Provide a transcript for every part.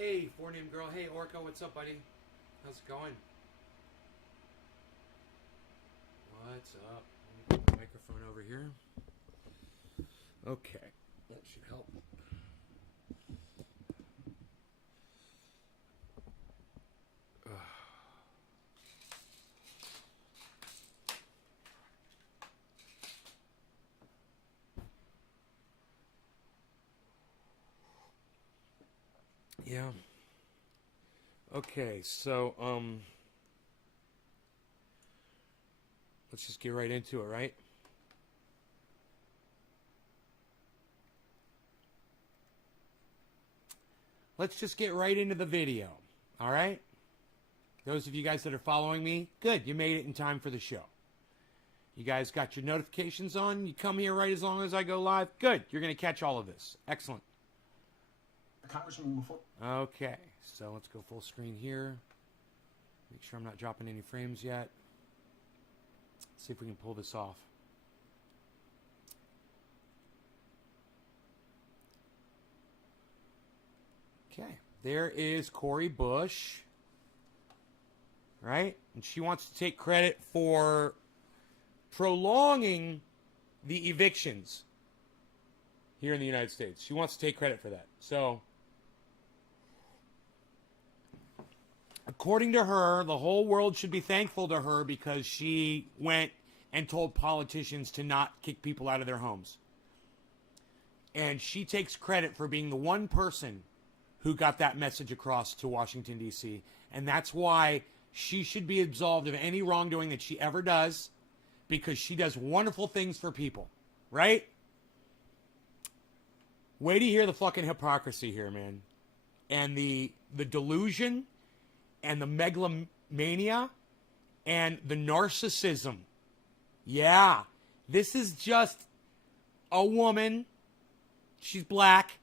Hey, four-name girl. Hey, Orca, what's up, buddy? How's it going? What's up? Let me put the microphone over here. Okay, that should help. Yeah. Okay, so let's just get right into it, right? Let's just get right into the video. All right? Those of you guys that are following me, good. You made it in time for the show. You guys got your notifications on. You come here right as long as I go live. Good. You're going to catch all of this. Excellent. Congressman, before. Okay. So let's go full screen here. Make sure I'm not dropping any frames yet. Let's see if we can pull this off. Okay. There is Cori Bush. Right? And she wants to take credit for prolonging the evictions here in the United States. She wants to take credit for that. So, according to her, the whole world should be thankful to her because she went and told politicians to not kick people out of their homes. And she takes credit for being the one person who got that message across to Washington, D.C. And that's why she should be absolved of any wrongdoing that she ever does, because she does wonderful things for people, right? Wait to hear the fucking hypocrisy here, man. And the delusion and the megalomania and the narcissism. Yeah, this is just a woman, she's black,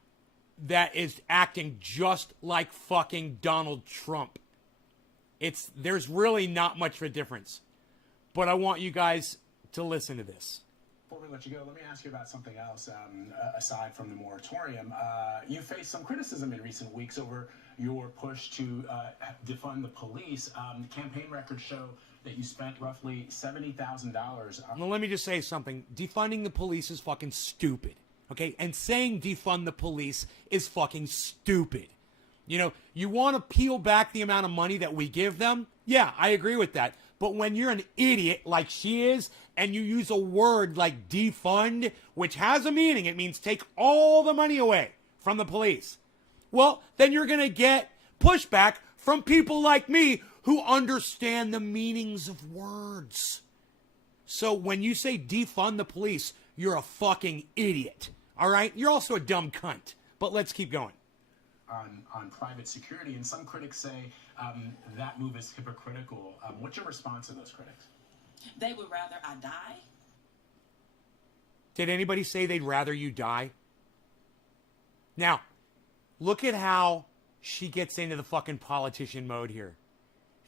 that is acting just like fucking Donald Trump. There's really not much of a difference. But I want you guys to listen to this. Before we let you go, let me ask you about something else aside from the moratorium. You faced some criticism in recent weeks over your push to defund the police. Campaign records show that you spent roughly $70,000. Well, let me just say something. Defunding the police is fucking stupid. Okay? And saying defund the police is fucking stupid. You know, you want to peel back the amount of money that we give them? Yeah, I agree with that. But when you're an idiot like she is, and you use a word like defund, which has a meaning, it means take all the money away from the police. Well, then you're going to get pushback from people like me who understand the meanings of words. So when you say defund the police, you're a fucking idiot. All right? You're also a dumb cunt. But let's keep going. On private security, and some critics say that move is hypocritical. What's your response to those critics? They would rather I die. Did anybody say they'd rather you die? Now, look at how she gets into the fucking politician mode here.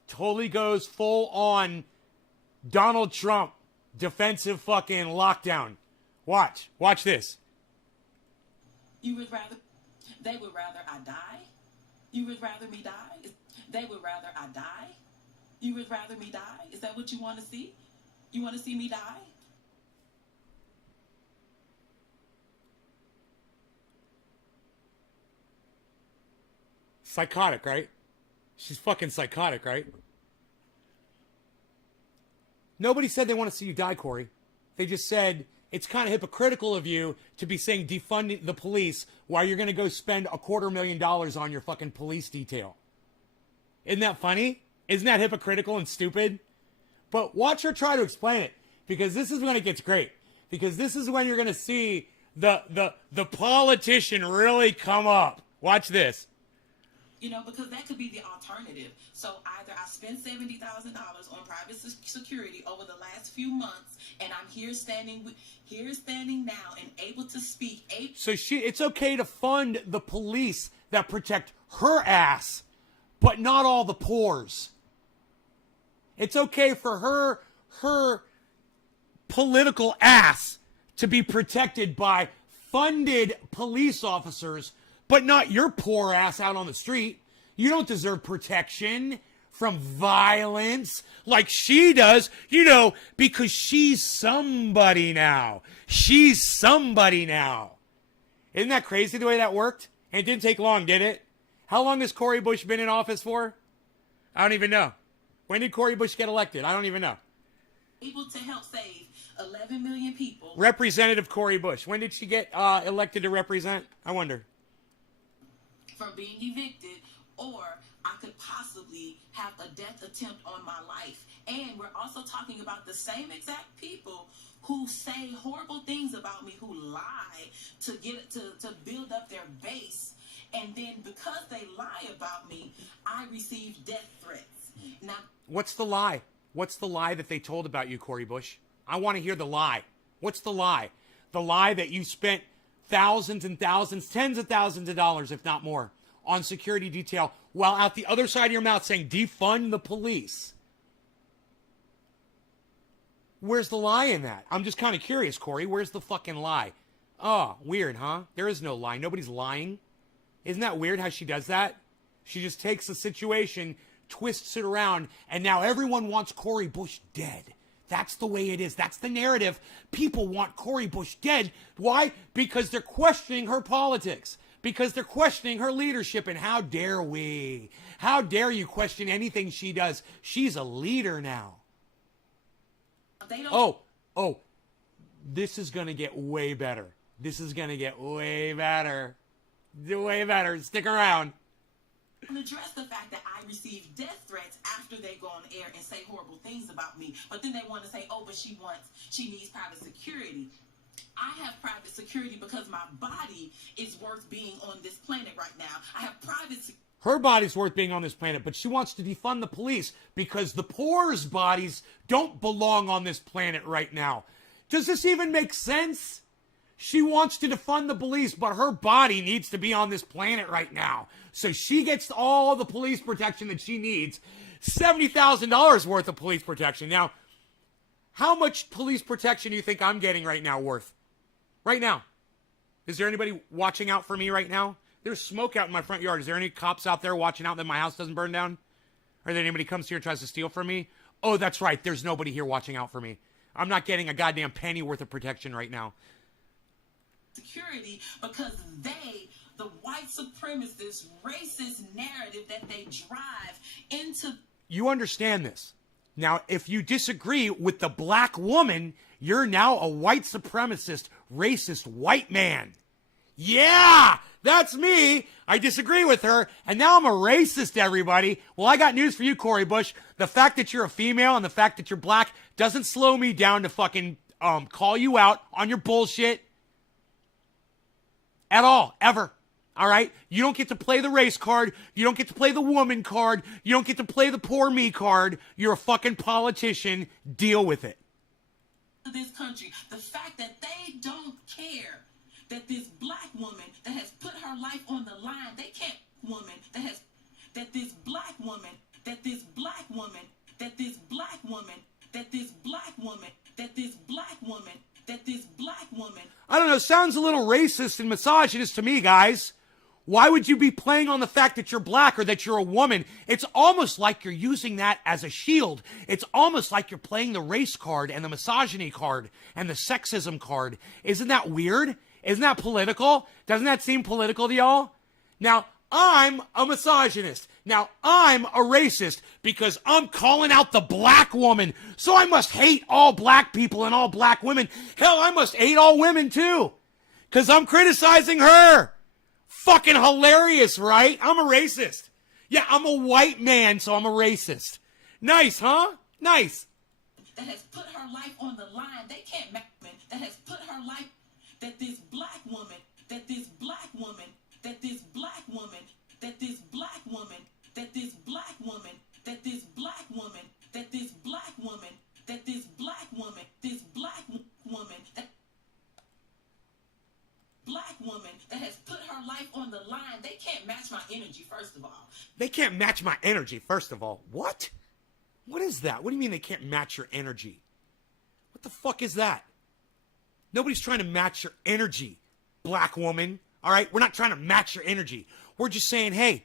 Totally goes full on Donald Trump defensive fucking lockdown. Watch this. They would rather I die. You would rather me die. They would rather I die. You would rather me die. Is that what you want to see? You want to see me die? Psychotic, right? She's fucking psychotic, right? Nobody said they want to see you die, Cori. They just said it's kind of hypocritical of you to be saying defund the police while you're going to go spend $250,000 on your fucking police detail. Isn't that funny? Isn't that hypocritical and stupid? But watch her try to explain it, because this is when it gets great. Because this is when you're going to see the politician really come up. Watch this. You know, because that could be the alternative. So either I spent $70,000 on private security over the last few months, and I'm here standing now and able to speak. So it's okay to fund the police that protect her ass, but not all the pores. It's okay for her political ass to be protected by funded police officers, but not your poor ass out on the street. You don't deserve protection from violence like she does, because she's somebody now. She's somebody now. Isn't that crazy the way that worked? And it didn't take long, did it? How long has Cori Bush been in office for? I don't even know. When did Cori Bush get elected? I don't even know. Able to help save 11 million people. Representative Cori Bush. When did she get elected to represent? I wonder. From being evicted, or I could possibly have a death attempt on my life. And we're also talking about the same exact people who say horrible things about me, who lie to build up their base. And then because they lie about me, I receive death threats. Now, what's the lie? What's the lie that they told about you, Cori Bush? I want to hear the lie. What's the lie? The lie that you spent thousands and thousands, tens of thousands of dollars, if not more, on security detail, while out the other side of your mouth saying, defund the police. Where's the lie in that? I'm just kind of curious, Cori. Where's the fucking lie? Oh, weird, huh? There is no lie. Nobody's lying. Isn't that weird how she does that? She just takes the situation, twists it around, and now everyone wants Cori Bush dead. That's the way it is. That's the narrative. People want Cori Bush dead. Why? Because they're questioning her politics. Because they're questioning her leadership. And how dare we? How dare you question anything she does? She's a leader now. Oh, this is going to get way better. This is going to get way better. Way better. Stick around. Address the fact that I receive death threats after they go on air and say horrible things about me. But then they want to say, oh, but she needs private security. I have private security because my body is worth being on this planet right now. I have private security. Her body's worth being on this planet, but she wants to defund the police because the poor's bodies don't belong on this planet right now. Does this even make sense? She wants to defund the police, but her body needs to be on this planet right now. So she gets all the police protection that she needs. $70,000 worth of police protection. Now, how much police protection do you think I'm getting right now worth? Right now. Is there anybody watching out for me right now? There's smoke out in my front yard. Is there any cops out there watching out that my house doesn't burn down? Or that anybody comes here and tries to steal from me? Oh, that's right. There's nobody here watching out for me. I'm not getting a goddamn penny worth of protection right now. Security because they, the white supremacist, racist narrative that they drive into. You understand this. Now, if you disagree with the black woman, you're now a white supremacist, racist white man. Yeah, that's me. I disagree with her, and now I'm a racist, everybody. Well, I got news for you, Cori Bush. The fact that you're a female and the fact that you're black doesn't slow me down to fucking call you out on your bullshit. At all, ever. All right? You don't get to play the race card. You don't get to play the woman card. You don't get to play the poor me card. You're a fucking politician. Deal with it. This country, the fact that they don't care that this black woman that has put her life on the line, they can't woman that this black woman, that this black woman, that this black woman, that this black woman, that this black woman, that this black woman. I don't know, sounds a little racist and misogynist to me, guys. Why would you be playing on the fact that you're black or that you're a woman? It's almost like you're using that as a shield. It's almost like you're playing the race card and the misogyny card and the sexism card. Isn't that weird? Isn't that political? Doesn't that seem political to y'all? Now, I'm a misogynist. Now, I'm a racist because I'm calling out the black woman. So I must hate all black people and all black women. Hell, I must hate all women too. Because I'm criticizing her. Fucking hilarious, right? I'm a racist. Yeah, I'm a white man, so I'm a racist. Nice, huh? Nice. That has put her life on the line. They can't make it. That has put her life, that this black woman, that this black woman, that this black woman, that this black woman, that this black woman, that this black woman, that this black woman, that this black woman, this black woman, that black woman that has put her life on the line. They can't match my energy, first of all. They can't match my energy, first of all. What? What is that? What do you mean they can't match your energy? What the fuck is that? Nobody's trying to match your energy, black woman. All right? We're not trying to match your energy. We're just saying, hey,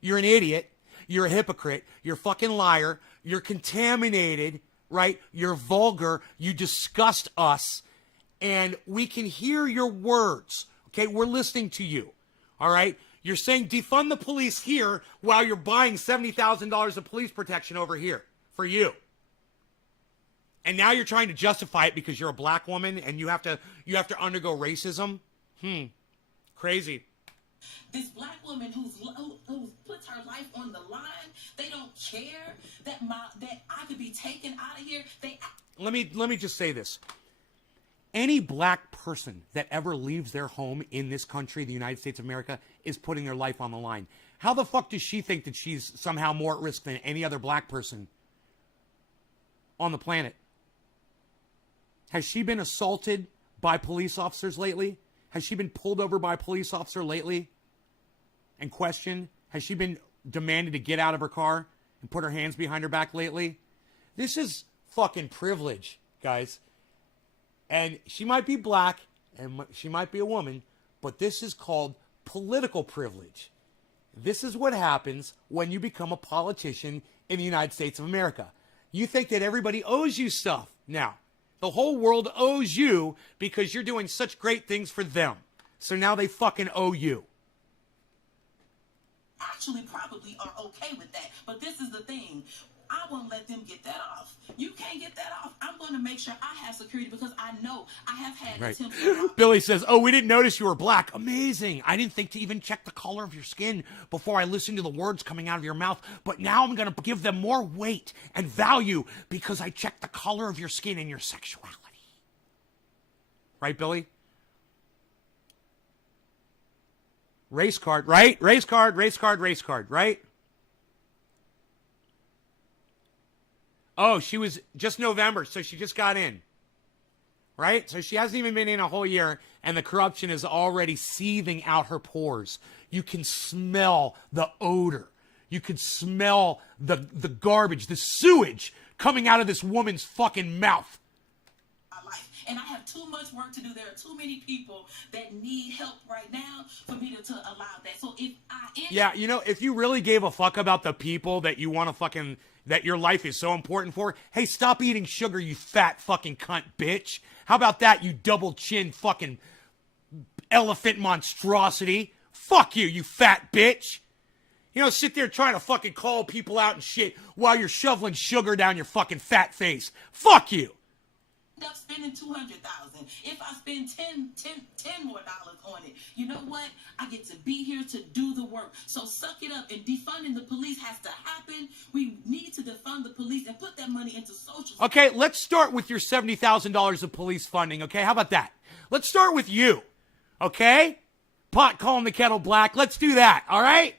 you're an idiot. You're a hypocrite. You're a fucking liar. You're contaminated, right? You're vulgar. You disgust us. And we can hear your words. Okay? We're listening to you. All right? You're saying defund the police here while you're buying $70,000 of police protection over here for you. And now you're trying to justify it because you're a black woman and you have to undergo racism? Crazy. This black woman who puts her life on the line, they don't care that I could be taken out of here. Let me just say this. Any black person that ever leaves their home in this country, the United States of America, is putting their life on the line. How the fuck does she think that she's somehow more at risk than any other black person on the planet? Has she been assaulted by police officers lately? Has she been pulled over by a police officer lately and questioned? Has she been demanded to get out of her car and put her hands behind her back lately? This is fucking privilege, guys. And she might be black and she might be a woman, but this is called political privilege. This is what happens when you become a politician in the United States of America. You think that everybody owes you stuff. Now, the whole world owes you because you're doing such great things for them. So now they fucking owe you. Actually probably are okay with that. But this is the thing. I won't let them get that off. You can't get that off. I'm going to make sure I have security because I know I have had attempts. Billy says, oh, we didn't notice you were black. Amazing. I didn't think to even check the color of your skin before I listened to the words coming out of your mouth. But now I'm going to give them more weight and value because I checked the color of your skin and your sexuality. Right, Billy? Race card, right? Race card, right? Oh, she was just November, so she just got in. Right? So she hasn't even been in a whole year, and the corruption is already seething out her pores. You can smell the odor. You can smell the garbage, the sewage coming out of this woman's fucking mouth. And I have too much work to do. There are too many people that need help right now for me to allow that. So if yeah, you know, if you really gave a fuck about the people that you want to fucking, that your life is so important for, hey, stop eating sugar, you fat fucking cunt bitch. How about that, you double chin fucking elephant monstrosity? Fuck you, you fat bitch. You know, sit there trying to fucking call people out and shit while you're shoveling sugar down your fucking fat face. Fuck you. Up spending $200,000. If I spend $10 more on it, you know what? I get to be here to do the work. So suck it up. And defunding the police has to happen. We need to defund the police and put that money into social. Okay, let's start with your $70,000 of police funding. Okay, how about that? Let's start with you. Okay, pot calling the kettle black. Let's do that. All right.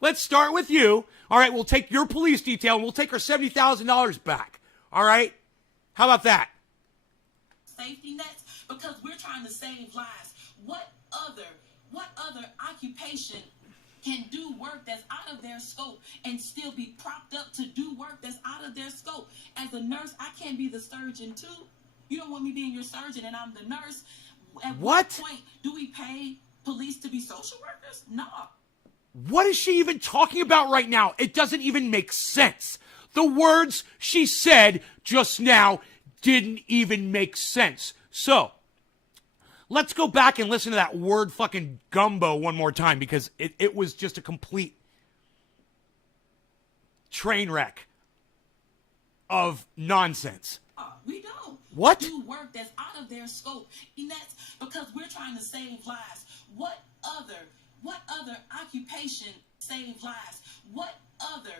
Let's start with you. All right, we'll take your police detail and we'll take our $70,000 back. All right. How about that? Safety nets because we're trying to save lives. What other occupation can do work that's out of their scope and still be propped up to do work that's out of their scope? As a nurse, I can't be the surgeon too. You don't want me being your surgeon and I'm the nurse. At what point do we pay police to be social workers? No. What is she even talking about right now? It doesn't even make sense. The words she said just now didn't even make sense. So, let's go back and listen to that word fucking gumbo one more time because it was just a complete train wreck of nonsense. We don't. What? Do work that's out of their scope. And that's because we're trying to save lives. What other occupation save lives? What other?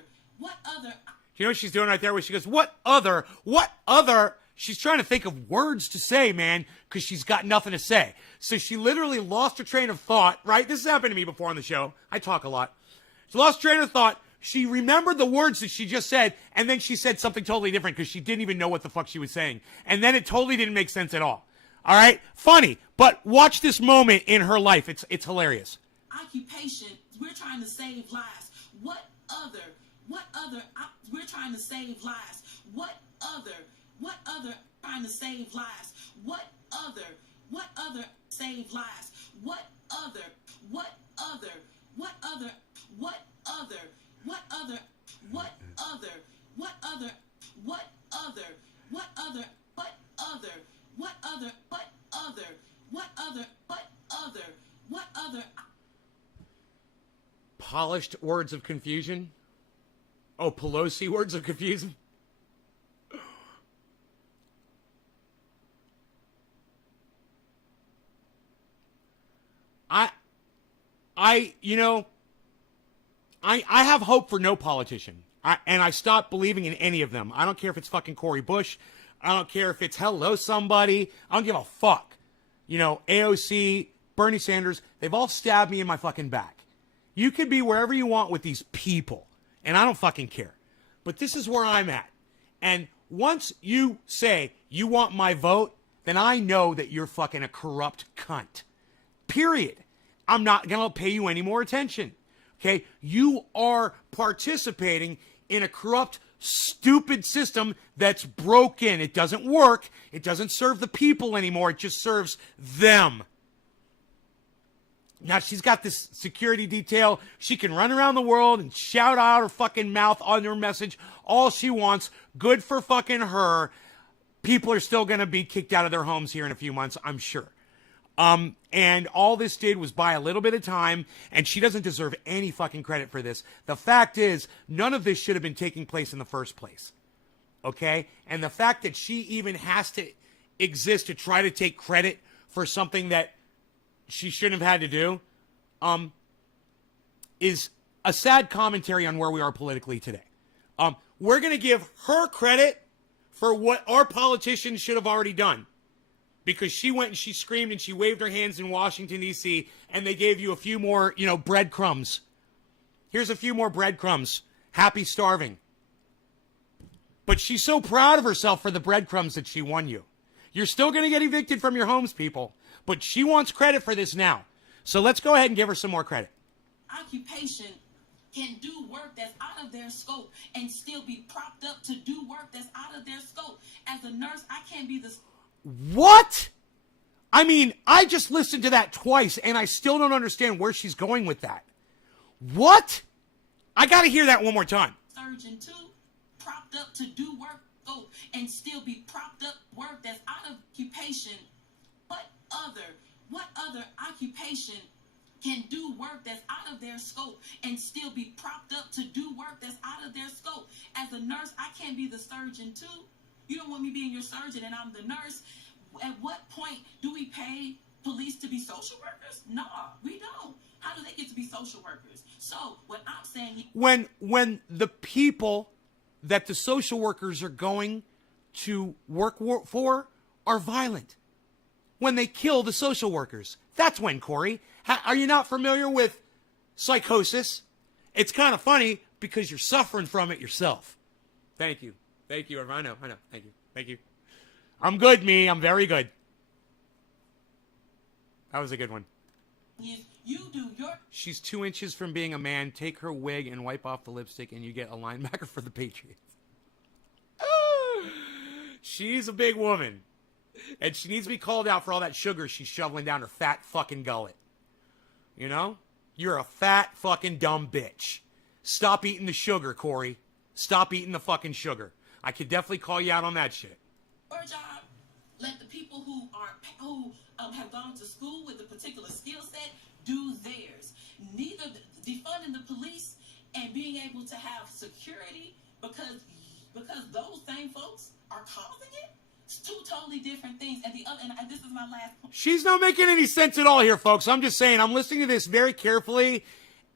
You know what she's doing right there where she goes, what other? She's trying to think of words to say, man, because she's got nothing to say. So she literally lost her train of thought, right? This has happened to me before on the show. I talk a lot. She lost train of thought. She remembered the words that she just said, and then she said something totally different because she didn't even know what the fuck she was saying. And then it totally didn't make sense at all. All right? Funny, but watch this moment in her life. It's hilarious. Occupation, we're trying to save lives. What other, we're trying to save lives. What other, trying to save lives. What other, save lives. What other, what other, what other, what other, what other, what other, what other, what other, what other, what other, what other, what other, what other, what other, what other. Polished words of confusion? Oh, Pelosi words of confusion? I have hope for no politician. And I stopped believing in any of them. I don't care if it's fucking Cori Bush. I don't care if it's hello somebody. I don't give a fuck. AOC, Bernie Sanders, they've all stabbed me in my fucking back. You could be wherever you want with these people, and I don't fucking care. But this is where I'm at. And once you say you want my vote, then I know that you're fucking a corrupt cunt. Period. I'm not going to pay you any more attention. Okay? You are participating in a corrupt, stupid system that's broken. It doesn't work. It doesn't serve the people anymore. It just serves them. Now, she's got this security detail. She can run around the world and shout out her fucking mouth on her message all she wants. Good for fucking her. People are still going to be kicked out of their homes here in a few months, I'm sure. And all this did was buy a little bit of time, and she doesn't deserve any fucking credit for this. The fact is, none of this should have been taking place in the first place. Okay? And the fact that she even has to exist to try to take credit for something that she shouldn't have had to do, is a sad commentary on where we are politically today. We're going to give her credit for what our politicians should have already done. Because she went and she screamed and she waved her hands in Washington, D.C., and they gave you a few more, breadcrumbs. Here's a few more breadcrumbs. Happy starving. But she's so proud of herself for the breadcrumbs that she won you. You're still going to get evicted from your homes, people. But she wants credit for this now. So let's go ahead and give her some more credit. Occupation can do work that's out of their scope and still be propped up to do work that's out of their scope. As a nurse, I can't be the... What? I mean, I just listened to that twice, and I still don't understand where she's going with that. What? I got to hear that one more time. Surgeon, too, propped up to do work scope and still be propped up work that's out of occupation. What other occupation can do work that's out of their scope and still be propped up to do work that's out of their scope? As a nurse, I can't be the surgeon, too. You don't want me being your surgeon and I'm the nurse. At what point do we pay police to be social workers? No, we don't. How do they get to be social workers? So what I'm saying... When the people that the social workers are going to work for are violent. When they kill the social workers. That's when, Cori. Are you not familiar with psychosis? It's kind of funny because you're suffering from it yourself. Thank you. Thank you. I know. Thank you. Thank you. I'm good, me. I'm very good. That was a good one. You do your... She's 2 inches from being a man. Take her wig and wipe off the lipstick and you get a linebacker for the Patriots. She's a big woman. And she needs to be called out for all that sugar she's shoveling down her fat fucking gullet. You know? You're a fat fucking dumb bitch. Stop eating the sugar, Cori. Stop eating the fucking sugar. I could definitely call you out on that shit. Your job, let the people who have gone to school with a particular skill set do theirs. Neither defunding the police and being able to have security because those same folks are causing it. It's two totally different things. And this is my last point. She's not making any sense at all here, folks. I'm just saying, I'm listening to this very carefully,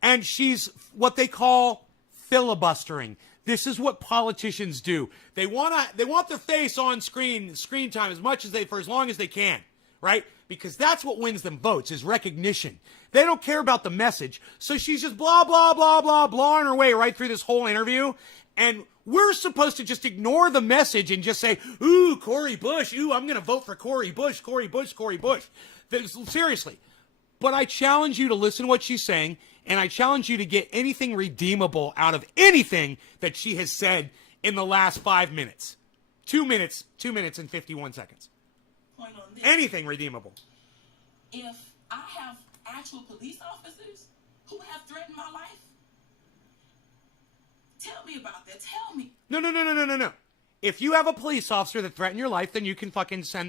and she's what they call filibustering. This is what politicians do. They want their face on screen time for as long as they can, right? Because that's what wins them votes, is recognition. They don't care about the message. So she's just blah, blah, blah, blah, blahing her way right through this whole interview. And we're supposed to just ignore the message and just say, ooh, Cori Bush. Ooh, I'm going to vote for Cori Bush, Cori Bush, Cori Bush. Seriously. But I challenge you to listen to what she's saying, and I challenge you to get anything redeemable out of anything that she has said in the last 5 minutes. 2 minutes and 51 seconds. Point on this. Anything redeemable. If I have actual police officers who have threatened my life? Tell me about that. Tell me. No. If you have a police officer that threatened your life, then you can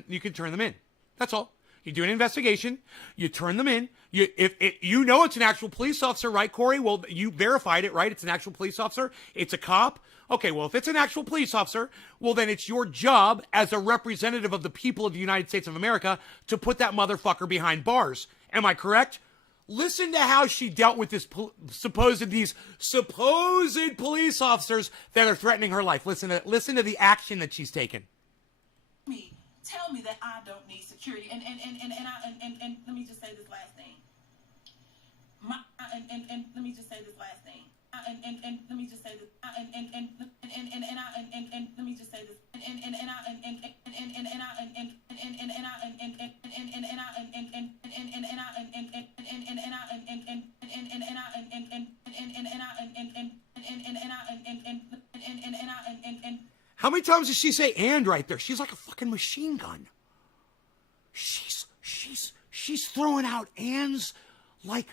you can turn them in. That's all. You do an investigation, you turn them in. If you know it's an actual police officer, right, Cori? Well, you verified it, right? It's an actual police officer. It's a cop. Okay, well, if it's an actual police officer, well, then it's your job as a representative of the people of the United States of America to put that motherfucker behind bars. Am I correct? Listen to how she dealt with these supposed police officers that are threatening her life. Listen to the action that she's taken. Tell me that I don't need security. And let me just say this last thing. Let me just say this last thing. Let me just say this. Let me just say this. How many times does she say "and" right there? She's like a fucking machine gun. She's throwing out "ands" like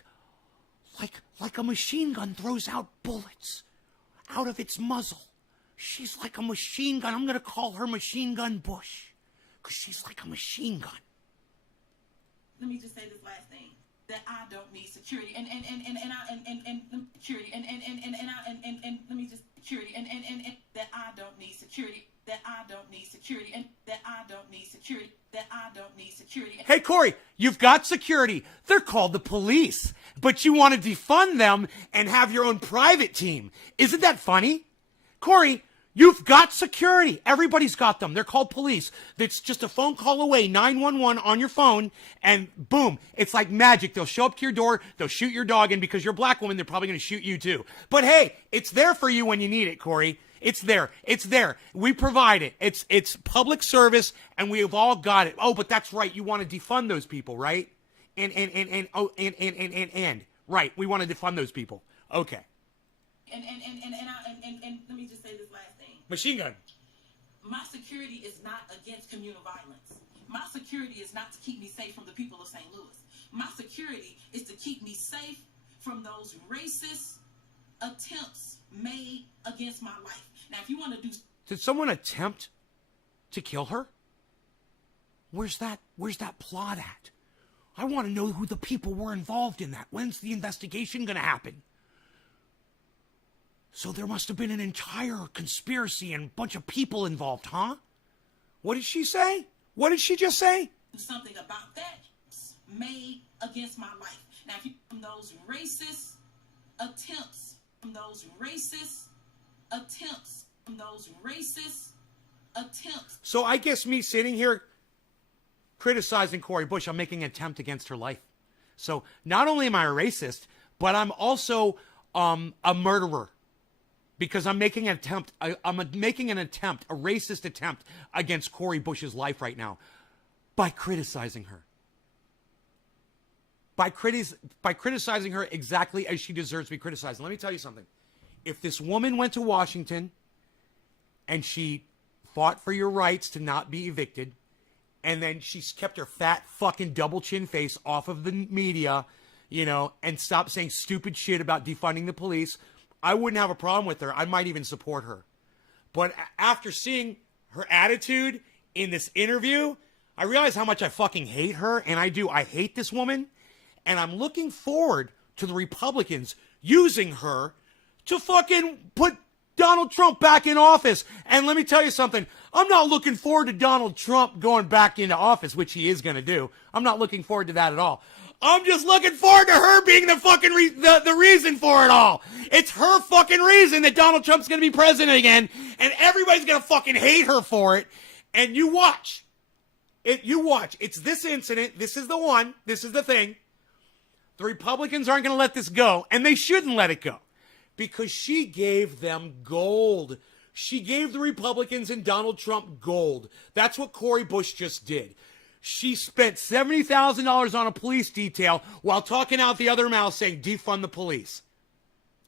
a machine gun throws out bullets out of its muzzle. She's like a machine gun. I'm gonna call her Machine Gun Bush, because she's like a machine gun. Let me just say this last thing. That I don't need security. And security. Let me just security. That I don't need security. That I don't need security. And that I don't need security. That I don't need security. Hey, Cori, you've got security. They're called the police, but you want to defund them and have your own private team. Isn't that funny? Cori, you've got security. Everybody's got them. They're called police. It's just a phone call away, 911 on your phone, and boom, it's like magic. They'll show up to your door, they'll shoot your dog, and because you're a black woman, they're probably going to shoot you too. But hey, it's there for you when you need it, Cori. It's there. It's there. We provide it. It's public service, and we've all got it. Oh, but that's right. You want to defund those people, right? And right. We want to defund those people. Okay. And let me just say this last thing. Machine gun. My security is not against communal violence. My security is not to keep me safe from the people of St. Louis. My security is to keep me safe from those racist attempts made against my life. Now, if you want to do... Did someone attempt to kill her? Where's that plot at? I want to know who the people were involved in that. When's the investigation going to happen? So there must have been an entire conspiracy and a bunch of people involved, huh? What did she say? What did she just say? Something about that made against my life. Now, if you from those racist attempts, from those racist attempts, from those racist attempts. So I guess me sitting here criticizing Cori Bush, I'm making an attempt against her life. So not only am I a racist, but I'm also a murderer. Because I'm making an attempt, a racist attempt against Cori Bush's life right now by criticizing her. By criticizing her exactly as she deserves to be criticized. And let me tell you something. If this woman went to Washington and she fought for your rights to not be evicted, and then she's kept her fat fucking double chin face off of the media, you know, and stopped saying stupid shit about defunding the police, I wouldn't have a problem with her. I might even support her. But after seeing her attitude in this interview, I realize how much I fucking hate her. And I do. I hate this woman. And I'm looking forward to the Republicans using her to fucking put Donald Trump back in office. And let me tell you something. I'm not looking forward to Donald Trump going back into office, which he is going to do. I'm not looking forward to that at all. I'm just looking forward to her being the fucking the reason for it all. It's her fucking reason that Donald Trump's going to be president again, and everybody's going to fucking hate her for it. And you watch. You watch. It's this incident. This is the one. This is the thing. The Republicans aren't going to let this go, and they shouldn't let it go, because she gave them gold. She gave the Republicans and Donald Trump gold. That's what Cori Bush just did. She spent $70,000 on a police detail while talking out the other mouth saying defund the police.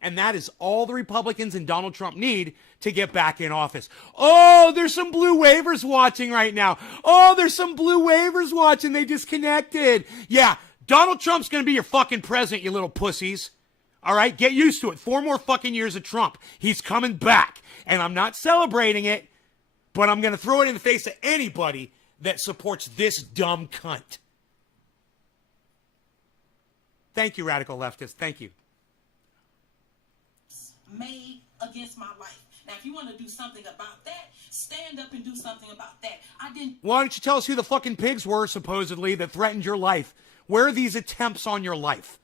And that is all the Republicans and Donald Trump need to get back in office. Oh, there's some blue waivers watching right now. Oh, there's some blue waivers watching. They disconnected. Yeah, Donald Trump's going to be your fucking president, you little pussies. All right? Get used to it. 4 more fucking years of Trump. He's coming back. And I'm not celebrating it, but I'm going to throw it in the face of anybody that supports this dumb cunt. Thank you, radical leftists. Thank you. Made against my life. Now, if you want to do something about that, stand up and do something about that. I didn't. Why don't you tell us who the fucking pigs were, supposedly, that threatened your life? Where are these attempts on your life?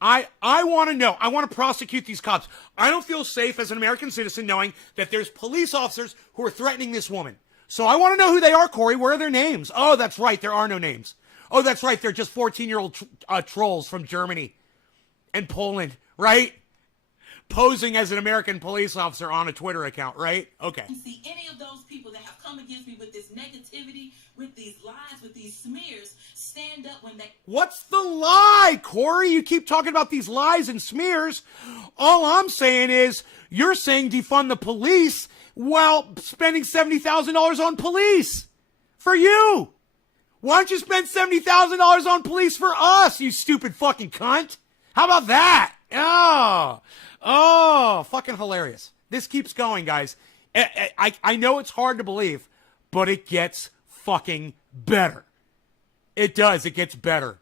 I want to know. I want to prosecute these cops. I don't feel safe as an American citizen knowing that there's police officers who are threatening this woman. So I want to know who they are, Cori. Where are their names? Oh, that's right. There are no names. Oh, that's right. They're just 14-year-old trolls from Germany and Poland, right? Posing as an American police officer on a Twitter account, right? Okay. See any of those people that have come against me with this negativity, with these lies, with these smears, stand up when they... What's the lie, Cori? You keep talking about these lies and smears. All I'm saying is you're saying defund the police while spending $70,000 on police for you. Why don't you spend $70,000 on police for us, you stupid fucking cunt? How about that? Oh, fucking hilarious. This keeps going, guys. I know it's hard to believe, but it gets fucking better. It does. It gets better.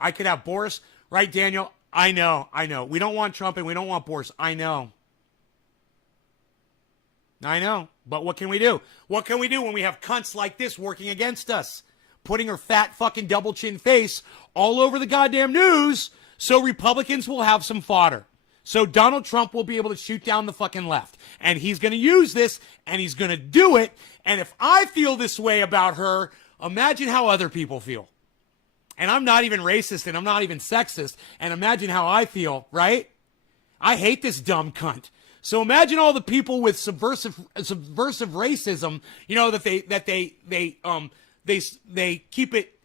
I could have Boris, right, Daniel? I know. We don't want Trump and we don't want Boris. I know. But what can we do? What can we do when we have cunts like this working against us? Putting her fat fucking double chin face all over the goddamn news so Republicans will have some fodder. So Donald Trump will be able to shoot down the fucking left. And he's going to use this, and he's going to do it. And if I feel this way about her, imagine how other people feel. And I'm not even racist, and I'm not even sexist. And imagine how I feel, right? I hate this dumb cunt. So imagine all the people with subversive racism, you know, that they keep it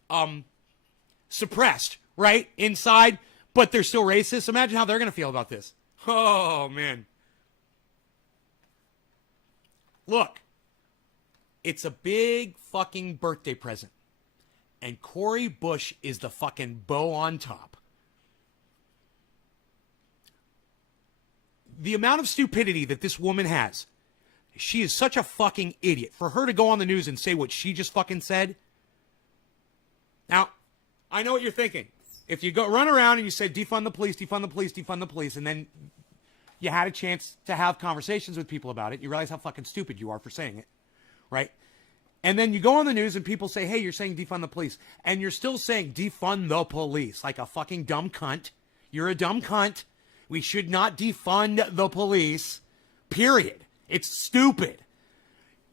suppressed, right, inside, but they're still racist. Imagine how they're going to feel about this. Oh, man. Look, it's a big fucking birthday present. And Cori Bush is the fucking bow on top. The amount of stupidity that this woman has, she is such a fucking idiot. For her to go on the news and say what she just fucking said. Now, I know what you're thinking. If you go run around and you said defund the police, defund the police, defund the police, and then you had a chance to have conversations with people about it, you realize how fucking stupid you are for saying it, right? And then you go on the news and people say, hey, you're saying defund the police. And you're still saying defund the police like a fucking dumb cunt. You're a dumb cunt. We should not defund the police, period. It's stupid.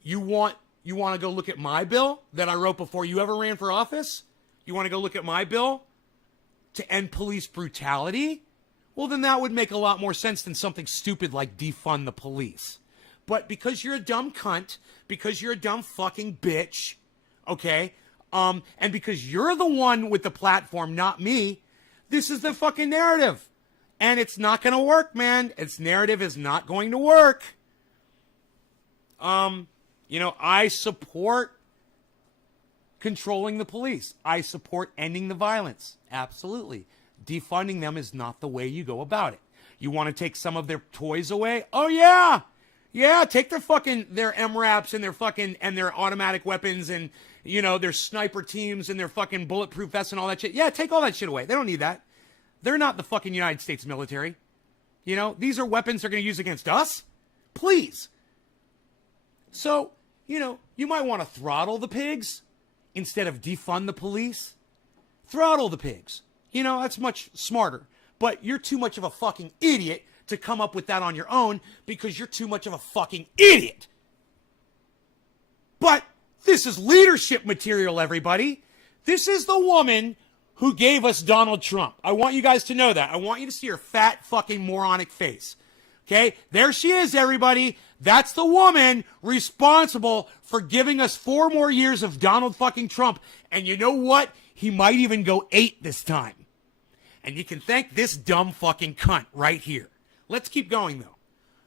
You want to go look at my bill that I wrote before you ever ran for office? You want to go look at my bill to end police brutality? Well, then that would make a lot more sense than something stupid like defund the police. But because you're a dumb cunt, because you're a dumb fucking bitch, okay, and because you're the one with the platform, not me, this is the fucking narrative. And it's not going to work, man. Its narrative is not going to work. I support controlling the police. I support ending the violence. Absolutely. Defunding them is not the way you go about it. You want to take some of their toys away? Oh, yeah. Yeah, take their MRAPs and their automatic weapons and, their sniper teams and their fucking bulletproof vests and all that shit. Yeah, take all that shit away. They don't need that. They're not the fucking United States military. These are weapons they're going to use against us. Please. So, you might want to throttle the pigs instead of defund the police. Throttle the pigs. That's much smarter. But you're too much of a fucking idiot to come up with that on your own because you're too much of a fucking idiot. But this is leadership material, everybody. This is the woman who gave us Donald Trump. I want you guys to know that. I want you to see her fat fucking moronic face. Okay? There she is, everybody. That's the woman responsible for giving us 4 more years of Donald fucking Trump. And you know what? He might even go 8 this time. And you can thank this dumb fucking cunt right here. Let's keep going, though.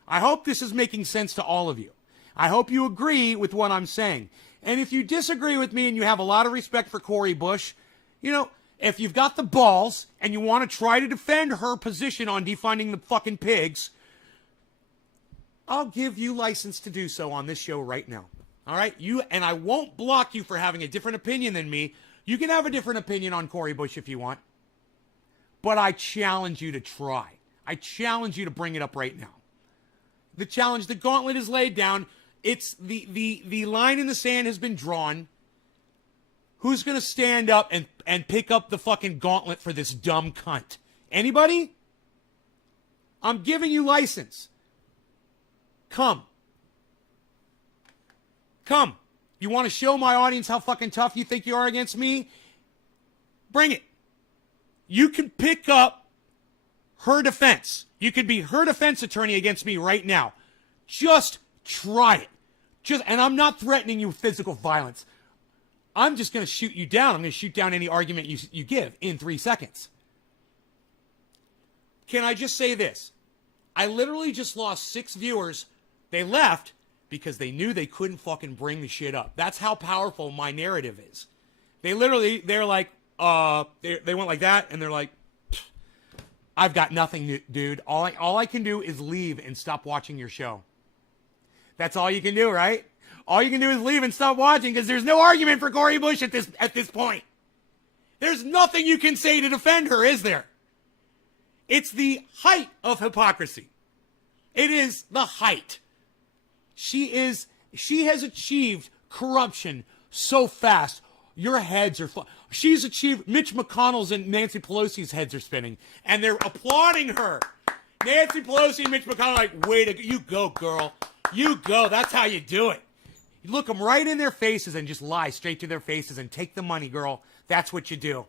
I hope this is making sense to all of you. I hope you agree with what I'm saying. And if you disagree with me and you have a lot of respect for Cori Bush, you know, if you've got the balls and you want to try to defend her position on defunding the fucking pigs, I'll give you license to do so on this show right now. All right? And I won't block you for having a different opinion than me. You can have a different opinion on Cori Bush if you want. But I challenge you to try. I challenge you to bring it up right now. The challenge, the gauntlet is laid down. It's the line in the sand has been drawn. Who's going to stand up and pick up the fucking gauntlet for this dumb cunt? Anybody? I'm giving you license. Come. Come. You want to show my audience how fucking tough you think you are against me? Bring it. You can pick up her defense. You could be her defense attorney against me right now. Just try it. And I'm not threatening you with physical violence. I'm just going to shoot you down. I'm going to shoot down any argument you give in 3 seconds. Can I just say this? I literally just lost 6 viewers. They left because they knew they couldn't fucking bring the shit up. That's how powerful my narrative is. They're like, they went like that, and they're like, I've got nothing, dude. All I can do is leave and stop watching your show. That's all you can do, right? All you can do is leave and stop watching because there's no argument for Cori Bush at this point. There's nothing you can say to defend her, is there? It's the height of hypocrisy. It is the height. She has achieved corruption so fast. Your heads are she's achieved, Mitch McConnell's and Nancy Pelosi's heads are spinning, and they're applauding her. Nancy Pelosi and Mitch McConnell are like, you go, girl. You go. That's how you do it. You look them right in their faces and just lie straight to their faces and take the money, girl. That's what you do.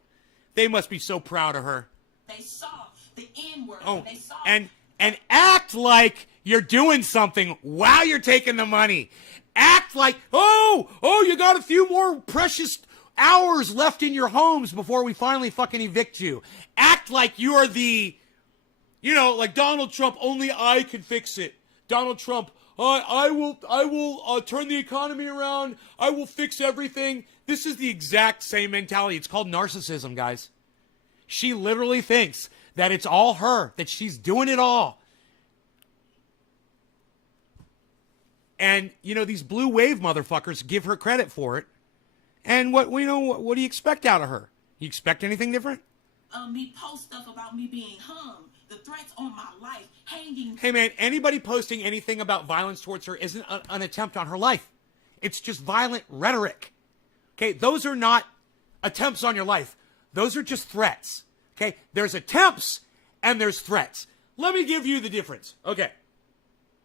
They must be so proud of her. They saw the N-word. Oh, They saw and act like you're doing something while you're taking the money. Act like, you got a few more precious hours left in your homes before we finally fucking evict you. Act like you're like Donald Trump, only I can fix it. Donald Trump, I will turn the economy around. I will fix everything. This is the exact same mentality. It's called narcissism, guys. She literally thinks that it's all her, that she's doing it all. And, these blue wave motherfuckers give her credit for it. And what do you expect out of her? You expect anything different? me post stuff about me being hung, the threats on my life, hanging. Hey, man, anybody posting anything about violence towards her isn't an attempt on her life. It's just violent rhetoric. Okay, those are not attempts on your life. Those are just threats. Okay, there's attempts and there's threats. Let me give you the difference. Okay,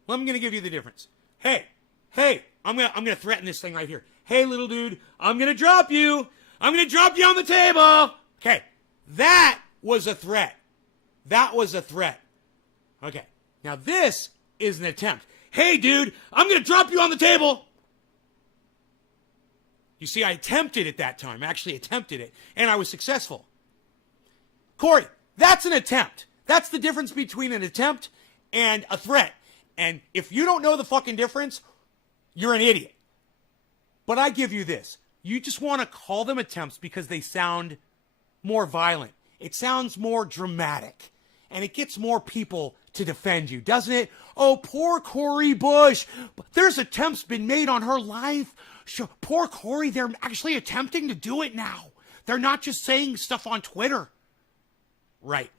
I'm going to give you the difference. Hey, I'm gonna threaten this thing right here. Hey, little dude, I'm going to drop you. I'm going to drop you on the table. Okay, that was a threat. That was a threat. Okay, now this is an attempt. Hey, dude, I'm going to drop you on the table. You see, I attempted it that time. I actually attempted it, and I was successful. Cori, that's an attempt. That's the difference between an attempt and a threat. And if you don't know the fucking difference, you're an idiot. But I give you this. You just want to call them attempts because they sound more violent. It sounds more dramatic. And it gets more people to defend you, doesn't it? Oh, poor Cori Bush. There's attempts been made on her life. Sure, poor Cori, they're actually attempting to do it now. They're not just saying stuff on Twitter. Right.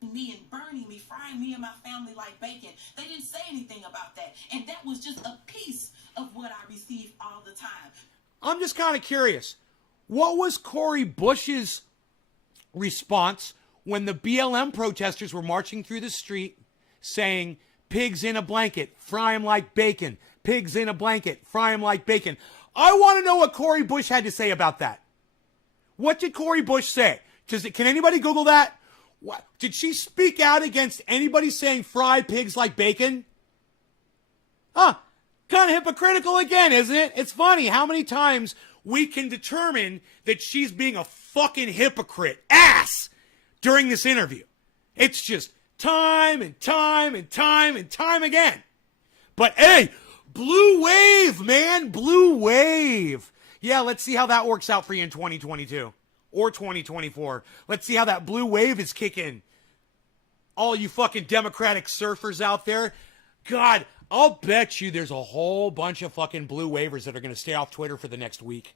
Me and burning me, frying me and my family like bacon. They didn't say anything about that. And that was just a piece of what I received all the time. I'm just kind of curious. What was Cori Bush's response when the BLM protesters were marching through the street saying, pigs in a blanket, fry them like bacon. Pigs in a blanket, fry them like bacon. I want to know what Cori Bush had to say about that. What did Cori Bush say? Can anybody Google that? What? Did she speak out against anybody saying fry pigs like bacon? Huh. Kind of hypocritical again, isn't it? It's funny how many times we can determine that she's being a fucking hypocrite ass during this interview. It's just time and time and time and time again. But hey, Blue wave, man. Blue wave. Yeah, let's see how that works out for you in 2022 or 2024. Let's see how that blue wave is kicking. All you fucking Democratic surfers out there. God, I'll bet you there's a whole bunch of fucking blue wavers that are going to stay off Twitter for the next week.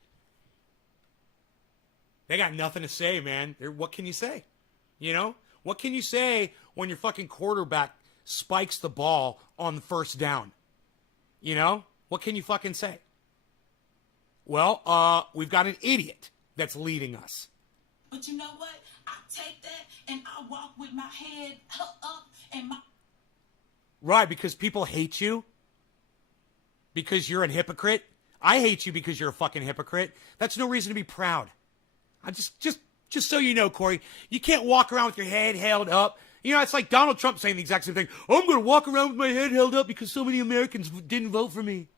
They got nothing to say, man. What can you say? You know? What can you say when your fucking quarterback spikes the ball on the first down? You know? What can you fucking say? Well, we've got an idiot that's leading us. But you know what? I take that and I walk with my head up and my... Right, because people hate you. Because you're a hypocrite. I hate you because you're a fucking hypocrite. That's no reason to be proud. I just so you know, Corey, you can't walk around with your head held up. You know, it's like Donald Trump saying the exact same thing. I'm going to walk around with my head held up because so many Americans didn't vote for me.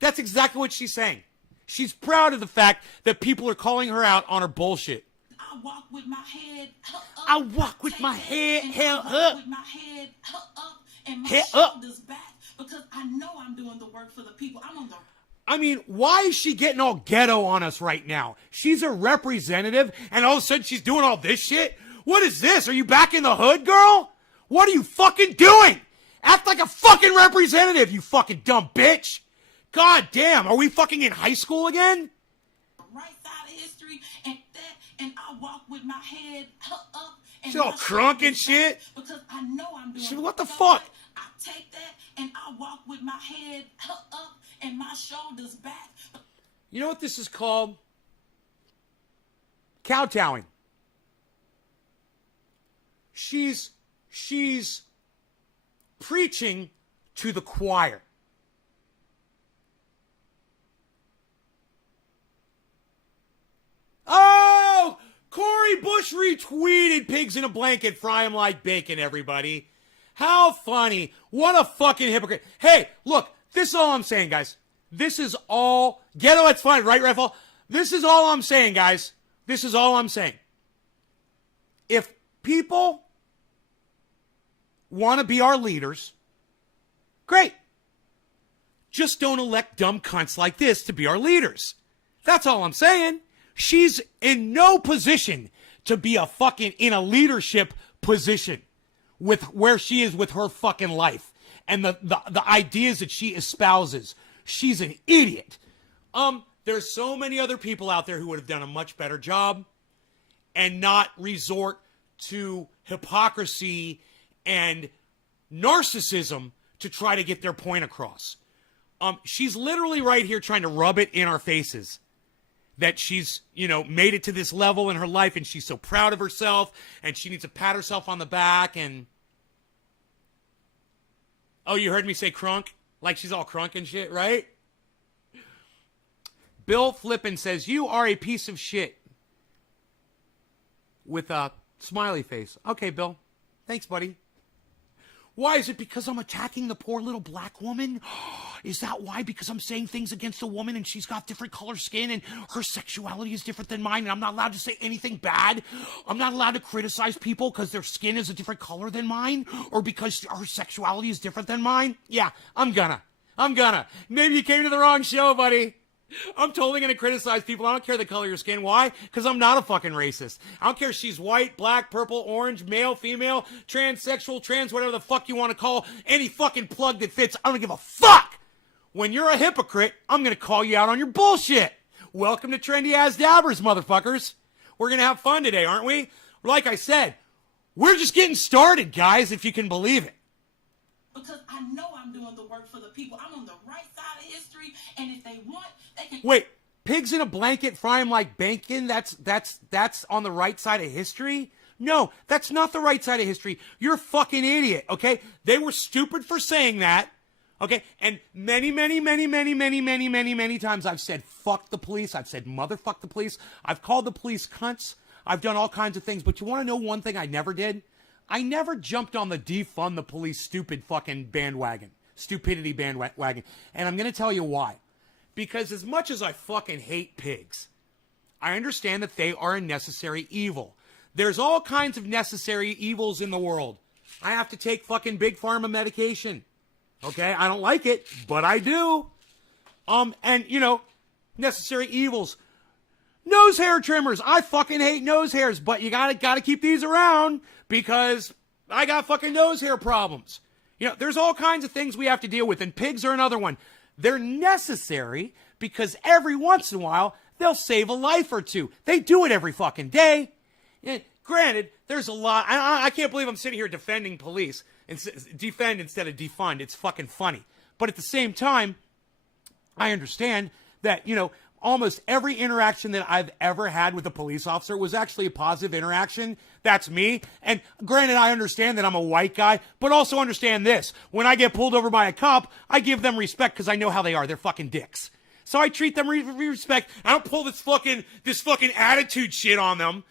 That's exactly what she's saying. She's proud of the fact that people are calling her out on her bullshit. I walk with my head up. I walk with my head held up. With my head up and my Head up. shoulders back because I know I'm doing the work for the people. I'm on the... I mean, why is she getting all ghetto on us right now? She's a representative, and all of a sudden she's doing all this shit? What is this? Are you back in the hood, girl? What are you fucking doing? Act like a fucking representative, you fucking dumb bitch. God damn, are we fucking in high school again? right side of history and that, and I walk with my head up. And She's all crunk and shit. Because I know I'm doing. What the fuck? I take that and I walk with my head up and my shoulders back. You know what this is called? Kowtowing. She's preaching to the choir. Oh, Cori Bush retweeted pigs in a blanket, fry 'em like bacon, everybody. How funny. What a fucking hypocrite. Hey, look, this is all I'm saying, guys. This is all, ghetto, it's fine, right, Rifle? This is all I'm saying, guys. This is all I'm saying. If people want to be our leaders, great. Just don't elect dumb cunts like this to be our leaders. That's all I'm saying. She's in no position to be in a leadership position with where she is with her fucking life and the ideas that she espouses. She's an idiot. There's so many other people out there who would have done a much better job and not resort to hypocrisy and narcissism to try to get their point across. She's literally right here trying to rub it in our faces that she's, made it to this level in her life and she's so proud of herself and she needs to pat herself on the back and... Oh, you heard me say crunk? Like she's all crunk and shit, right? Bill Flippin says, you are a piece of shit. With a smiley face. Okay, Bill. Thanks, buddy. Why? Is it because I'm attacking the poor little black woman? Is that why? Because I'm saying things against a woman and she's got different color skin and her sexuality is different than mine and I'm not allowed to say anything bad? I'm not allowed to criticize people because their skin is a different color than mine or because her sexuality is different than mine? Yeah, I'm gonna. Maybe you came to the wrong show, buddy. I'm totally going to criticize people. I don't care the color of your skin. Why? Because I'm not a fucking racist. I don't care if she's white, black, purple, orange, male, female, transsexual, trans, whatever the fuck you want to call any fucking plug that fits. I don't give a fuck. When you're a hypocrite, I'm going to call you out on your bullshit. Welcome to Trendy Ass Dabbers, motherfuckers. We're going to have fun today, aren't we? Like I said, we're just getting started, guys, if you can believe it. Because I know I'm doing the work for the people. I'm on the right side of history, and if they want, they can... Wait, pigs in a blanket, fry 'em like bacon? That's on the right side of history? No, that's not the right side of history. You're a fucking idiot, okay? They were stupid for saying that, okay? And many times I've said fuck the police. I've said motherfuck the police. I've called the police cunts. I've done all kinds of things. But you want to know one thing I never did? I never jumped on the defund the police stupid fucking bandwagon. Stupidity bandwagon. And I'm going to tell you why. Because as much as I fucking hate pigs, I understand that they are a necessary evil. There's all kinds of necessary evils in the world. I have to take fucking big pharma medication. Okay? I don't like it, but I do. And, you know, necessary evils. Nose hair trimmers. I fucking hate nose hairs, but you gotta keep these around because I got fucking nose hair problems. You know, there's all kinds of things we have to deal with, and pigs are another one. They're necessary because every once in a while, they'll save a life or two. They do it every fucking day. And granted, there's a lot. I can't believe I'm sitting here defending police. Defend instead of defund. It's fucking funny. But at the same time, I understand that, you know, almost every interaction that I've ever had with a police officer was actually a positive interaction. That's me. And granted, I understand that I'm a white guy, but also understand this. When I get pulled over by a cop, I give them respect because I know how they are. They're fucking dicks. So I treat them with respect. I don't pull this fucking attitude shit on them.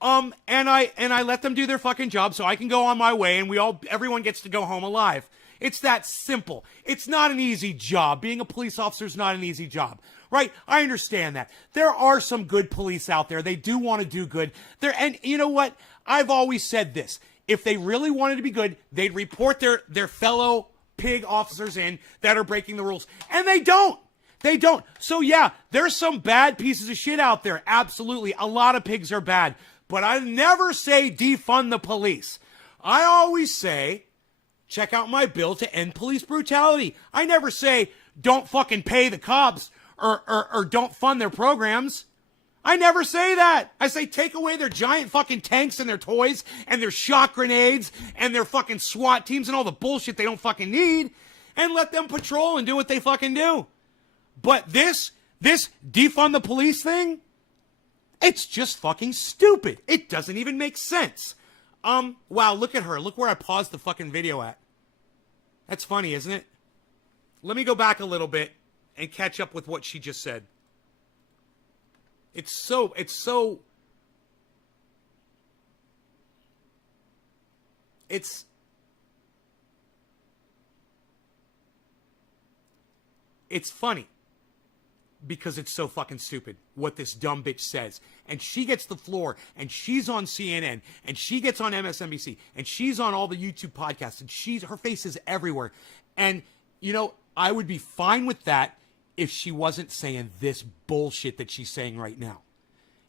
And I let them do their fucking job so I can go on my way and everyone gets to go home alive. It's that simple. It's not an easy job. Being a police officer is not an easy job. Right? I understand that. There are some good police out there. They do want to do good. And you know what? I've always said this. If they really wanted to be good, they'd report their fellow pig officers in that are breaking the rules. And they don't. They don't. So yeah, there's some bad pieces of shit out there. Absolutely. A lot of pigs are bad. But I never say defund the police. I always say, check out my bill to end police brutality. I never say, don't fucking pay the cops. Or don't fund their programs. I never say that. I say take away their giant fucking tanks and their toys and their shock grenades and their fucking SWAT teams and all the bullshit they don't fucking need and let them patrol and do what they fucking do. But this defund the police thing, it's just fucking stupid. It doesn't even make sense. Wow, look at her. Look where I paused the fucking video at. That's funny, isn't it? Let me go back a little bit and catch up with what she just said. It's so funny because it's so fucking stupid what this dumb bitch says. And she gets the floor and she's on CNN and she gets on MSNBC and she's on all the YouTube podcasts and her face is everywhere. And, you know, I would be fine with that if she wasn't saying this bullshit that she's saying right now.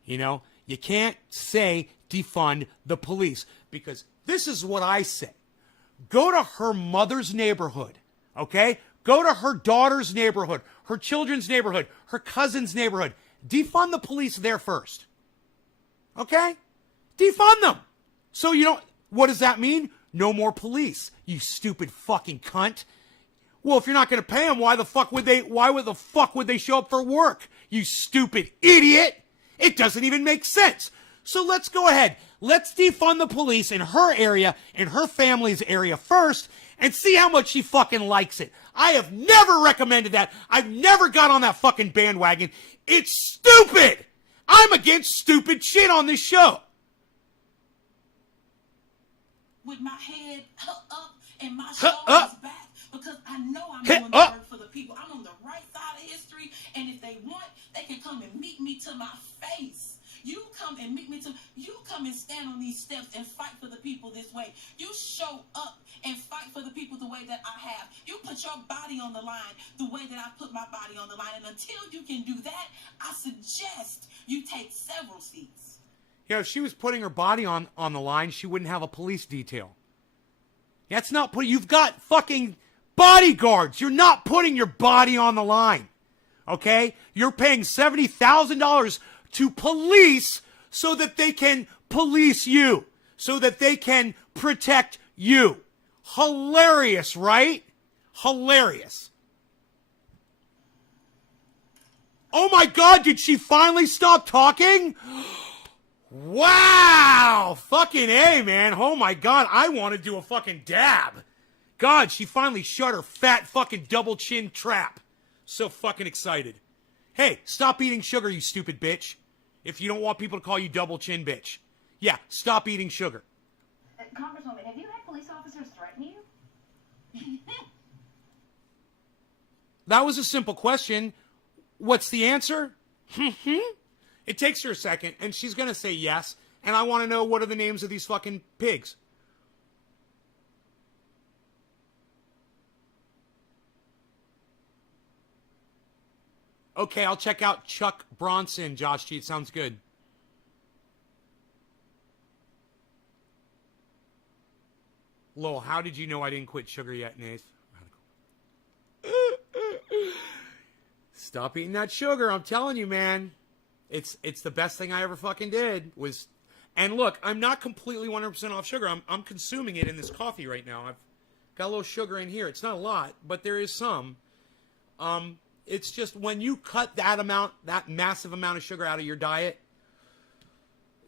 You know, you can't say defund the police because this is what I say. Go to her mother's neighborhood, okay? Go to her daughter's neighborhood, her children's neighborhood, her cousin's neighborhood. Defund the police there first, okay? Defund them. So you don't, what does that mean? No more police, you stupid fucking cunt. Well, if you're not going to pay them, why the fuck would they show up for work? You stupid idiot. It doesn't even make sense. So let's go ahead. Let's defund the police in her area, in her family's area first, and see how much she fucking likes it. I have never recommended that. I've never got on that fucking bandwagon. It's stupid. I'm against stupid shit on this show. With my head up and my shoulders back. Because I know I'm doing the work for the people. I'm on the right side of history. And if they want, they can come and meet me to my face. You come and stand on these steps and fight for the people this way. You show up and fight for the people the way that I have. You put your body on the line the way that I put my body on the line. And until you can do that, I suggest you take several seats. You know, if she was putting her body on the line, she wouldn't have a police detail. That's not you've got fucking bodyguards. You're not putting your body on the line. Okay? You're paying $70,000 to police so that they can police you. So that they can protect you. Hilarious, right? Hilarious. Oh my God, did she finally stop talking? Wow! Fucking A, man. Oh my God, I want to do a fucking dab. God, she finally shut her fat fucking double chin trap. So fucking excited. Hey, stop eating sugar, you stupid bitch. If you don't want people to call you double chin bitch. Yeah, stop eating sugar. Congresswoman, have you had police officers threaten you? That was a simple question. What's the answer? It takes her a second, and she's going to say yes, and I want to know what are the names of these fucking pigs. Okay, I'll check out Chuck Bronson, Josh Cheat. Sounds good. Lowell, how did you know I didn't quit sugar yet, Nath? Stop eating that sugar. I'm telling you, man. It's the best thing I ever fucking did was... And look, I'm not completely 100% off sugar. I'm consuming it in this coffee right now. I've got a little sugar in here. It's not a lot, but there is some. It's just when you cut that amount, that massive amount of sugar out of your diet,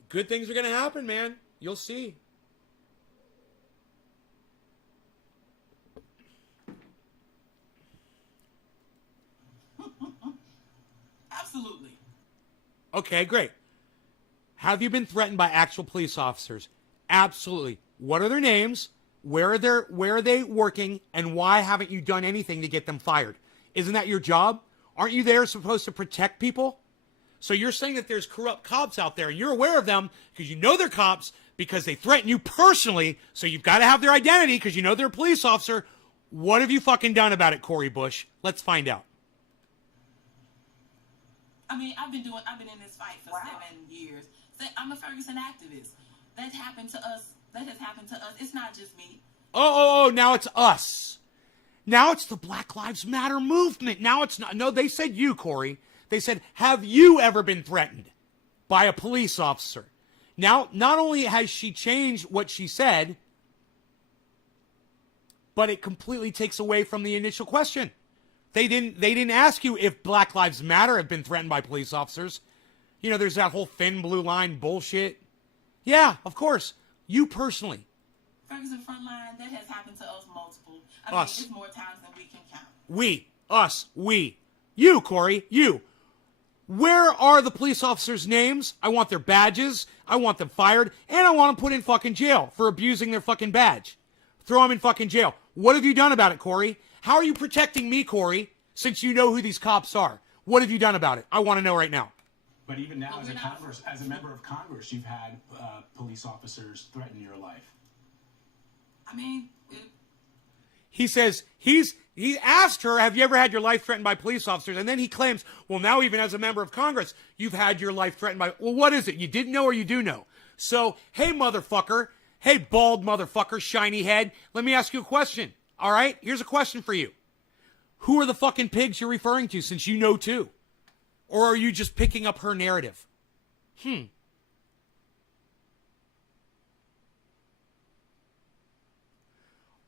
good things are going to happen, man. You'll see. Absolutely. Okay, great. Have you been threatened by actual police officers? Absolutely. What are their names? Where are they working? And why haven't you done anything to get them fired? Isn't that your job? Aren't you there supposed to protect people? So you're saying that there's corrupt cops out there and you're aware of them because you know they're cops because they threaten you personally. So you've got to have their identity because you know they're a police officer. What have you fucking done about it, Cori Bush? Let's find out. I mean, I've been in this fight for 7 years. So I'm a Ferguson activist. That happened to us. That has happened to us. It's not just me. Oh, now it's us. Now it's the Black Lives Matter movement. Now it's not. No, they said you, Cori. They said, have you ever been threatened by a police officer? Now, not only has she changed what she said, but it completely takes away from the initial question. They didn't ask you if Black Lives Matter have been threatened by police officers. You know, there's that whole thin blue line bullshit. Yeah, of course. You personally. Ferguson Frontline, that has happened to us multiple. Us. It's more times than we can count. We. Us. We. You, Cori. You. Where are the police officers' names? I want their badges. I want them fired. And I want them put in fucking jail for abusing their fucking badge. Throw them in fucking jail. What have you done about it, Cori? How are you protecting me, Cori, since you know who these cops are? What have you done about it? I want to know right now. But even now, as a member of Congress, you've had police officers threaten your life. I mean, He says he asked her, have you ever had your life threatened by police officers? And then he claims, well, now even as a member of Congress, you've had your life threatened by, well, what is it? You didn't know or you do know? So, hey, motherfucker. Hey, bald motherfucker, shiny head. Let me ask you a question. All right? Here's a question for you. Who are the fucking pigs you're referring to, since you know too? Or are you just picking up her narrative?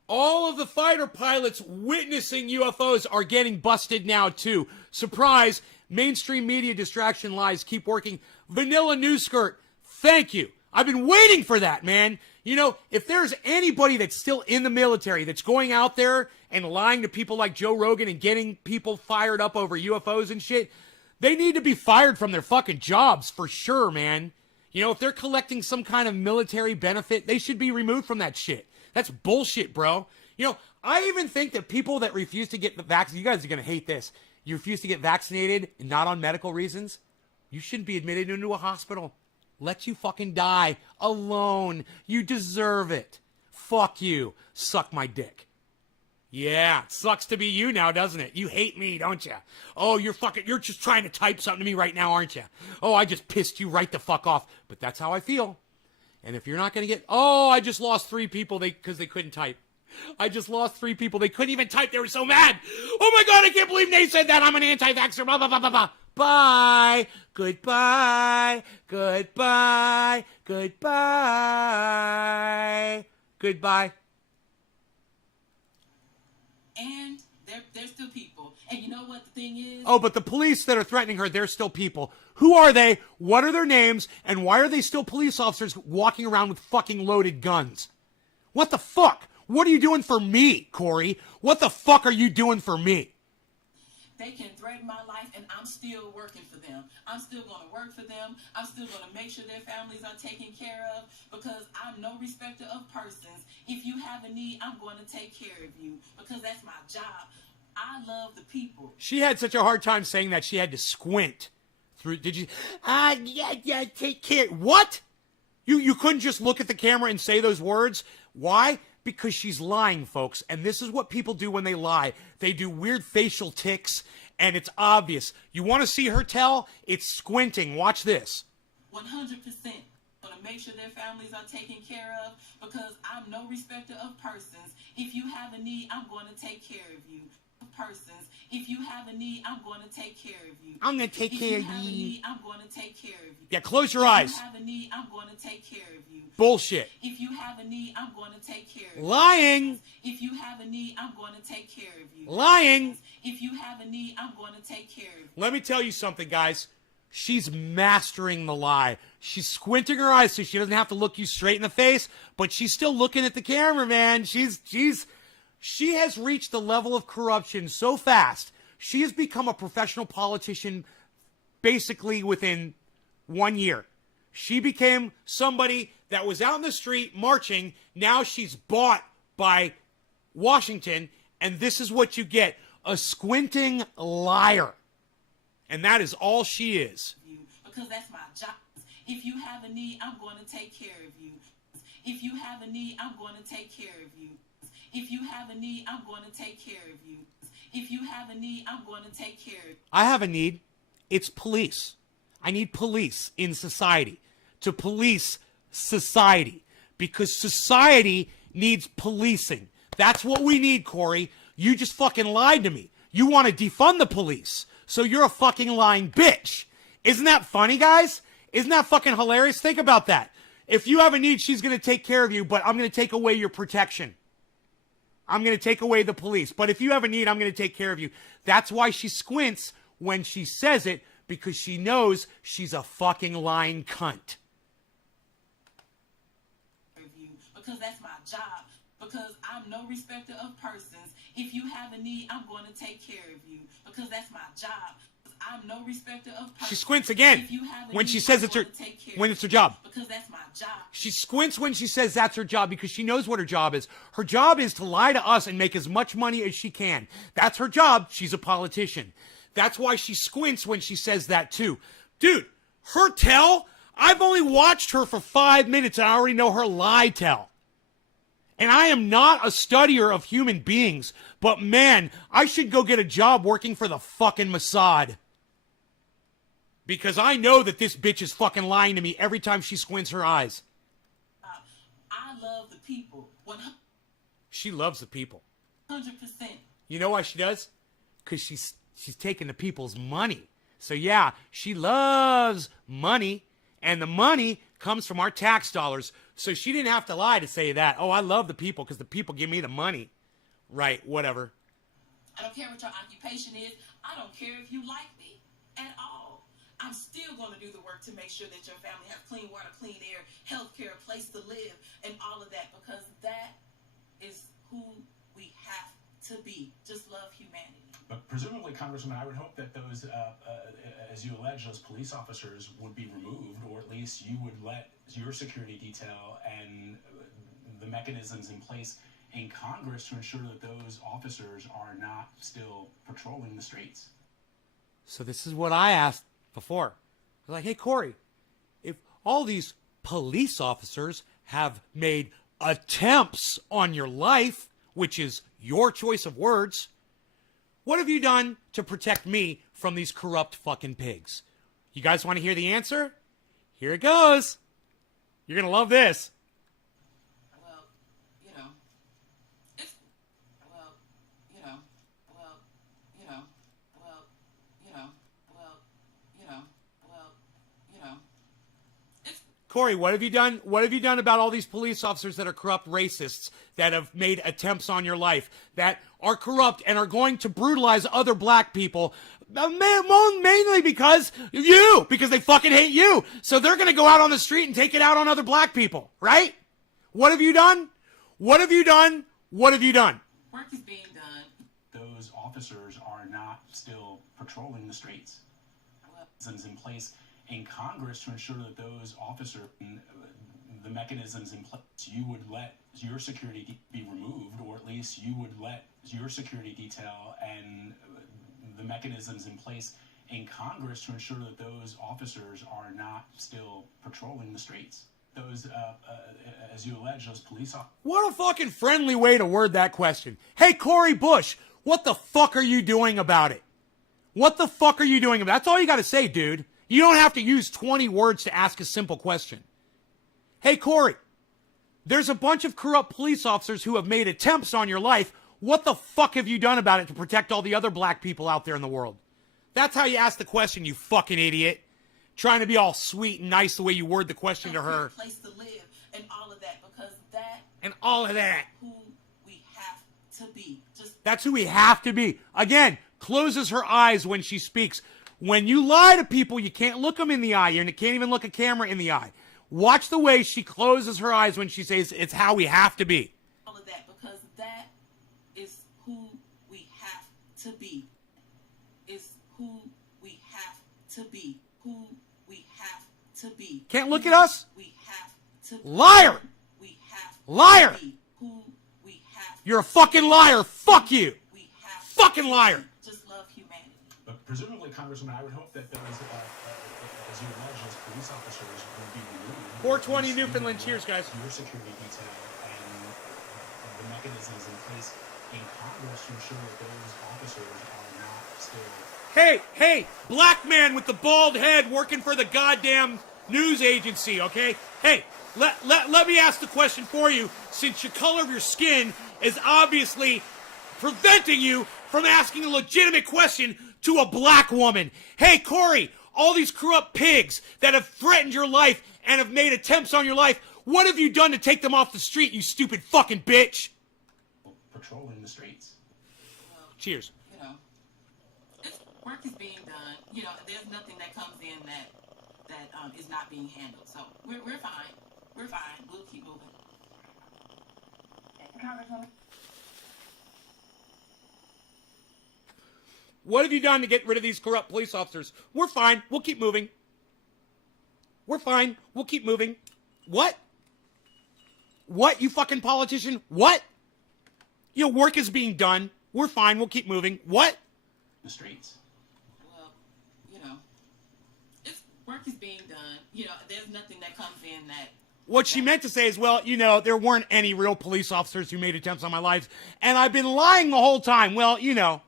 All of the fighter pilots witnessing UFOs are getting busted now too. Surprise, mainstream media distraction lies keep working. Vanilla news skirt, thank you. I've been waiting for that, man. You know, if there's anybody that's still in the military that's going out there and lying to people like Joe Rogan and getting people fired up over UFOs and shit, they need to be fired from their fucking jobs for sure, man. You know, if they're collecting some kind of military benefit, they should be removed from that shit. That's bullshit, bro. You know, I even think that people that refuse to get the vaccine, you guys are going to hate this. You refuse to get vaccinated and not on medical reasons, you shouldn't be admitted into a hospital. Let you fucking die alone. You deserve it. Fuck you. Suck my dick. Yeah, it sucks to be you now, doesn't it? You hate me, don't you? Oh, you're just trying to type something to me right now, aren't you? Oh, I just pissed you right the fuck off. But that's how I feel. And if you're not going to get, oh, I just lost 3 people because they couldn't type. I just lost 3 people. They couldn't even type. They were so mad. Oh my God, I can't believe Nate said that. I'm an anti-vaxxer. Blah, blah, blah, blah, blah. Bye. Goodbye. Goodbye. Goodbye. Goodbye. and they're still people. And you know what the thing is? Oh, but the police that are threatening her, they're still people. Who are they? What are their names? And why are they still police officers walking around with fucking loaded guns? What the fuck? What are you doing for me, Cori? What the fuck are you doing for me? They can threaten my life, and I'm still working for them. I'm still going to work for them. I'm still going to make sure their families are taken care of, because I'm no respecter of persons. If you have a need, I'm going to take care of you, because that's my job. I love the people. She had such a hard time saying that she had to squint through. Did you? Yeah, take care. What? You couldn't just look at the camera and say those words? Why? Because she's lying, folks. And this is what people do when they lie. They do weird facial tics And it's obvious. You want to see her tell? It's squinting. Watch this. 100% going to make sure their families are taken care of, because I'm no respecter of persons. If you have a need, I'm going to take care of you. Persons, if you have a need, I'm going to take care of you. I'm going to take care of If you have a you. need, I'm going to take care of you. Yeah, close your If eyes. you have a need, I'm going to take care of you. Bullshit. If you have a need, I'm going to take care of you. Lying. If you have a need, I'm going to take care of you. Lying. If you have a need, I'm going to take care of you. Let me tell you something, guys. She's mastering the lie. She's squinting her eyes so she doesn't have to look you straight in the face, but she's still looking at the camera, man. She has reached the level of corruption so fast. She has become a professional politician basically within 1 year. She became somebody that was out in the street marching. Now she's bought by Washington, and this is what you get. A squinting liar. And that is all she is. Because that's my job. If you have a need, I'm going to take care of you. If you have a need, I'm going to take care of you. If you have a need, I'm going to take care of you. If you have a need, I'm going to take care of you. I have a need. It's police. I need police in society to police society because society needs policing. That's what we need, Cori. You just fucking lied to me. You want to defund the police, so you're a fucking lying bitch. Isn't that funny, guys? Isn't that fucking hilarious? Think about that. If you have a need, she's going to take care of you, but I'm going to take away your protection. I'm going to take away the police. But if you have a need, I'm going to take care of you. That's why she squints when she says it, because she knows she's a fucking lying cunt. Because that's my job. Because I'm no respecter of persons. If you have a need, I'm going to take care of you. Because that's my job. I'm no respecter of persons. She squints again when she says it's her job. Because that's my job. She squints when she says that's her job because she knows what her job is. Her job is to lie to us and make as much money as she can. That's her job. She's a politician. That's why she squints when she says that too. Dude, her tell, I've only watched her for 5 minutes and I already know her lie tell. And I am not a studier of human beings, but man, I should go get a job working for the fucking Mossad. Because I know that this bitch is fucking lying to me every time she squints her eyes. I love the people. 100%. She loves the people. You know why she does? Because she's taking the people's money. So yeah, she loves money, and the money comes from our tax dollars. So she didn't have to lie to say that. Oh, I love the people because the people give me the money. Right, whatever. I don't care what your occupation is. I don't care if you like me at all. I'm still going to do the work to make sure that your family has clean water, clean air, health care, a place to live, and all of that, because that is who we have to be. Just love humanity. But presumably, Congresswoman, I would hope that those, as you allege, those police officers would be removed, or at least you would let your security detail and the mechanisms in place in Congress to ensure that those officers are not still patrolling the streets. So this is what I asked before. I was like, hey, Cori, if all these police officers have made attempts on your life, which is your choice of words, what have you done to protect me from these corrupt fucking pigs? You guys want to hear the answer? Here it goes. You're going to love this. Well, you know, it's, well, you know, well, you know, well, you know, well, you know, well, you know, it's... Cori, what have you done? What have you done about all these police officers that are corrupt racists that have made attempts on your life, that are corrupt and are going to brutalize other black people, mainly because they fucking hate you. So they're going to go out on the street and take it out on other black people, right? What have you done? What have you done? What have you done? Work is being done. Those officers are not still patrolling the streets. Mechanisms in place in Congress to ensure that those officers, the mechanisms in place, you would let your security be removed, or at least you would let your security detail and the mechanisms in place in Congress to ensure that those officers are not still patrolling the streets. Those, as you allege, those police officers. What a fucking friendly way to word that question. Hey, Cori Bush, what the fuck are you doing about it? What the fuck are you doing? That's all you got to say, dude. You don't have to use 20 words to ask a simple question. Hey, Cori, there's a bunch of corrupt police officers who have made attempts on your life. What the fuck have you done about it to protect all the other black people out there in the world? That's how you ask the question, you fucking idiot. Trying to be all sweet and nice the way you word the question to her. Place to live and all of that, because that And all of that. who we have to be. That's who we have to be. Again, closes her eyes when she speaks. When you lie to people, you can't look them in the eye. You can't even look a camera in the eye. Watch the way she closes her eyes when she says it's how we have to be. All of that, because that is who we have to be. Is who we have to be. Who we have to be. Can't look at us? We have to be. Liar! We have Liar! to be. Who we have. You're a fucking liar. Fuck you. We have Fucking liar. Just love humanity. But presumably, Congresswoman, I would hope that those, as you allege, those police officers would be removed. 420 Newfoundland. Cheers, guys. Your security detail and the mechanisms in place in Congress to ensure that those officers are not still. Hey, black man with the bald head working for the goddamn news agency, okay? Hey, let me ask the question for you, since your color of your skin is obviously preventing you from asking a legitimate question to a black woman. Hey, Cori, all these corrupt pigs that have threatened your life and have made attempts on your life, what have you done to take them off the street, you stupid fucking bitch? Patrolling the streets. Well, Cheers. you know, work is being done. You know, there's nothing that comes in that is not being handled. So we're fine. We're fine. We'll keep moving. Congresswoman. What have you done to get rid of these corrupt police officers? We're fine. We'll keep moving. We're fine. We'll keep moving. What? What, you fucking politician? What? Your work is being done. We're fine. We'll keep moving. What? The streets. Well, you know, work is being done. You know, there's nothing that comes in that. What she meant to say is, well, you know, there weren't any real police officers who made attempts on my life, and I've been lying the whole time. Well, you know.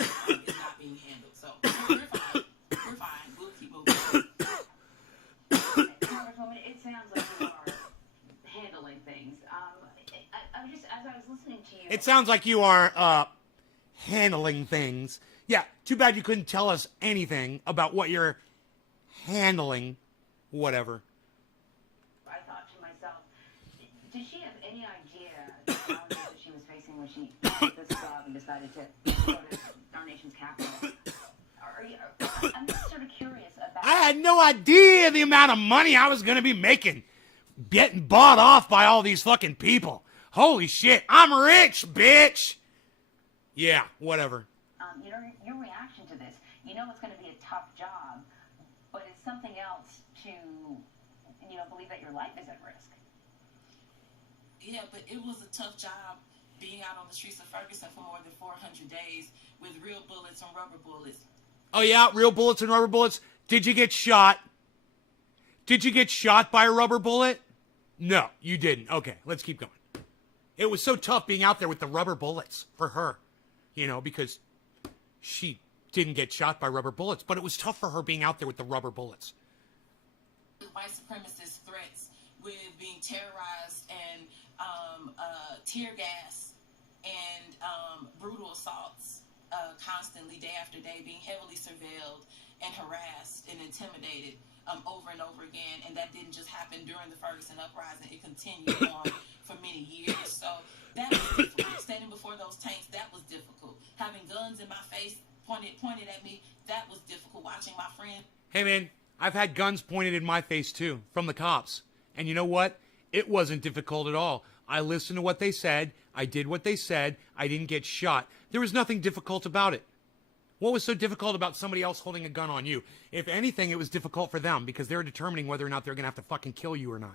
It's not being handled. So we're fine. We're fine. We'll keep moving. Congresswoman, it sounds like you are handling things. I was just, as I was listening to you. It sounds like you are handling things. Yeah, too bad you couldn't tell us anything about what you're handling. Whatever. I thought to myself, did she have any idea the challenges that she was facing when she got this job and decided to go to our nation's capital? I'm just sort of curious about. I had no idea the amount of money I was going to be making. Getting bought off by all these fucking people. Holy shit, I'm rich, bitch. Yeah, whatever. You know, your reaction to this, you know it's going to be a tough job, but it's something else to, you know, believe that your life is at risk. Yeah, but it was a tough job being out on the streets of Ferguson for more than 400 days with real bullets and rubber bullets. Oh yeah, real bullets and rubber bullets. Did you get shot? Did you get shot by a rubber bullet? No, you didn't. Okay, let's keep going. It was so tough being out there with the rubber bullets for her, you know, because she didn't get shot by rubber bullets, but it was tough for her being out there with the rubber bullets. White supremacist threats with being terrorized and tear gas and brutal assaults constantly, day after day, being heavily surveilled and harassed and intimidated over and over again. And that didn't just happen during the Ferguson uprising. It continued on for many years. So that was difficult. Standing before those tanks, that was difficult. Having guns in my face pointed at me, that was difficult. Watching my friend. Hey man, I've had guns pointed in my face too, from the cops. And you know what? It wasn't difficult at all. I listened to what they said. I did what they said. I didn't get shot. There was nothing difficult about it. What was so difficult about somebody else holding a gun on you? If anything, it was difficult for them because they're determining whether or not they're going to have to fucking kill you or not.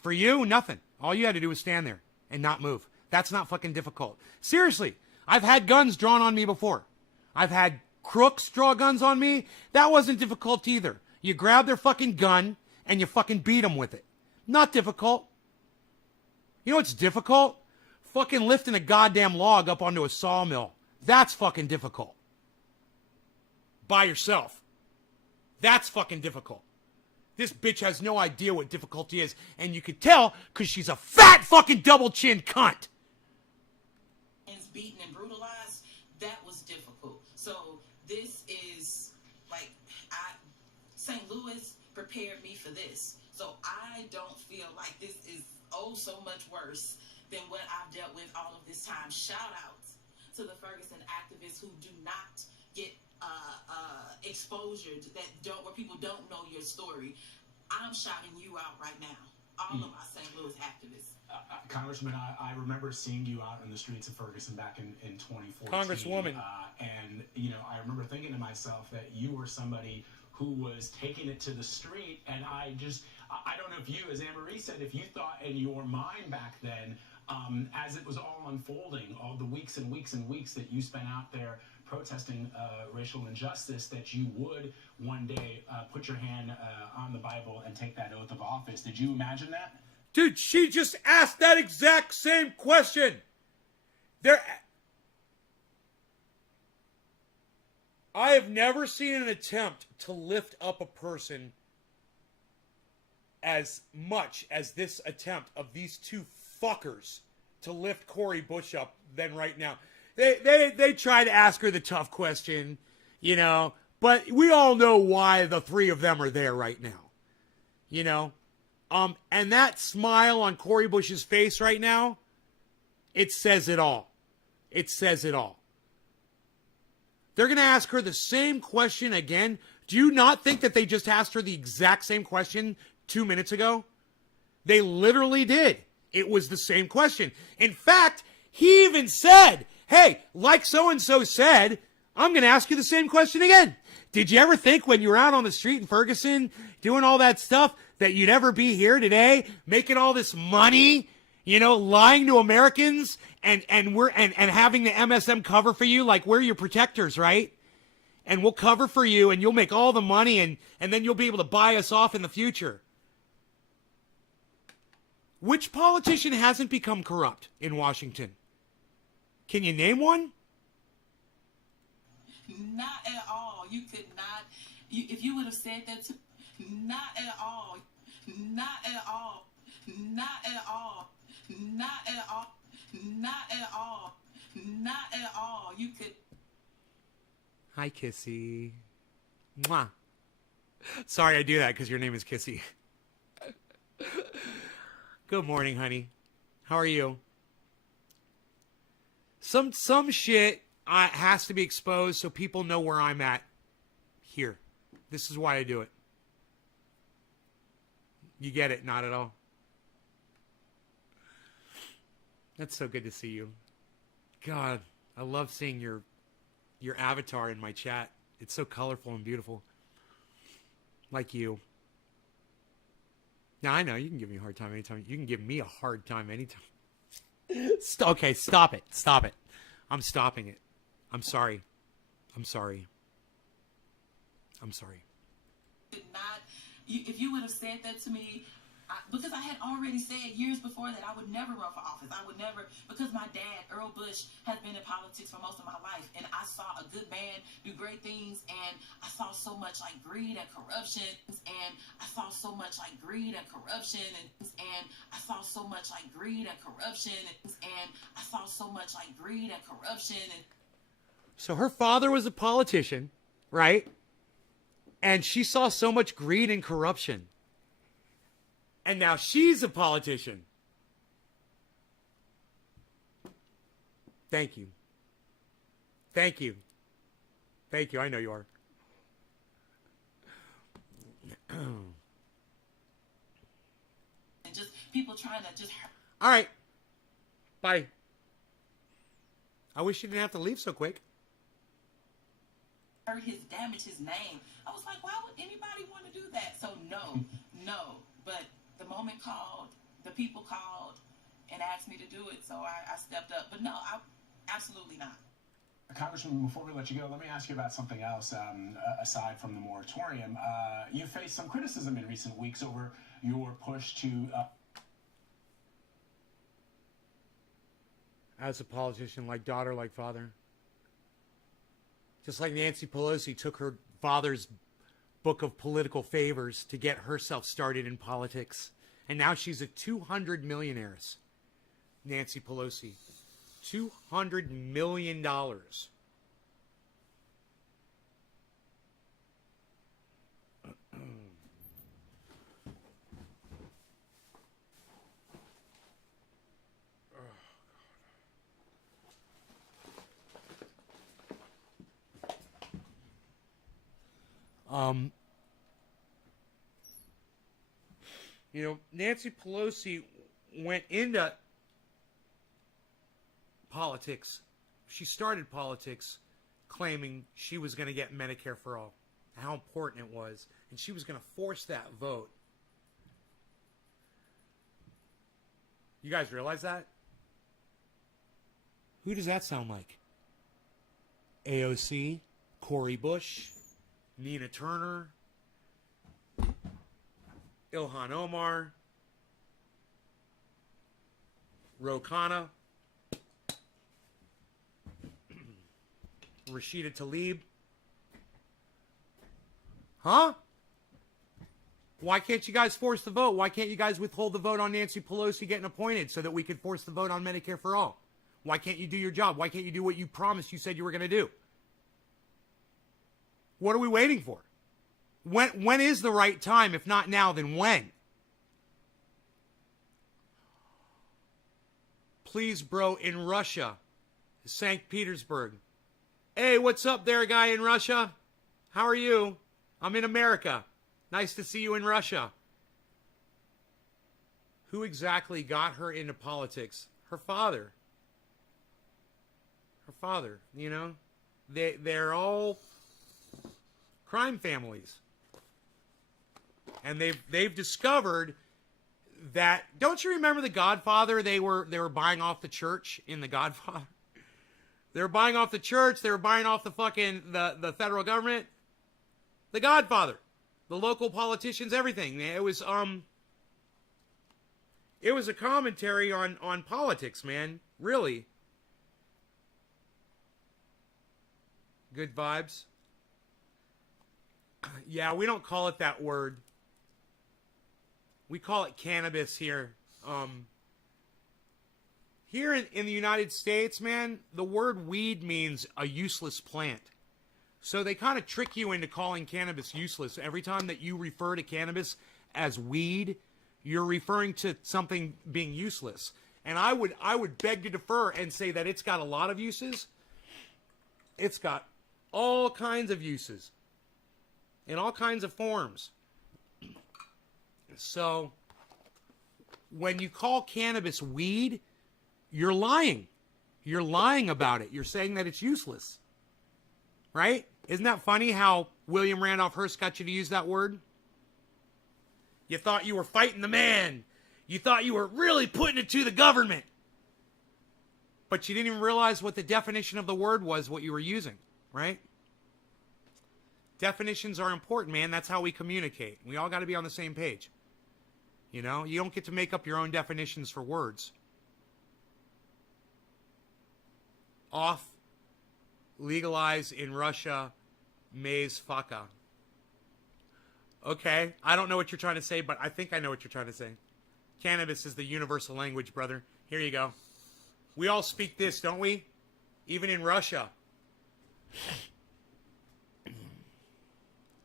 For you, nothing. All you had to do was stand there and not move. That's not fucking difficult. Seriously, I've had guns drawn on me before. I've had crooks draw guns on me. That wasn't difficult either. You grab their fucking gun and you fucking beat them with it. Not difficult. You know what's difficult? Fucking lifting a goddamn log up onto a sawmill That's fucking difficult. By yourself. That's fucking difficult. This bitch has no idea what difficulty is, and you can tell because she's a fat fucking double-chin cunt. Beaten and brutalized, that was difficult. So this is like, St. Louis prepared me for this. So I don't feel like this is so much worse than what I've dealt with all of this time. Shout outs to the Ferguson activists who do not get exposure where people don't know your story. I'm shouting you out right now. All of my St. Louis activists. Congressman, I remember seeing you out in the streets of Ferguson back in 2014. Congresswoman. And, you know, I remember thinking to myself that you were somebody who was taking it to the street. And I don't know if you, as Anne-Marie said, if you thought in your mind back then, as it was all unfolding, all the weeks and weeks and weeks that you spent out there protesting racial injustice, that you would one day put your hand on the Bible and take that oath of office. Did you imagine that? Dude, she just asked that exact same question. I have never seen an attempt to lift up a person as much as this attempt of these two fuckers to lift Cori Bush up than right now. They try to ask her the tough question, you know, but we all know why the three of them are there right now, you know. And that smile on Cori Bush's face right now, it says it all. It says it all. They're going to ask her the same question again. Do you not think that they just asked her the exact same question 2 minutes ago? They literally did. It was the same question. In fact, he even said, hey, like so-and-so said, I'm going to ask you the same question again. Did you ever think when you were out on the street in Ferguson doing all that stuff that you'd ever be here today making all this money, you know, lying to Americans and having the MSM cover for you like we're your protectors, right? And we'll cover for you and you'll make all the money and then you'll be able to buy us off in the future. Which politician hasn't become corrupt in Washington? Can you name one? Not at all. You could not. If you would have said that to, not at all. Not at all. Not at all. Not at all. Not at all. Not at all. You could. Hi, Kissy. Mwah. Sorry I do that because your name is Kissy. Good morning, honey. How are you? Some shit has to be exposed so people know where I'm at here. This is why I do it. You get it? Not at all. That's so good to see you. God, I love seeing your avatar in my chat. It's so colorful and beautiful. Like you. Now, I know you can give me a hard time anytime. You can give me a hard time anytime. Okay, stop it. Stop it. I'm stopping it. I'm sorry. I'm sorry. I'm sorry. If you would have said that to me, because I had already said years before that I would never run for office. I would never, because my dad, Earl Bush, has been in politics for most of my life. And I saw a good man do great things. And I saw so much like greed and corruption. And I saw so much like greed and corruption. And I saw so much like greed and corruption. And I saw so much like greed and corruption. So her father was a politician, right? And she saw so much greed and corruption. And now she's a politician. Thank you. Thank you. Thank you. I know you are. And just people trying to just... All right. Bye. I wish you didn't have to leave so quick. Damage his name. I was like, why would anybody want to do that? So no. But the moment called, the people called and asked me to do it, so I stepped up. But no, absolutely not. Congressman, before we let you go, let me ask you about something else aside from the moratorium. You faced some criticism in recent weeks over your push to... As a politician, like daughter, like father. Just like Nancy Pelosi took her father's book of political favors to get herself started in politics. And now she's a 200 millionaires. Nancy Pelosi. $200 million. You know, Nancy Pelosi went into politics. She started politics claiming she was going to get Medicare for all, how important it was, and she was going to force that vote. You guys realize that? Who does that sound like? AOC, Cori Bush, Nina Turner, Ilhan Omar, Ro Khanna, Rashida Tlaib. Huh? Why can't you guys force the vote? Why can't you guys withhold the vote on Nancy Pelosi getting appointed so that we could force the vote on Medicare for all? Why can't you do your job? Why can't you do what you promised you said you were going to do? What are we waiting for? When is the right time? If not now, then when? Please, bro, in Russia, St. Petersburg. Hey, what's up there, guy in Russia? How are you? I'm in America. Nice to see you in Russia. Who exactly got her into politics? Her father. Her father, you know? They're all crime families. And they've discovered that, don't you remember The Godfather? They were buying off the church in The Godfather. They were buying off the church, they were buying off the fucking the federal government. The Godfather. The local politicians, everything. It was a commentary on politics, man. Really. Good vibes. Yeah, we don't call it that word. We call it cannabis here. Here in the United States, man, the word weed means a useless plant. So they kind of trick you into calling cannabis useless. Every time that you refer to cannabis as weed, you're referring to something being useless. And I would beg to differ and say that it's got a lot of uses. It's got all kinds of uses in all kinds of forms. So when you call cannabis weed, you're lying. You're lying about it. You're saying that it's useless. Right? Isn't that funny how William Randolph Hearst got you to use that word? You thought you were fighting the man. You thought you were really putting it to the government. But you didn't even realize what the definition of the word was, what you were using. Right? Definitions are important, man. That's how we communicate. We all got to be on the same page. You know, you don't get to make up your own definitions for words. Off, legalize in Russia, maize faka. Okay, I don't know what you're trying to say, but I think I know what you're trying to say. Cannabis is the universal language, brother. Here you go. We all speak this, don't we? Even in Russia.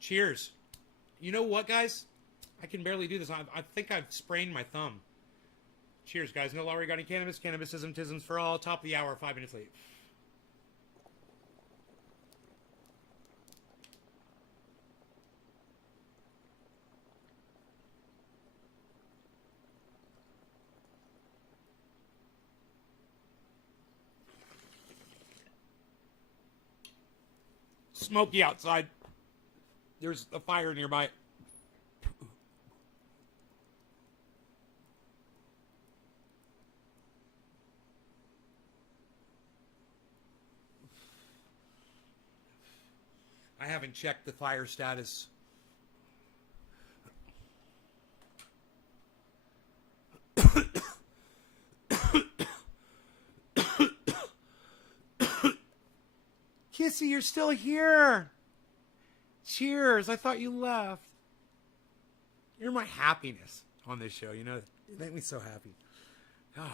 Cheers. You know what, guys? I can barely do this. I think I've sprained my thumb. Cheers, guys. No law regarding cannabis. Cannabisism, tisms for all. Top of the hour, 5 minutes late. Smoky outside. There's a fire nearby. I haven't checked the fire status. Kissy, you're still here. Cheers. I thought you left. You're my happiness on this show. You know, you make me so happy. God.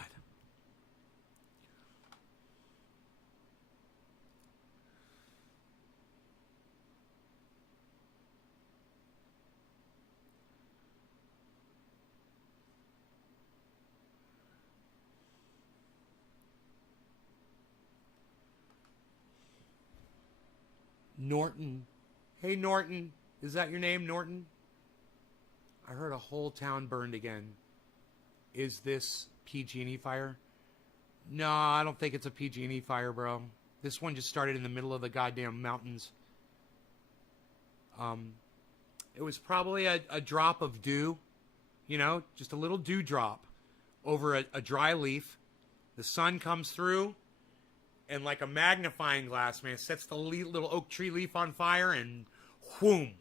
Norton. Hey, Norton. Is that your name, Norton? I heard a whole town burned again. Is this PG&E fire? No, I don't think it's a PG&E fire, bro. This one just started in the middle of the goddamn mountains. It was probably a drop of dew. You know, just a little dew drop over a dry leaf. The sun comes through. And like a magnifying glass, man, sets the little oak tree leaf on fire and whoom.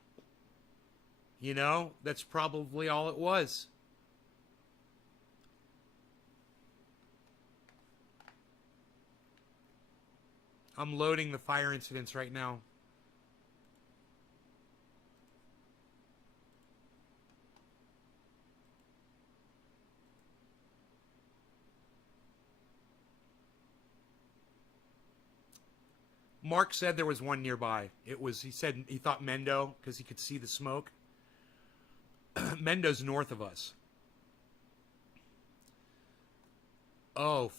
You know, that's probably all it was. I'm loading the fire incidents right now. Mark said there was one nearby. He said he thought Mendo, because he could see the smoke. Mendo's north of us. Oh,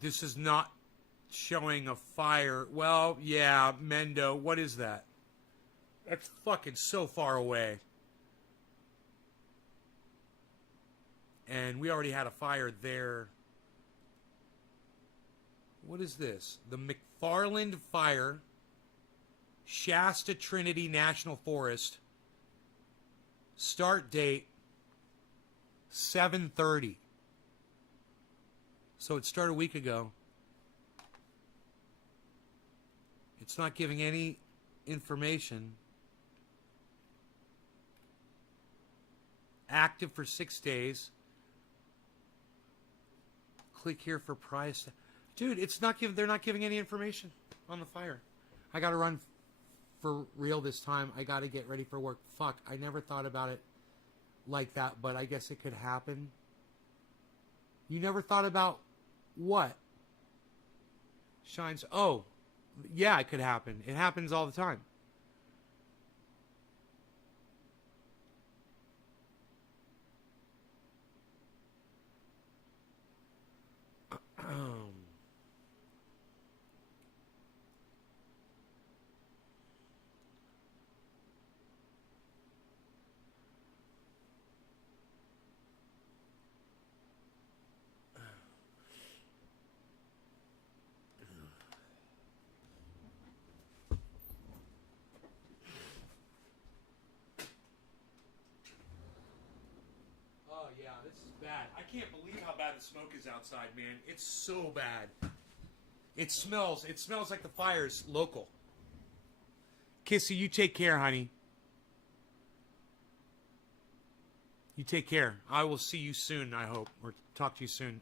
this is not showing a fire. Well, yeah, Mendo, what is that? That's fucking so far away. And we already had a fire there. What is this? The McFarland Fire, Shasta Trinity National Forest. Start date 7:30. So it started a week ago. It's not giving any information. Active for 6 days. Click here for price. Dude, it's not giving. They're not giving any information on the fire. I got to run for real this time. I got to get ready for work. Fuck, I never thought about it like that, but I guess it could happen. You never thought about what? Shines. Oh, yeah, it could happen. It happens all the time. Oh, yeah, this is bad. I can't believe how bad the smoke is outside, man. It's so bad. It smells like the fire's local. Kissy, you take care, honey. You take care. I will see you soon, I hope. Or talk to you soon.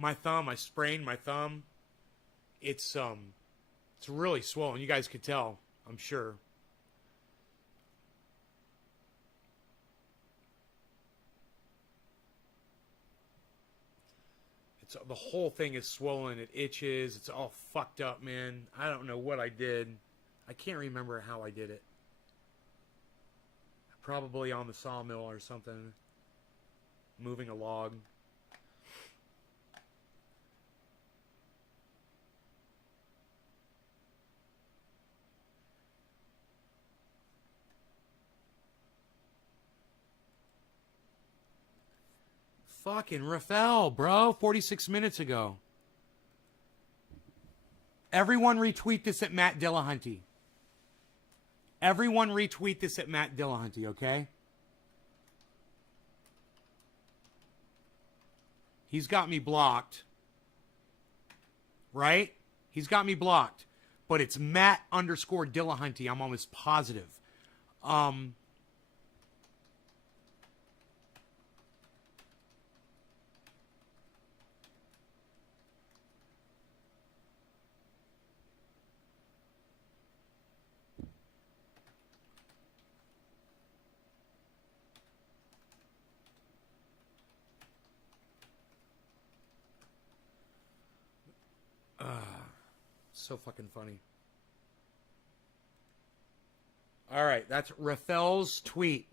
My thumb, I sprained my thumb. It's really swollen. You guys could tell, I'm sure. The whole thing is swollen. It itches. It's all fucked up, man. I don't know what I did. I can't remember how I did it. Probably on the sawmill or something. Moving a log. Fucking Rafael, bro. 46 minutes ago. Everyone retweet this at Matt Dillahunty. Everyone retweet this at Matt Dillahunty, okay? He's got me blocked. Right? He's got me blocked. But it's Matt _ Dillahunty. I'm almost positive. So fucking funny. All right, that's Rafael's tweet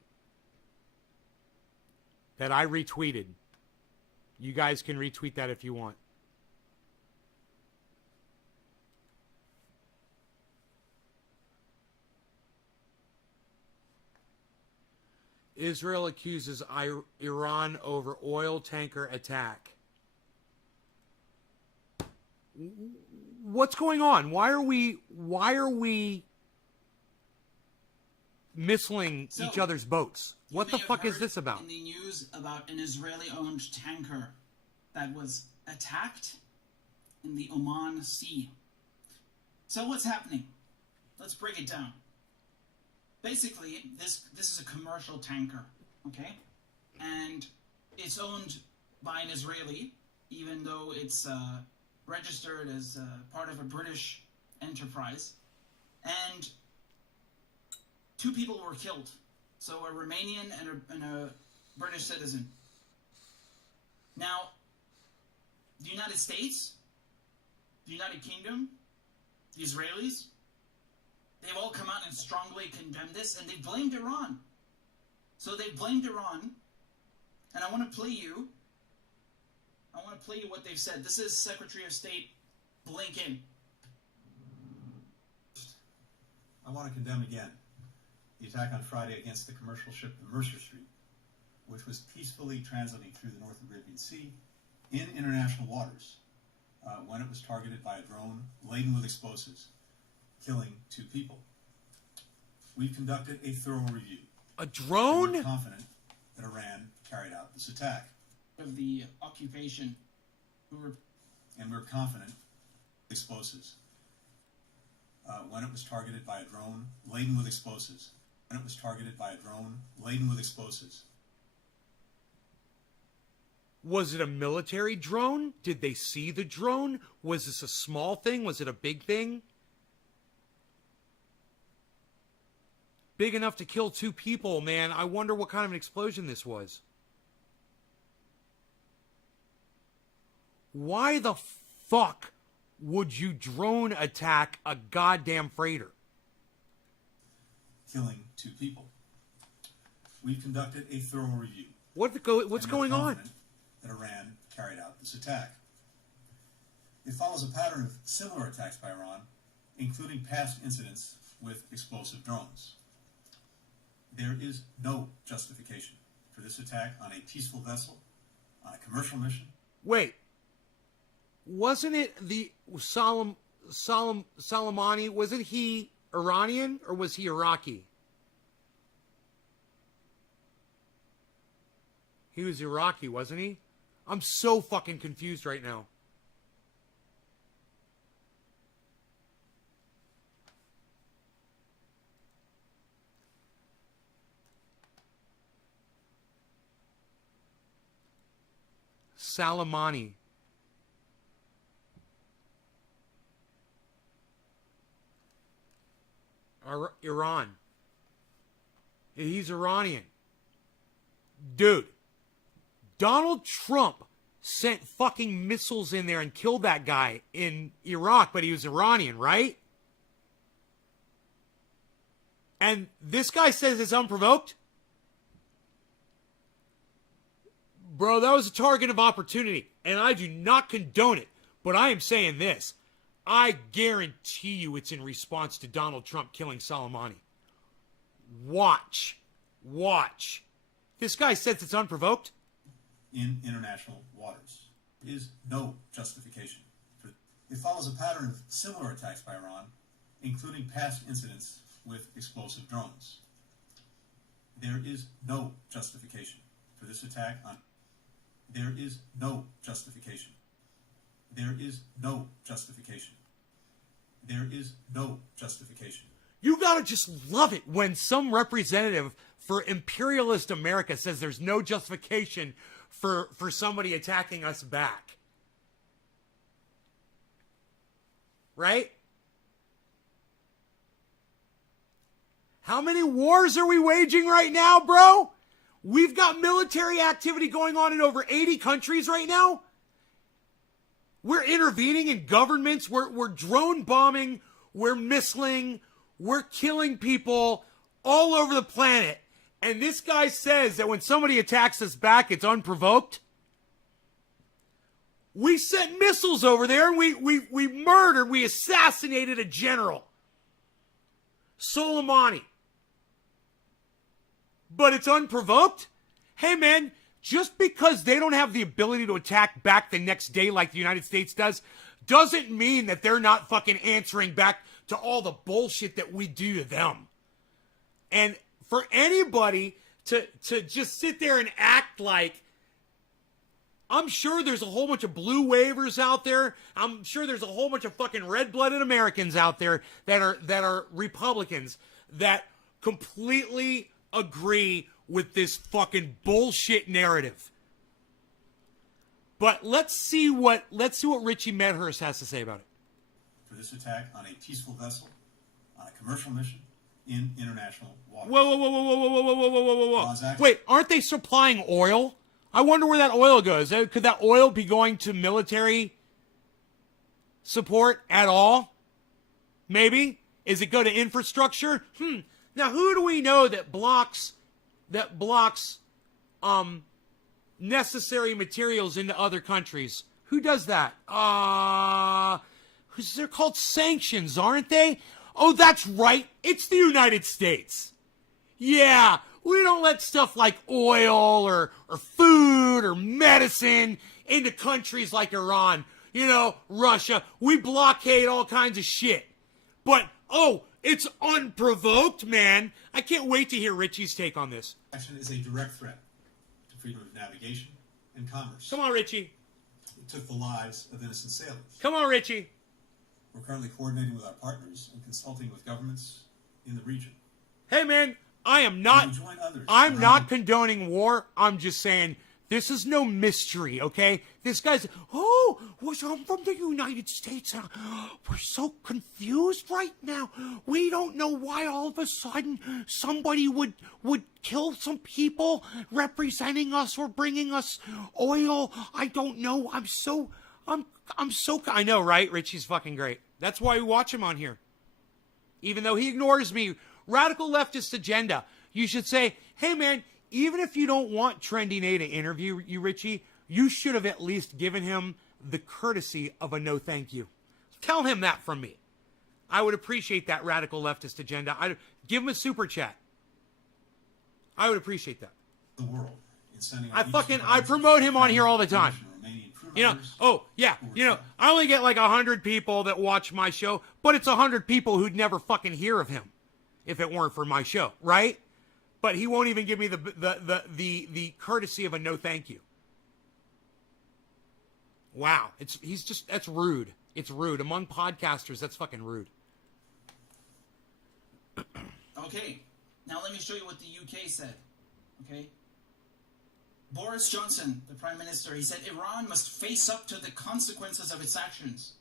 that I retweeted. You guys can retweet that if you want. Israel accuses Iran over oil tanker attack. What's going on? Why are we missiling each other's boats? What the fuck is this about? In the news about an Israeli-owned tanker that was attacked in the Oman Sea. So what's happening? Let's break it down. Basically, this is a commercial tanker, okay? And it's owned by an Israeli, even though it's registered as part of a British enterprise. And 2 people were killed. So a Romanian and a British citizen. Now, the United States, the United Kingdom, the Israelis, they've all come out and strongly condemned this, and they blamed Iran. So they blamed Iran, and I want to play you what they've said. This is Secretary of State Blinken. I want to condemn again the attack on Friday against the commercial ship the Mercer Street, which was peacefully transiting through the North Arabian Sea in international waters when it was targeted by a drone laden with explosives, killing 2 people. We've conducted a thorough review. A drone? We're confident that Iran carried out this attack. Of the occupation, And we're confident explosives when it was targeted by a drone laden with explosives. When it was targeted by a drone laden with explosives. Was it a military drone? Did they see the drone? Was this a small thing? Was it a big thing? Big enough to kill 2 people, man. I wonder what kind of an explosion this was. Why the fuck would you drone attack a goddamn freighter? Killing 2 people. We've conducted a thorough review. What's going on? That Iran carried out this attack. It follows a pattern of similar attacks by Iran, including past incidents with explosive drones. There is no justification for this attack on a peaceful vessel, on a commercial mission. Wait. Wasn't it the Soleimani? Wasn't he Iranian or was he Iraqi? He was Iraqi, wasn't he? I'm so fucking confused right now. Soleimani. Iran. He's Iranian. Dude. Donald Trump sent fucking missiles in there and killed that guy in Iraq, but he was Iranian, right? And this guy says it's unprovoked? Bro, that was a target of opportunity, and I do not condone it, but I am saying this. I guarantee you it's in response to Donald Trump killing Soleimani. Watch. This guy says it's unprovoked? in international waters. There is no justification for it. It follows a pattern of similar attacks by Iran, including past incidents with explosive drones. There is no justification for this attack on. There is no justification. There is no justification. There is no justification. You gotta just love it when some representative for imperialist America says there's no justification for somebody attacking us back. Right? How many wars are we waging right now, bro? We've got military activity going on in over 80 countries right now. We're intervening in governments. We're drone bombing. We're missiling. We're killing people all over the planet. And this guy says that when somebody attacks us back, it's unprovoked. We sent missiles over there and we murdered, we assassinated a general. Soleimani. But it's unprovoked? Hey man, just because they don't have the ability to attack back the next day like the United States doesn't mean that they're not fucking answering back to all the bullshit that we do to them. And for anybody to just sit there and act like, I'm sure there's a whole bunch of blue waivers out there. I'm sure there's a whole bunch of fucking red-blooded Americans out there that are Republicans that completely agree with this fucking bullshit narrative. But let's see what Richie Medhurst has to say about it. For this attack on a peaceful vessel, on a commercial mission in international waters. Whoa. Wait, aren't they supplying oil? I wonder where that oil goes. Could that oil be going to military support at all? Maybe? Is it go to infrastructure? Now, who do we know that blocks necessary materials into other countries? Who does that? They're called sanctions, aren't they? Oh, that's right. It's the United States. Yeah, we don't let stuff like oil or food or medicine into countries like Iran, Russia. We blockade all kinds of shit. But, it's unprovoked, man. I can't wait to hear Richie's take on this. Action is a direct threat to freedom of navigation and commerce. Come on, Richie. It took the lives of innocent sailors. Come on, Richie. We're currently coordinating with our partners and consulting with governments in the region. Hey, man, I'm not condoning war. I'm just saying this is no mystery, okay? This guy's, I'm from the United States. We're so confused right now. We don't know why all of a sudden somebody would kill some people representing us or bringing us oil. I don't know. I know, right? Richie's fucking great. That's why we watch him on here. Even though he ignores me. Radical leftist agenda. You should say, hey man, even if you don't want Trendy Nay to interview you, Richie, you should have at least given him the courtesy of a no thank you. Tell him that from me. I would appreciate that radical leftist agenda. I'd give him a super chat. I would appreciate that. The world in sending I promote him on here all the time. I only get like 100 people that watch my show, but it's 100 people who'd never fucking hear of him if it weren't for my show, right? But he won't even give me the courtesy of a no thank you. Wow, that's rude. It's rude. Among podcasters, that's fucking rude. Okay, now let me show you what the UK said. Okay? Boris Johnson, the Prime Minister, he said Iran must face up to the consequences of its actions.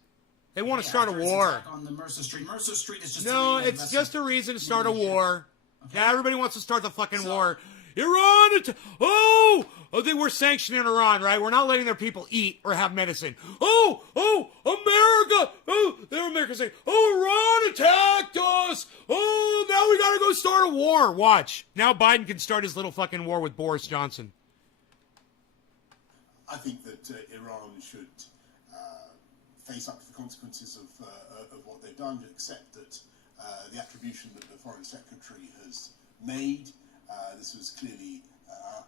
They want to start a war. On the Mercer Street. Mercer Street is just it's just a reason to start a war. Okay. Yeah, everybody wants to start the fucking war. Iran! They were sanctioning Iran, right? We're not letting their people eat or have medicine. America! They're America saying, Iran attacked us! Now we gotta go start a war. Watch. Now Biden can start his little fucking war with Boris Johnson. I think that Iran should face up to the consequences of what they've done, accept that the attribution that the Foreign Secretary has made, this was clearly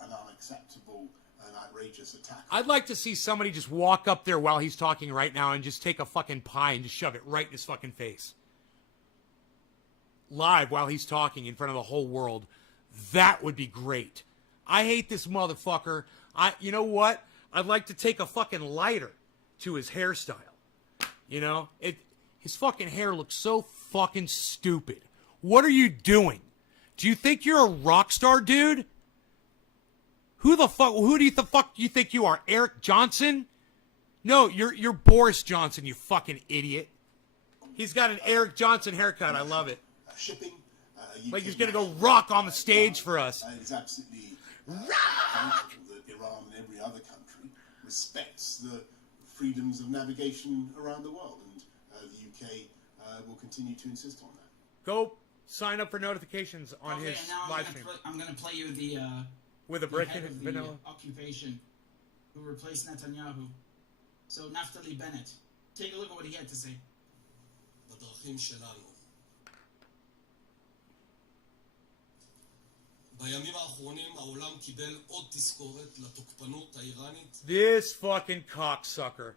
an unacceptable an outrageous attack. I'd like to see somebody just walk up there while he's talking right now and just take a fucking pie and just shove it right in his fucking face. Live while he's talking in front of the whole world. That would be great. I hate this motherfucker. You know what? I'd like to take a fucking lighter to his hairstyle. You know? His fucking hair looks so fucking stupid. What are you doing? Do you think you're a rock star, dude? Who do you think you are? Eric Johnson? No, you're Boris Johnson, you fucking idiot. He's got an Eric Johnson haircut. I love it. Shipping. Like he's going to go rock on the stage for us. It's absolutely vital that Iran and every other country respects the freedoms of navigation around the world, and the UK will continue to insist on that. Go sign up for notifications on his live stream. I'm going to play you the With a brick head and of vanilla. the occupation who replaced Netanyahu. So Naftali Bennett. Take a look at what he had to say. בדרכים שלנו. בימים האחרונים העולם קיבל עוד תזכורת לתוקפנות האיראנית. This fucking cocksucker.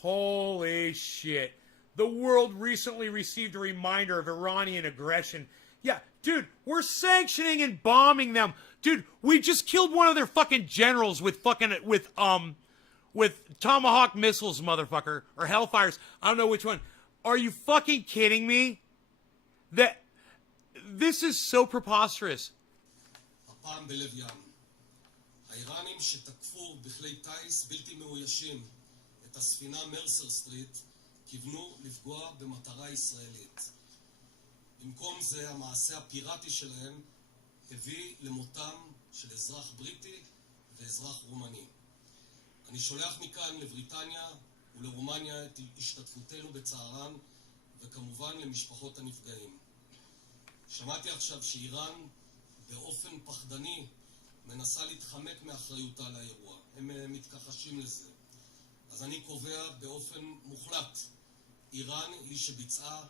Holy shit. The world recently received a reminder of Iranian aggression. Yeah, dude, we're sanctioning and bombing them. Dude, we just killed one of their fucking generals with Tomahawk missiles, motherfucker. Or Hellfires. I don't know which one. Are you fucking kidding me? This is so preposterous. הפעם בלב ים. האיראנים שתקפו בכלי טיס בלתי מאוישים את הספינה מרסר סטריט כיוונו לפגוע במטרה ישראלית. במקום זה המעשה הפיראטי שלהם הביא למותם של אזרח בריטי ואזרח רומני. אני שולח מכאן לבריטניה ולרומניה את השתתפותנו בצערן וכמובן למשפחות הנפגעים. שמעתי עכשיו שאיראן באופן פחדני מנסה להתחמק מאחריותה לאירוע. הם מתכחשים לזה. אז אני קובע באופן מוחלט, איראן היא שביצעה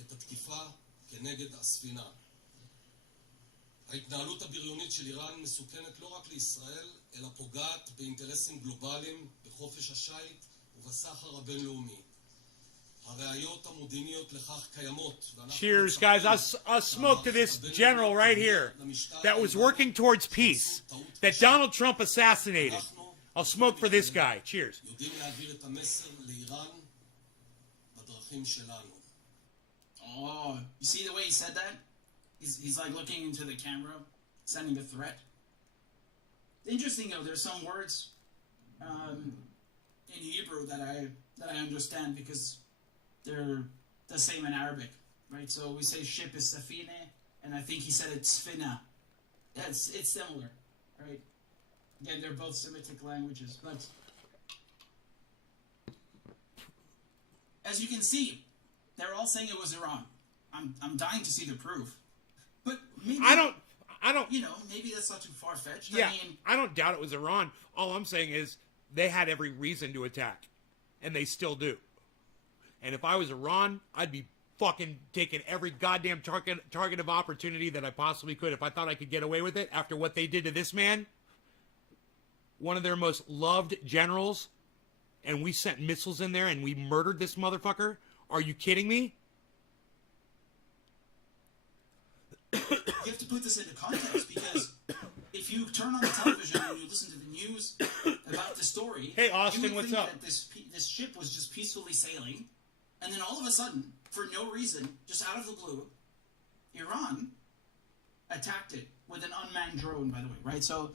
את התקיפה כנגד הספינה. ההתנהלות הבריונית של איראן מסוכנת לא רק לישראל, אלא פוגעת באינטרסים גלובליים, בחופש השיט ובסחר הבינלאומי. הראיות המודיעיניות לכך קיימות. Cheers, guys. I'll smoke to this general right here that was working towards peace, that Donald Trump assassinated. I'll smoke for this guy. Cheers. יודעים להעביר את המסר לאיראן בדרכים שלנו. Oh, you see the way he said that? He's like looking into the camera, sending a threat. Interesting though, there's some words in Hebrew that I understand because they're the same in Arabic, right? So we say ship is safine, and I think he said it's sfina. Yeah, it's similar, right? Again, they're both Semitic languages, but as you can see, they're all saying it was Iran. I'm dying to see the proof, but maybe I don't. You know, maybe that's not too far-fetched. Yeah, I mean, I don't doubt it was Iran. All I'm saying is they had every reason to attack, and they still do. And if I was Iran, I'd be fucking taking every goddamn target of opportunity that I possibly could. If I thought I could get away with it after what they did to this man, one of their most loved generals, and we sent missiles in there and we murdered this motherfucker. Are you kidding me? you have to put this into context because if you turn on the television and you listen to the news about the story, Hey, Austin, you would what's think up? that this ship was just peacefully sailing, and then all of a sudden, for no reason, just out of the blue, Iran attacked it with an unmanned drone, by the way, right? So,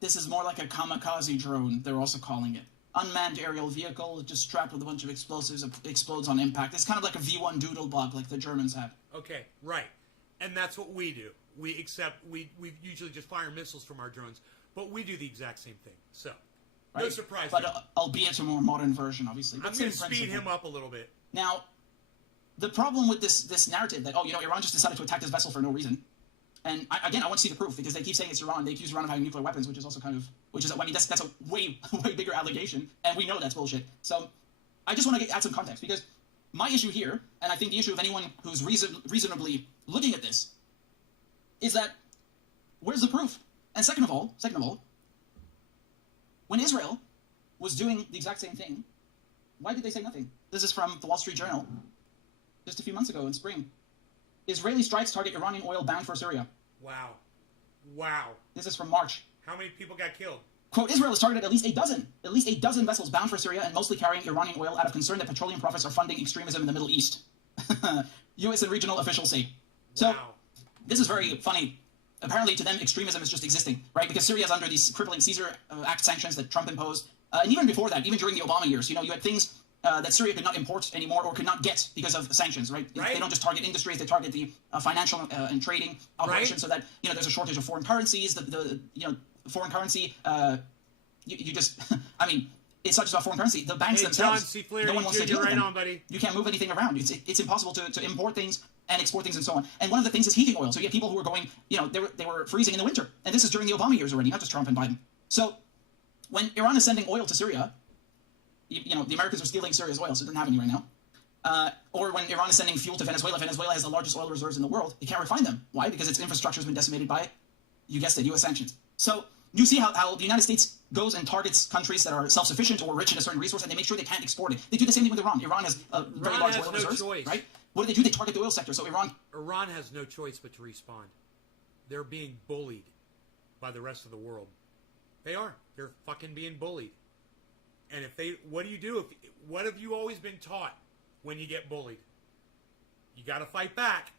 this is more like a kamikaze drone, they're also calling it. Unmanned aerial vehicle, just strapped with a bunch of explosives, explodes on impact. It's kind of like a V1 Doodlebug like the Germans had. Okay, right. And that's what we do. We usually just fire missiles from our drones, but we do the exact same thing. So, no Right? surprise. But there. albeit a more modern version, obviously. But I'm going to same speed principle. him up a little bit. Now, the problem with this narrative that, Iran just decided to attack this vessel for no reason. And I want to see the proof because they keep saying it's Iran. They accuse Iran of having nuclear weapons, which is also that's a way bigger allegation, and we know that's bullshit. So I just want to add some context because my issue here, and I think the issue of anyone who's reasonably looking at this, is that where's the proof? And second of all, when Israel was doing the exact same thing, why did they say nothing? This is from the Wall Street Journal, just a few months ago in spring. Israeli strikes target Iranian oil bound for Syria. Wow. Wow. This is from March. How many people got killed? Quote, Israel has targeted at least a dozen vessels bound for Syria and mostly carrying Iranian oil out of concern that petroleum profits are funding extremism in the Middle East. U.S. and regional officials say. So, Wow. this is very funny. Apparently, to them, extremism is just existing, right? Because Syria is under these crippling Caesar Act sanctions that Trump imposed. And even before that, even during the Obama years, you had things that Syria could not import anymore or could not get because of sanctions, right? Right. They don't just target industries, they target the financial and trading operations, so that, there's a shortage of foreign currencies. The foreign currency, you just, I mean, it's not just about foreign currency. The banks themselves, John C. Flaherty no one wants to Jr., deal with right them. on, buddy. You can't move anything around. It's impossible to import things and export things and so on. And one of the things is heating oil. So you have people who are going, they were freezing in the winter. And this is during the Obama years already, not just Trump and Biden. So when Iran is sending oil to Syria, the Americans are stealing Syria's oil, so it doesn't have any right now. Or when Iran is sending fuel to Venezuela, Venezuela has the largest oil reserves in the world. It can't refine them. Why? Because its infrastructure has been decimated by, you guessed it, U.S. sanctions. So you see how the United States goes and targets countries that are self-sufficient or rich in a certain resource, and they make sure they can't export it. They do the same thing with Iran. Iran has a very large has oil no reserves, choice. right? What do? They target the oil sector. So Iran has no choice but to respond. They're being bullied by the rest of the world. They are. They're fucking being bullied. And what do you do? What have you always been taught when you get bullied? You got to fight back.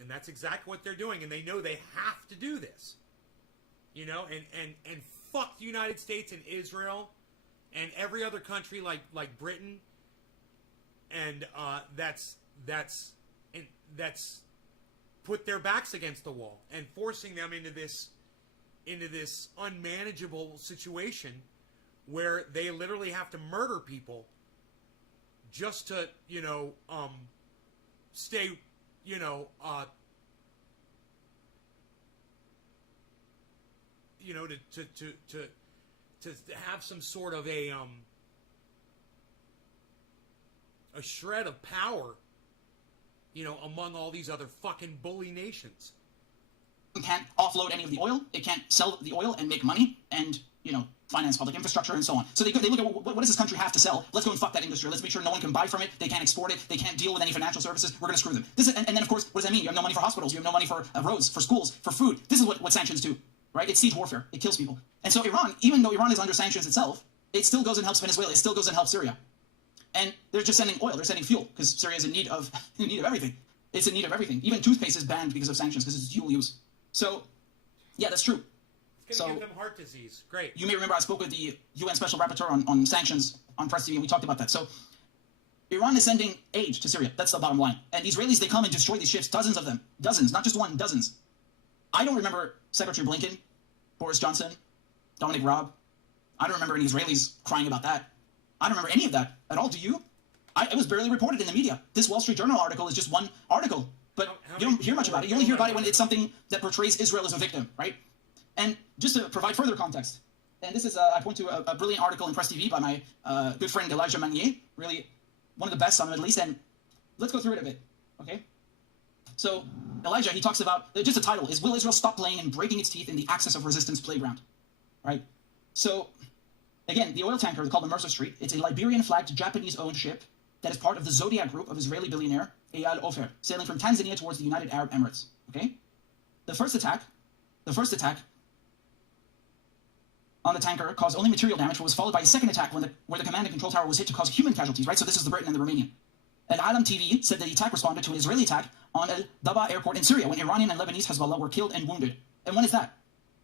And that's exactly what they're doing. And they know they have to do this. And fuck the United States and Israel and every other country like Britain. And that's put their backs against the wall and forcing them into this unmanageable situation where they literally have to murder people just to stay to have some sort of a shred of power, among all these other fucking bully nations. It can't offload any of the oil. It can't sell the oil and make money and, finance public infrastructure and so on. So they look at what does this country have to sell? Let's go and fuck that industry. Let's make sure no one can buy from it. They can't export it. They can't deal with any financial services. We're going to screw them. And then, of course, what does that mean? You have no money for hospitals. You have no money for roads, for schools, for food. This is what sanctions do, right? It's siege warfare. It kills people. And so Iran, even though Iran is under sanctions itself, it still goes and helps Venezuela. It still goes and helps Syria. And they're just sending oil. They're sending fuel because Syria is in need of everything. It's in need of everything. Even toothpaste is banned because of sanctions because it's dual use. So, yeah, that's true. It's going to give them heart disease. Great. You may remember I spoke with the UN Special Rapporteur on sanctions on Press TV, and we talked about that. So Iran is sending aid to Syria. That's the bottom line. And the Israelis, they come and destroy these ships, dozens of them. Dozens, not just one, dozens. I don't remember Secretary Blinken, Boris Johnson, Dominic Raab. I don't remember any Israelis crying about that. I don't remember any of that at all. Do you? It was barely reported in the media. This Wall Street Journal article is just one article. But you don't hear much about it. You only hear about it when it's something that portrays Israel as a victim, right? And just to provide further context, and this is, I point to a brilliant article in Press TV by my good friend Elijah Manier, really one of the best on the Middle East, and let's go through it a bit, okay? So Elijah, he talks about, just the title is, Will Israel Stop Playing and Breaking Its Teeth in the Axis of Resistance Playground, right? So, again, the oil tanker called the Mercer Street, it's a Liberian-flagged Japanese-owned ship that is part of the Zodiac Group of Israeli billionaire Eyal Ofer, sailing from Tanzania towards the United Arab Emirates, okay? The first attack on the tanker caused only material damage, but was followed by a second attack where the command and control tower was hit to cause human casualties, right? So this is the Briton and the Romanian. Al Alam TV said that the attack responded to an Israeli attack on El Daba airport in Syria when Iranian and Lebanese Hezbollah were killed and wounded. And when is that?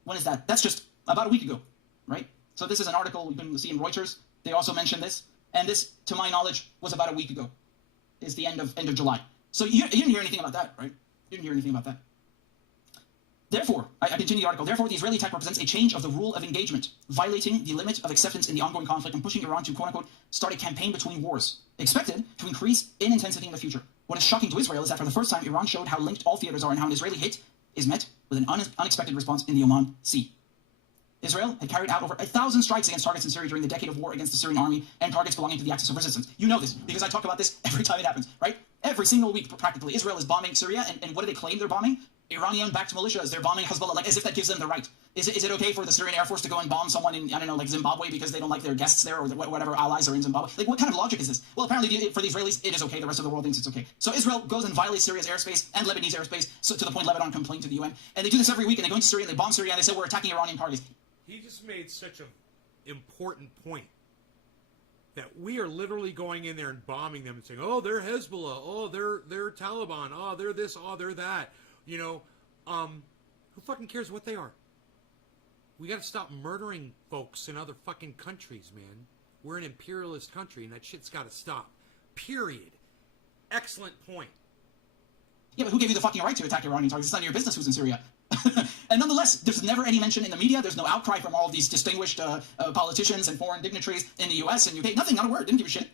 When is that? That's just about a week ago, right? So this is an article you can see in Reuters. They also mentioned this. And this, to my knowledge, was about a week ago. Is the end of July. So you didn't hear anything about that, right? You didn't hear anything about that. Therefore, I continue the article, therefore the Israeli attack represents a change of the rule of engagement, violating the limit of acceptance in the ongoing conflict and pushing Iran to, quote-unquote, start a campaign between wars, expected to increase in intensity in the future. What is shocking to Israel is that for the first time, Iran showed how linked all theaters are and how an Israeli hit is met with an unexpected response in the Oman Sea. Israel had carried out over 1,000 strikes against targets in Syria during the decade of war against the Syrian army and targets belonging to the Axis of Resistance. You know this, because I talk about this every time it happens, right? Every single week, practically, Israel is bombing Syria, and what do they claim they're bombing? Iranian-backed militias. They're bombing Hezbollah, like as if that gives them the right. Is it okay for the Syrian Air Force to go and bomb someone in, I don't know, like Zimbabwe because they don't like their guests there or whatever allies are in Zimbabwe? Like, what kind of logic is this? Well, apparently for the Israelis, it is okay. The rest of the world thinks it's okay. So Israel goes and violates Syria's airspace and Lebanese airspace, so to the point Lebanon complained to the UN. And they do this every week, and they go into Syria and they bomb Syria, and they say we're attacking Iranian targets. He just made such an important point that we are literally going in there and bombing them and saying, oh, they're Hezbollah, oh, they're Taliban, oh, they're this, oh, they're that. You know, who fucking cares what they are? We got to stop murdering folks in other fucking countries, man. We're an imperialist country, and that shit's got to stop. Period. Excellent point. Yeah, but who gave you the fucking right to attack Iranian targets? It's none of your business who's in Syria. And nonetheless, there's never any mention in the media. There's no outcry from all of these distinguished politicians and foreign dignitaries in the US and UK. Nothing, not a word. Didn't give a shit.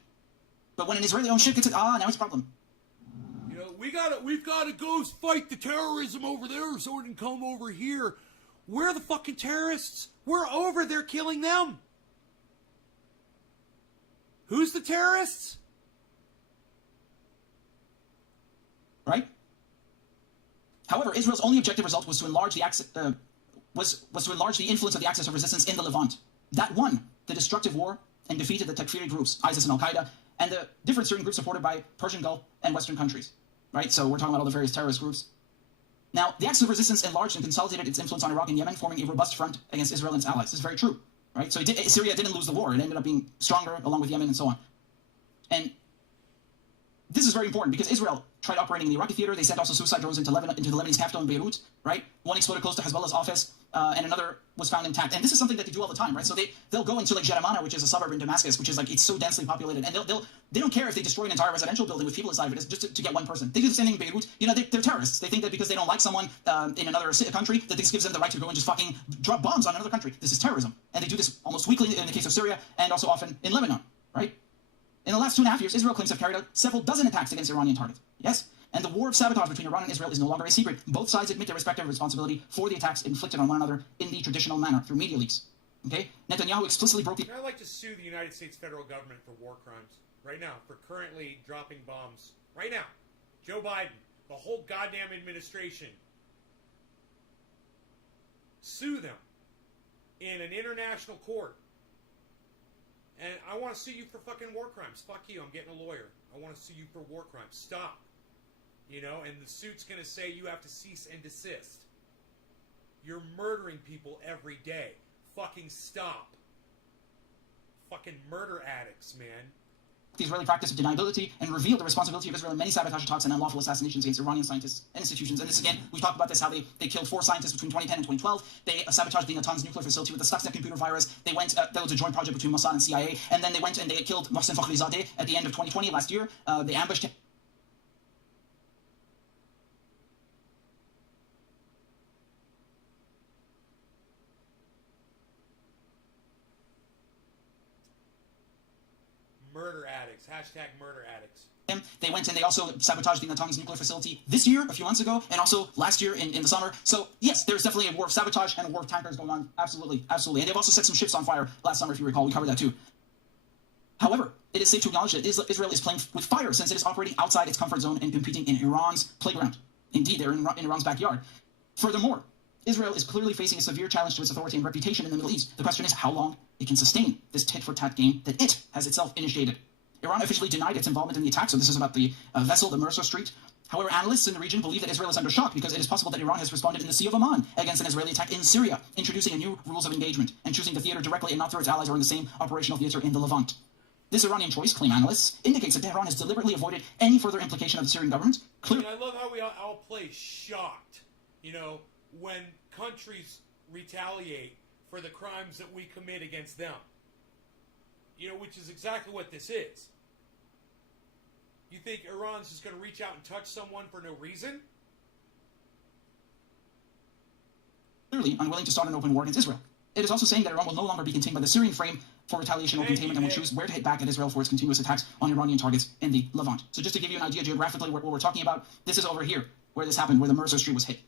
But when an Israeli-owned ship gets it, now it's a problem. You know, we've got to go fight the terrorism over there so it can come over here. Where are the fucking terrorists? We're over there killing them. Who's the terrorists? Right? However, Israel's only objective result was to enlarge the influence of the axis of resistance in the Levant. That won the destructive war and defeated the Takfiri groups, ISIS and Al-Qaeda, and the different Syrian groups supported by Persian Gulf and Western countries. Right? So we're talking about all the various terrorist groups. Now, the axis of resistance enlarged and consolidated its influence on Iraq and Yemen, forming a robust front against Israel and its allies. This is very true. Right? So Syria didn't lose the war. It ended up being stronger along with Yemen and so on. And this is very important because Israel tried operating in the Iraqi theater. They sent also suicide drones into the Lebanese capital in Beirut, right? One exploded close to Hezbollah's office, and another was found intact. And this is something that they do all the time, right? So they'll go into like Jeramana, which is a suburb in Damascus, which is like, it's so densely populated, and they don't care if they destroy an entire residential building with people inside of it just to get one person. They do the same thing in Beirut. You know, they're terrorists. They think that because they don't like someone in another country, that this gives them the right to go and just fucking drop bombs on another country. This is terrorism. And they do this almost weekly in the case of Syria, and also often in Lebanon, right? In the last 2.5 years, Israel claims to have carried out several dozen attacks against Iranian targets. Yes? And the war of sabotage between Iran and Israel is no longer a secret. Both sides admit their respective responsibility for the attacks inflicted on one another in the traditional manner, through media leaks. Okay? Netanyahu explicitly broke the... I'd like to sue the United States federal government for war crimes. Right now. For currently dropping bombs. Right now. Joe Biden. The whole goddamn administration. Sue them. In an international court. And I want to sue you for fucking war crimes. Fuck you, I'm getting a lawyer. I want to sue you for war crimes. Stop. You know, and the suit's going to say you have to cease and desist. You're murdering people every day. Fucking stop. Fucking murder addicts, man. The Israeli practice of deniability and revealed the responsibility of Israel in many sabotage attacks and unlawful assassinations against Iranian scientists and institutions. And this, again, we've talked about this, how they killed 4 scientists between 2010 and 2012. They sabotaged the Natanz nuclear facility with the Stuxnet computer virus. They went, that was a joint project between Mossad and CIA. And then they went and they killed Mohsen Fakhrizadeh at the end of 2020, last year. They ambushed him. Murder addicts. Hashtag murder addicts. They went and they also sabotaged the Natanz nuclear facility this year, a few months ago, and also last year in the summer. So, yes, there's definitely a war of sabotage and a war of tankers going on. Absolutely, absolutely. And they've also set some ships on fire last summer, if you recall. We covered that too. However, it is safe to acknowledge that Israel is playing with fire since it is operating outside its comfort zone and competing in Iran's playground. Indeed, they're in Iran's backyard. Furthermore, Israel is clearly facing a severe challenge to its authority and reputation in the Middle East. The question is how long it can sustain this tit-for-tat game that it has itself initiated. Iran officially denied its involvement in the attack, so this is about the vessel, the Mercer Street. However, analysts in the region believe that Israel is under shock because it is possible that Iran has responded in the Sea of Oman against an Israeli attack in Syria, introducing a new rules of engagement and choosing the theater directly and not through its allies or in the same operational theater in the Levant. This Iranian choice, claim analysts, indicates that Tehran has deliberately avoided any further implication of the Syrian government. I mean, I love how we all play shocked, you know, when countries retaliate for the crimes that we commit against them. You know, which is exactly what this is. You think Iran's just going to reach out and touch someone for no reason? Clearly unwilling to start an open war against Israel. It is also saying that Iran will no longer be contained by the Syrian frame for retaliation or containment and will choose where to hit back at Israel for its continuous attacks on Iranian targets in the Levant. So just to give you an idea geographically what we're talking about, this is over here where this happened, where the Mercer Street was hit.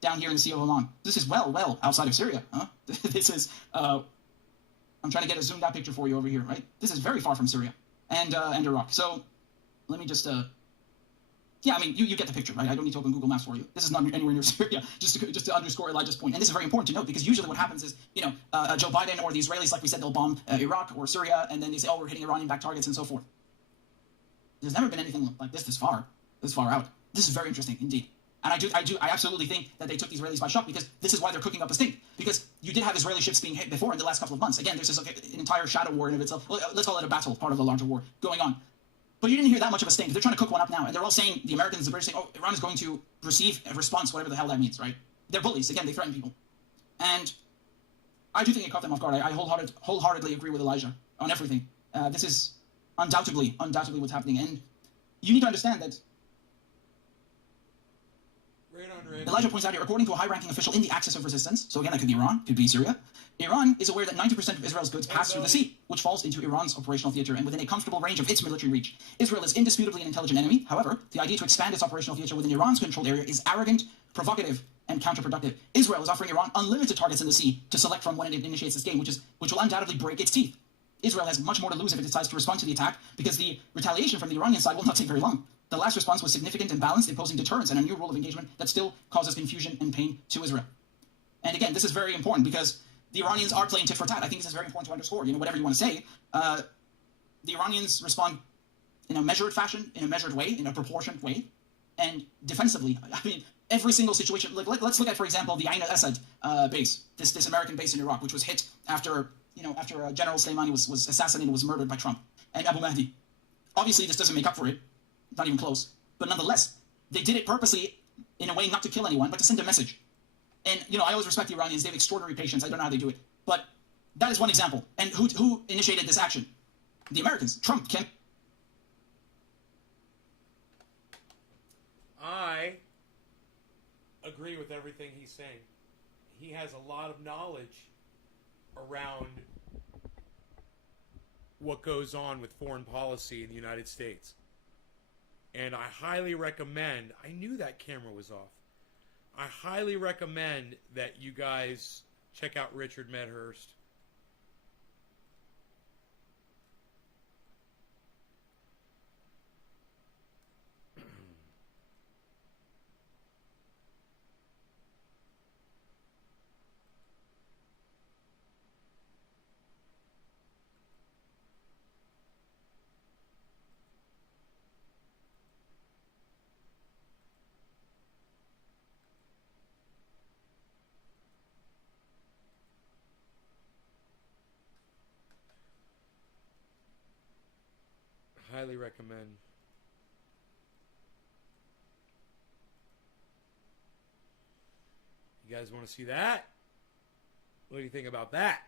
Down here in the Sea of Oman. This is well outside of Syria. Huh? This is, I'm trying to get a zoomed out picture for you over here, right? This is very far from Syria and Iraq. So let me just Yeah, I mean, you get the picture, right? I don't need to open Google Maps for you. This is not anywhere near Syria, just to underscore Elijah's point. And this is very important to note, because usually what happens is, Joe Biden or the Israelis, like we said, they'll bomb Iraq or Syria, and then they say, oh, we're hitting Iranian-backed targets and so forth. There's never been anything like this far out. This is very interesting indeed. And I absolutely think that they took the Israelis by shock, because this is why they're cooking up a stink. Because you did have Israeli ships being hit before in the last couple of months. Again, there's an entire shadow war in of itself. Well, let's call it a battle, part of the larger war going on. But you didn't hear that much of a stink. They're trying to cook one up now, and they're all saying, the Americans, the British, saying, oh, Iran is going to receive a response, whatever the hell that means, right? They're bullies. Again, they threaten people. And I do think it caught them off guard. I wholeheartedly agree with Elijah on everything. This is undoubtedly what's happening. And you need to understand that Elijah points out here, according to a high-ranking official in the axis of resistance, so again, that could be Iran, could be Syria, Iran is aware that 90% of Israel's goods pass through the sea, which falls into Iran's operational theater and within a comfortable range of its military reach. Israel is indisputably an intelligent enemy. However, the idea to expand its operational theater within Iran's controlled area is arrogant, provocative, and counterproductive. Israel is offering Iran unlimited targets in the sea to select from when it initiates this game, which will undoubtedly break its teeth. Israel has much more to lose if it decides to respond to the attack, because the retaliation from the Iranian side will not take very long. The last response was significant and balanced, imposing deterrence and a new rule of engagement that still causes confusion and pain to Israel. And again, this is very important, because the Iranians are playing tit for tat. I think this is very important to underscore. Whatever you want to say, the Iranians respond in a measured fashion, in a measured way, in a proportionate way, and defensively. I mean, every single situation. Like, let's look at, for example, the Ain al-Assad base, this American base in Iraq, which was hit after General Soleimani was assassinated, was murdered by Trump and Abu Mahdi. Obviously, this doesn't make up for it. Not even close. But nonetheless, they did it purposely in a way not to kill anyone, but to send a message. And, I always respect the Iranians. They have extraordinary patience. I don't know how they do it. But that is one example. And who initiated this action? The Americans. Trump. I agree with everything he's saying. He has a lot of knowledge around what goes on with foreign policy in the United States. And I highly recommend, I knew that camera was off. I highly recommend that you guys check out Richard Medhurst. Highly recommend. You guys want to see that? What do you think about that?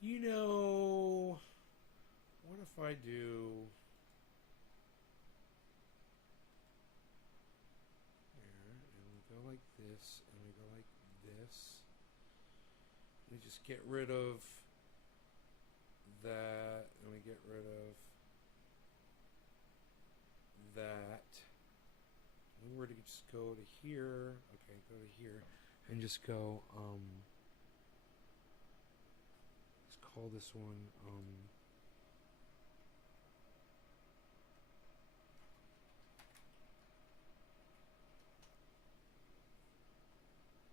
What if I do... and we go like this, and we go like this. We just get rid of that, and we get rid of that. We were to just go to here, okay, go to here, and just go, let's call this one,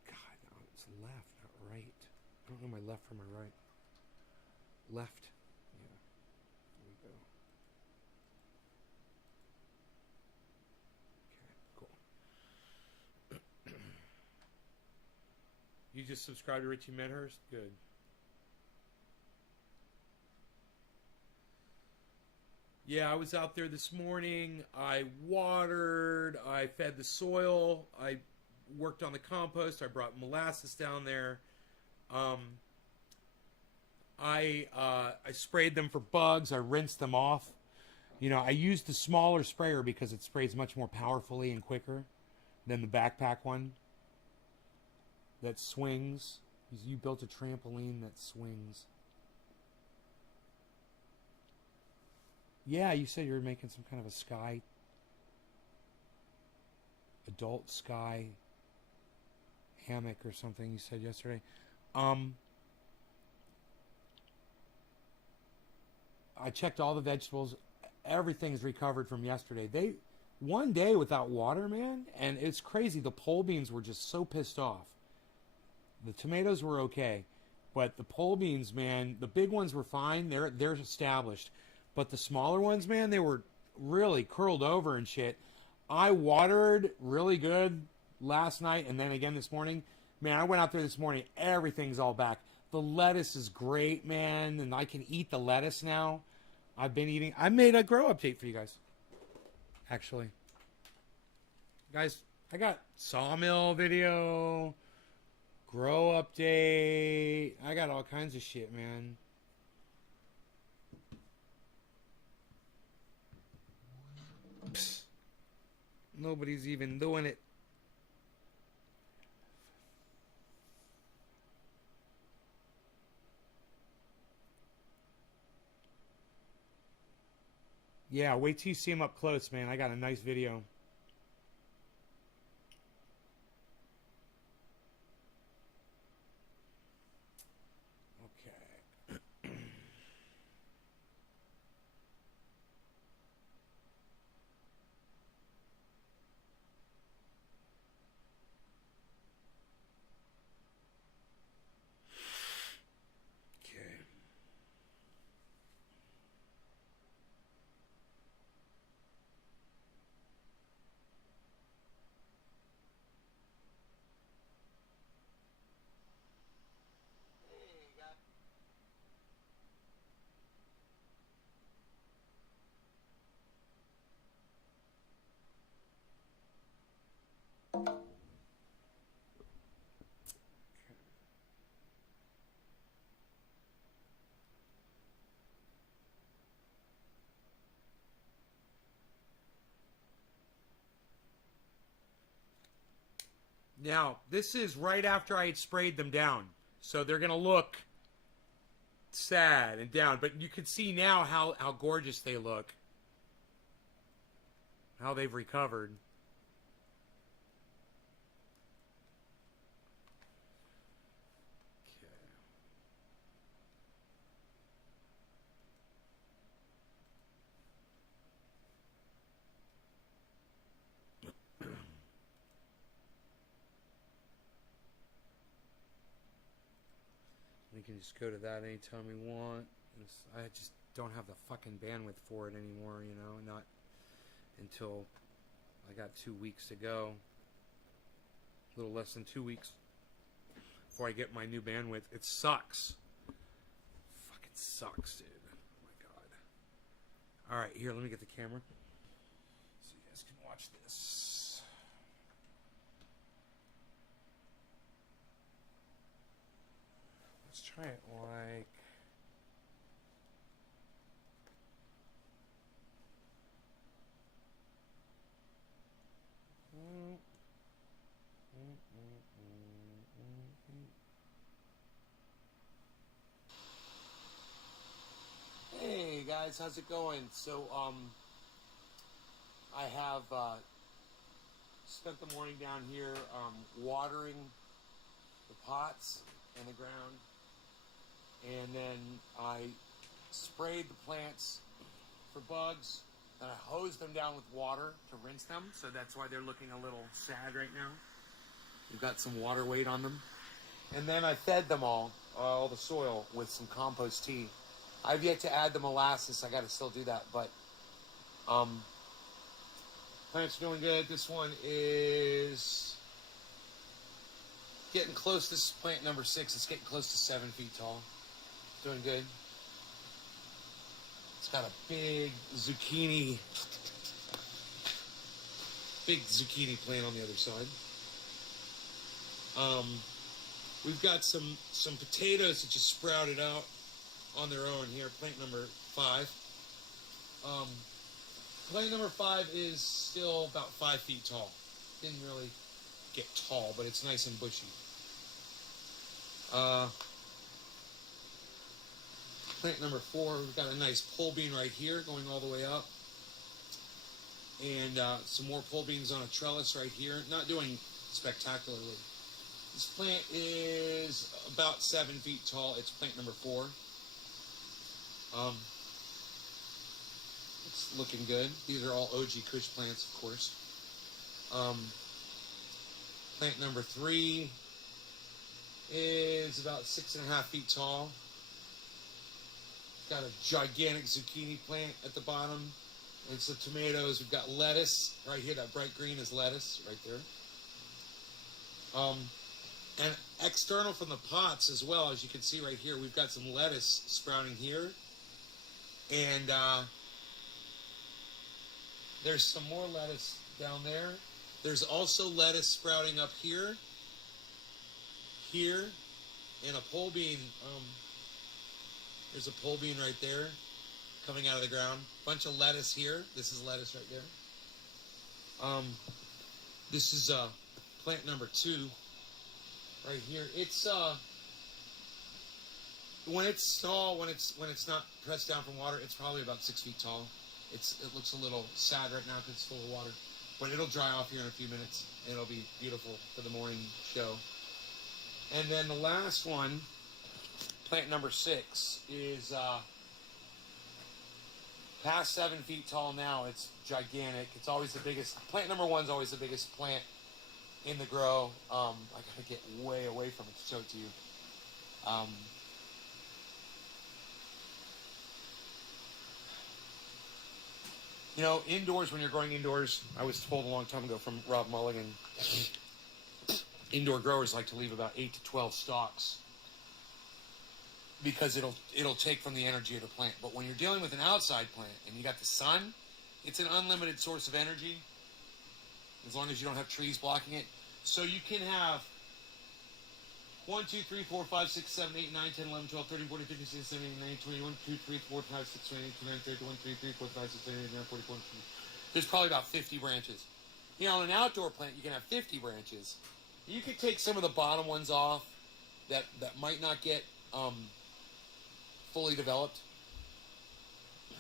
God, no, it's left, not right. I don't know my left from my right. Left. Yeah. There we go. Okay, cool. You just subscribed to Richie Medhurst? Good. Yeah, I was out there this morning. I watered. I fed the soil. I worked on the compost. I brought molasses down there. I sprayed them for bugs. I rinsed them off. I used the smaller sprayer because it sprays much more powerfully and quicker than the backpack one that swings. You built a trampoline that swings. Yeah, you said you were making some kind of a sky, adult sky hammock or something you said yesterday. I checked all the vegetables. Everything's recovered from yesterday. They 1 day without water, man, and it's crazy. The pole beans were just so pissed off. The tomatoes were okay, but the pole beans, man, the big ones were fine. They're established, but the smaller ones, man, they were really curled over and shit. I watered really good last night and then again this morning. Man, I went out there this morning. Everything's all back. The lettuce is great, man, and I can eat the lettuce now. I've been eating. I made a grow update for you guys. Actually, guys, I got sawmill video, grow update. I got all kinds of shit, man. Psst. Nobody's even doing it. Yeah, wait till you see him up close, man. I got a nice video. Okay. Okay. Now, this is right after I had sprayed them down. So they're going to look sad and down. But you can see now how gorgeous they look. How they've recovered. We can just go to that anytime we want. I just don't have the fucking bandwidth for it anymore, you know, not until I got 2 weeks to go. A little less than 2 weeks before I get my new bandwidth. It sucks. Fucking sucks, dude. Oh my god. Alright, here, let me get the camera so you guys can watch this. Let's try it like... Hey guys, how's it going? So, I have spent the morning down here watering the pots in the ground, and then I sprayed the plants for bugs, and I hosed them down with water to rinse them, so that's why they're looking a little sad right now. We've got some water weight on them. And then I fed them all the soil, with some compost tea. I've yet to add the molasses. I got to still do that, but plants are doing good. This one is getting close. This is plant number 6. It's getting close to 7 feet tall. Doing good. It's got a big zucchini plant on the other side. We've got some potatoes that just sprouted out on their own here. Plant number 5. Plant number 5 is still about 5 feet tall. Didn't really get tall, but it's nice and bushy. Plant number 4, we've got a nice pole bean right here going all the way up. And some more pole beans on a trellis right here. Not doing spectacularly. This plant is about 7 feet tall. It's plant number 4. It's looking good. These are all OG Kush plants, of course. Plant number 3 is about 6.5 feet tall. Got a gigantic zucchini plant at the bottom. And some tomatoes. We've got lettuce right here. That bright green is lettuce right there. And external from the pots as well, as you can see right here, we've got some lettuce sprouting here. And there's some more lettuce down there. There's also lettuce sprouting up here, and a pole bean. There's a pole bean right there coming out of the ground. Bunch of lettuce here. This is lettuce right there. This is plant number 2 right here. It's when it's tall, when it's not pressed down from water, it's probably about 6 feet tall. It looks a little sad right now because it's full of water, but it'll dry off here in a few minutes. And it'll be beautiful for the morning show. And then the last one, plant number 6, is past 7 feet tall now. It's gigantic. It's always the biggest. Plant number 1 is always the biggest plant in the grow. I gotta get way away from it to show it to you. You know, indoors, when you're growing indoors, I was told a long time ago from Rob Mulligan, indoor growers like to leave about 8 to 12 stalks because it'll take from the energy of the plant. But when you're dealing with an outside plant and you got the sun, it's an unlimited source of energy as long as you don't have trees blocking it. So you can have 1, 2, 3, 4, 5, 6, 7, 8, 9, 10, 11, 12, 13, 14, 15, 16, 17, 18, 19, 20, 1, 2, 3, 4, 5, 6, 7, 8, 9, 30, 1, 3, 3, 4, 5, 6, 7, 8, 9, 40, 41, 42. There's probably about 50 branches. You know, on an outdoor plant, you can have 50 branches. You could take some of the bottom ones off that might not get fully developed,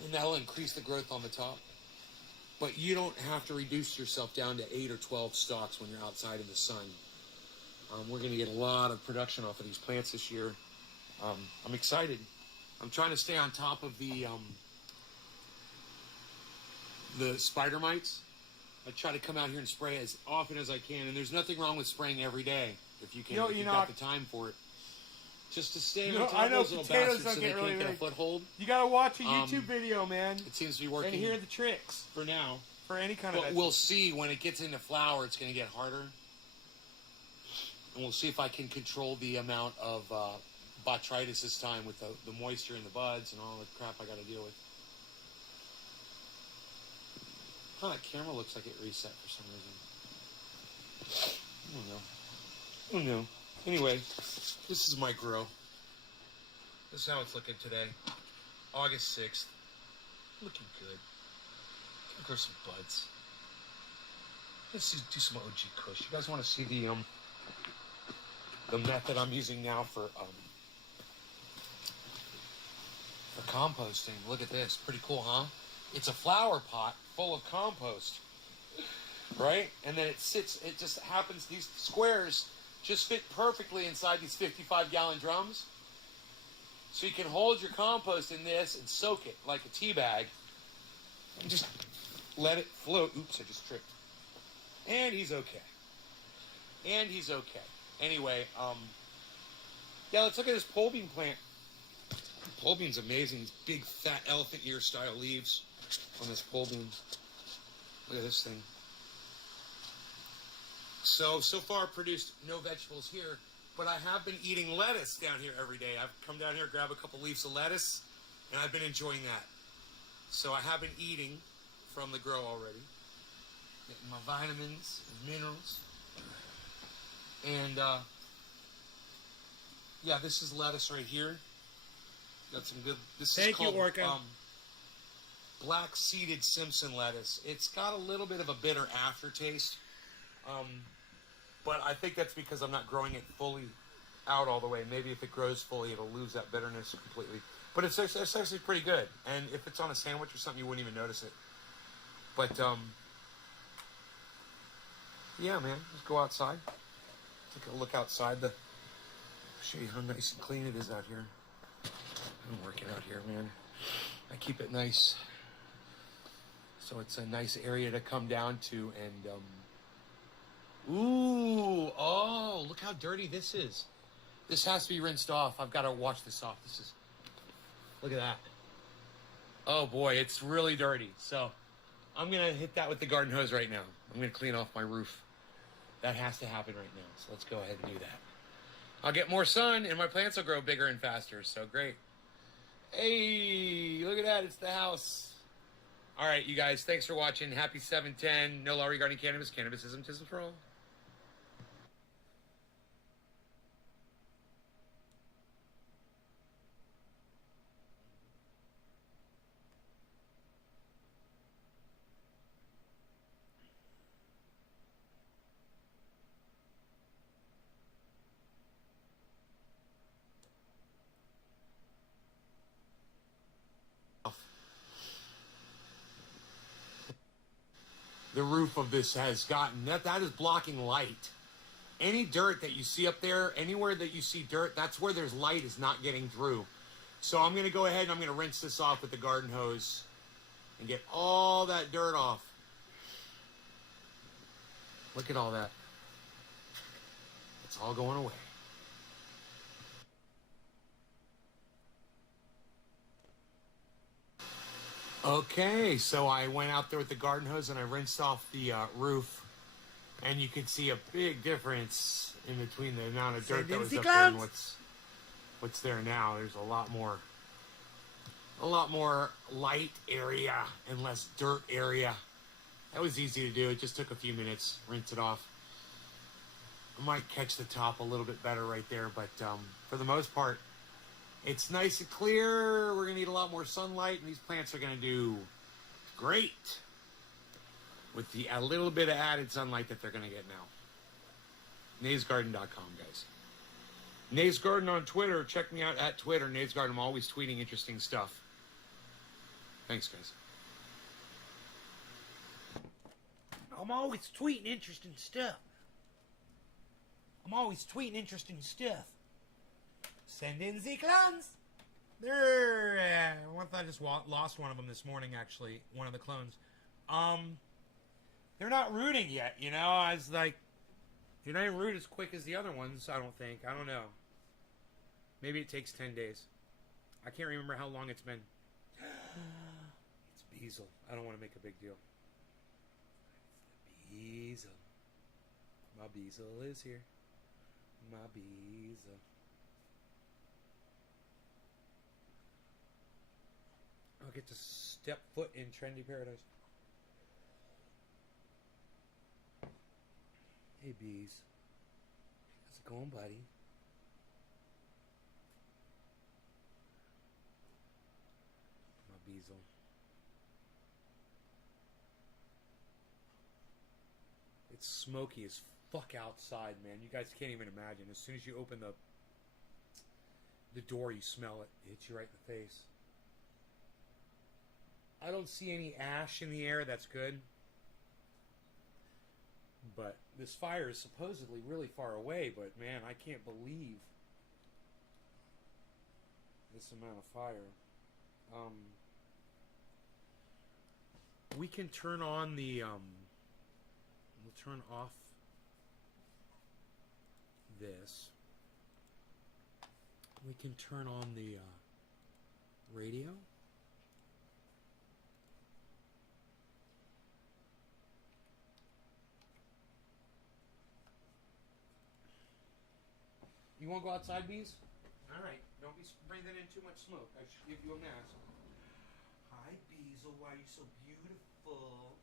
and that'll increase the growth on the top. But you don't have to reduce yourself down to 8 or 12 stalks when you're outside in the sun. We're going to get a lot of production off of these plants this year. I'm excited. I'm trying to stay on top of the spider mites. I try to come out here and spray as often as I can, and there's nothing wrong with spraying every day if you can. If you've got the time for it. Just to stay on top of those little bastards so they can't get a foothold. You gotta watch a YouTube video, man. It seems to be working. And hear the tricks for now. For any kind of. But we'll see when it gets into flower. It's going to get harder, and we'll see if I can control the amount of botrytis this time with the moisture in the buds and all the crap I got to deal with. Oh, that camera looks like it reset for some reason. I don't know. Anyway, this is my grow. This is how it's looking today. August 6th. Looking good. Gonna grow some buds. Let's do some OG Kush. You guys want to see the method I'm using now for composting? Look at this. Pretty cool, huh? It's a flower pot full of compost. Right? And then it just happens, these squares just fit perfectly inside these 55-gallon drums. So you can hold your compost in this and soak it like a tea bag and just let it float. Oops, I just tripped. And he's okay. Anyway, yeah, let's look at this pole bean plant. Pole bean's amazing. These big, fat elephant ear style leaves on this pole bean. Look at this thing. So far produced no vegetables here, but I have been eating lettuce down here every day. I've come down here, grab a couple leaves of lettuce, and I've been enjoying that. So I have been eating from the grow already. Getting my vitamins and minerals. And, yeah, this is lettuce right here. Got some good, this is called black seeded Simpson lettuce. It's got a little bit of a bitter aftertaste. But I think that's because I'm not growing it fully out all the way. Maybe if it grows fully, it'll lose that bitterness completely. But it's actually pretty good. And if it's on a sandwich or something, you wouldn't even notice it. But, yeah, man, just go outside. Take a look outside. Show you how nice and clean it is out here. I'm working out here, man. I keep it nice. So it's a nice area to come down to. And ooh, oh, look how dirty this is. This has to be rinsed off. I've got to wash this off. Look at that. Oh boy, it's really dirty. So I'm gonna hit that with the garden hose right now. I'm gonna clean off my roof. That has to happen right now. So let's go ahead and do that. I'll get more sun and my plants will grow bigger and faster. So great. Hey, look at that. It's the house. All right, you guys, thanks for watching. Happy 7/10. No law regarding cannabis. Cannabis isn't for all. The roof of this has gotten, that is blocking light. Any dirt that you see up there, anywhere that you see dirt, that's where there's light is not getting through. So I'm going to go ahead and I'm going to rinse this off with the garden hose and get all that dirt off. Look at all that. It's all going away. Okay, so I went out there with the garden hose and I rinsed off the roof, and you can see a big difference in between the amount of dirt that was up there and what's there now. There's a lot more light area and less dirt area. That was easy to do. It just took a few minutes. Rinse it off. I might catch the top a little bit better right there, but for the most part, it's nice and clear. We're going to need a lot more sunlight, and these plants are going to do great with a little bit of added sunlight that they're going to get now. NaysGarden.com, guys. Nays Garden on Twitter. Check me out at Twitter, Nays Garden. I'm always tweeting interesting stuff. Thanks, guys. I'm always tweeting interesting stuff. Send in the clones. I just lost one of them this morning, actually. One of the clones. They're not rooting yet, you know? I was like, you're not even root as quick as the other ones, I don't think. I don't know. Maybe it takes 10 days. I can't remember how long it's been. It's Beazle. I don't want to make a big deal. It's the Beazle. My Beazle is here. My Beazle. I'll get to step foot in trendy paradise. Hey, bees. How's it going, buddy? My Beazle. It's smoky as fuck outside, man. You guys can't even imagine. As soon as you open the door, you smell it. It hits you right in the face. I don't see any ash in the air. That's good. But this fire is supposedly really far away. But man, I can't believe this amount of fire. We can turn on the. We'll turn off this. We can turn on the radio. You want to go outside, bees? All right. Don't be breathing in too much smoke. I should give you a mask. Hi, Beazle. Why are you so beautiful?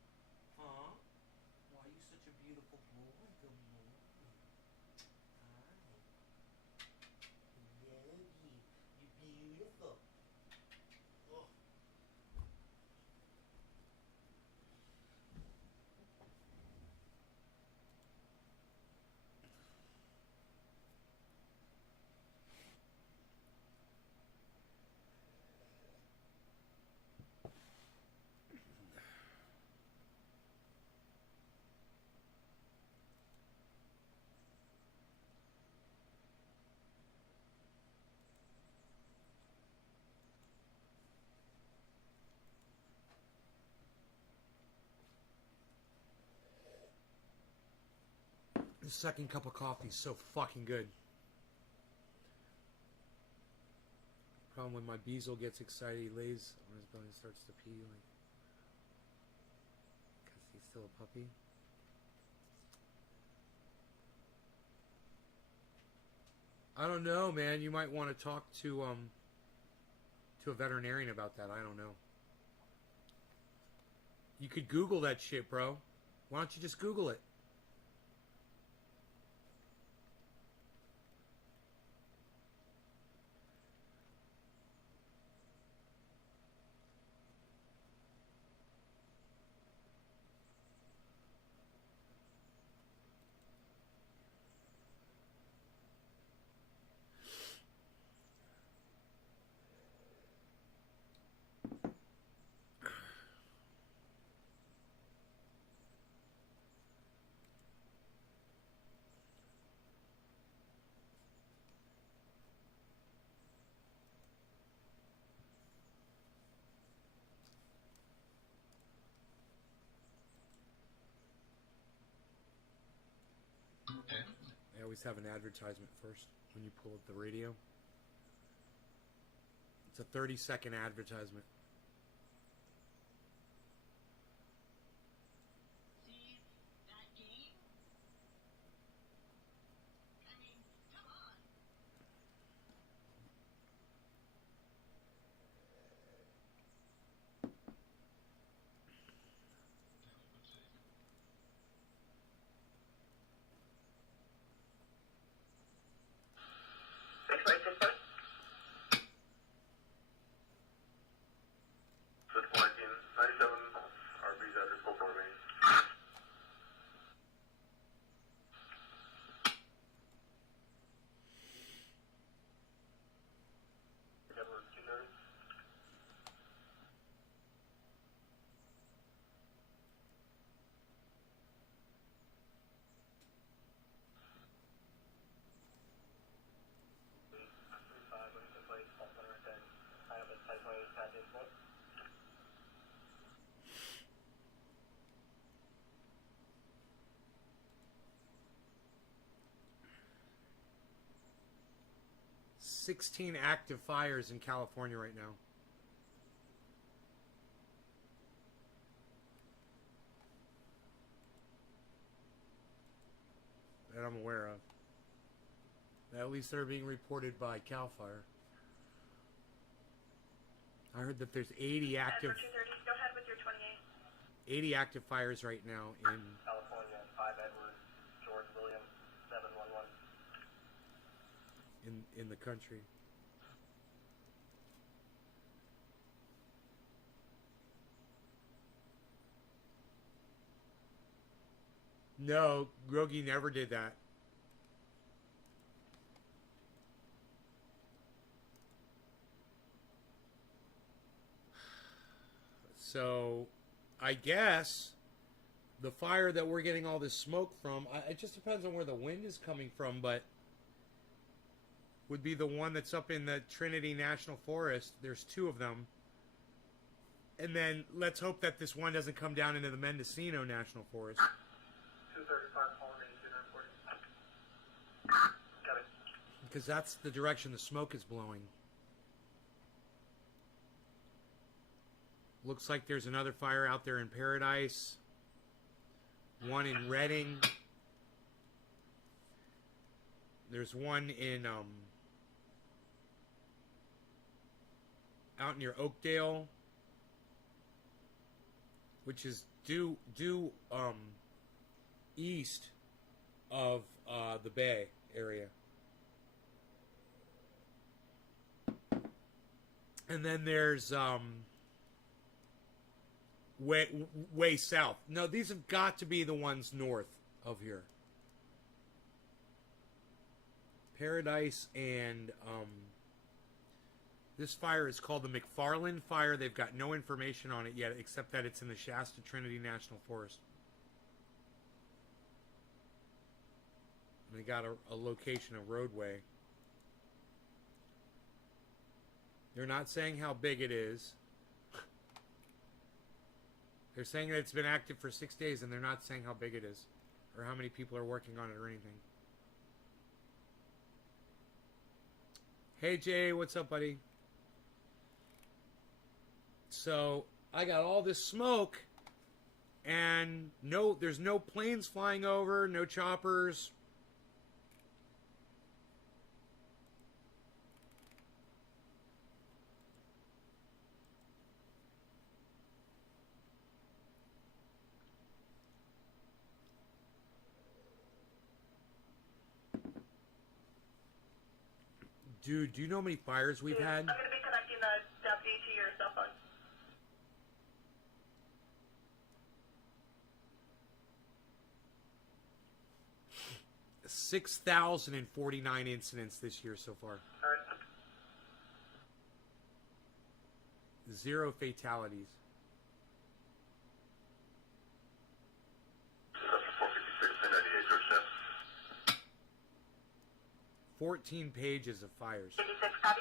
Huh? Why are you such a beautiful boy? Good morning. Hi. Love you. You're beautiful. Oh. The second cup of coffee is so fucking good. Problem when my Beazle gets excited, he lays on his belly and starts to pee, like, because he's still a puppy. I don't know, man. You might want to talk to a veterinarian about that. I don't know. You could Google that shit, bro. Why don't you just Google it? I always have an advertisement first when you pull up the radio. It's a 30-second advertisement. See that game? I mean, come on. "16 active fires in California right now." That I'm aware of. At least they're being reported by CAL FIRE. I heard that there's 80 active. Go ahead with your 28. 80 active fires right now in California, 5 Edward, George William, 711. in the country. No, Grogi never did that. So, I guess the fire that we're getting all this smoke from, it just depends on where the wind is coming from, but would be the one that's up in the Trinity National Forest. There's 2 of them. And then let's hope that this one doesn't come down into the Mendocino National Forest. 235 Polynesian reporting. Got it. Because that's the direction the smoke is blowing. Looks like there's another fire out there in Paradise. One in Redding. There's one in out near Oakdale, which is due east of the Bay area. And then there's way south. No, these have got to be the ones north of here. Paradise and this fire is called the McFarland Fire. They've got no information on it yet, except that it's in the Shasta Trinity National Forest. And they got a location, a roadway. They're not saying how big it is. They're saying that it's been active for 6 days, and they're not saying how big it is or how many people are working on it or anything. Hey Jay, what's up, buddy? So I got all this smoke, and there's no planes flying over, no choppers. Dude, do you know how many fires we've had? I'm going to be connecting the deputy to your cell phone. 6,049 incidents this year so far. 0 fatalities. 14 pages of fires. 86, copy.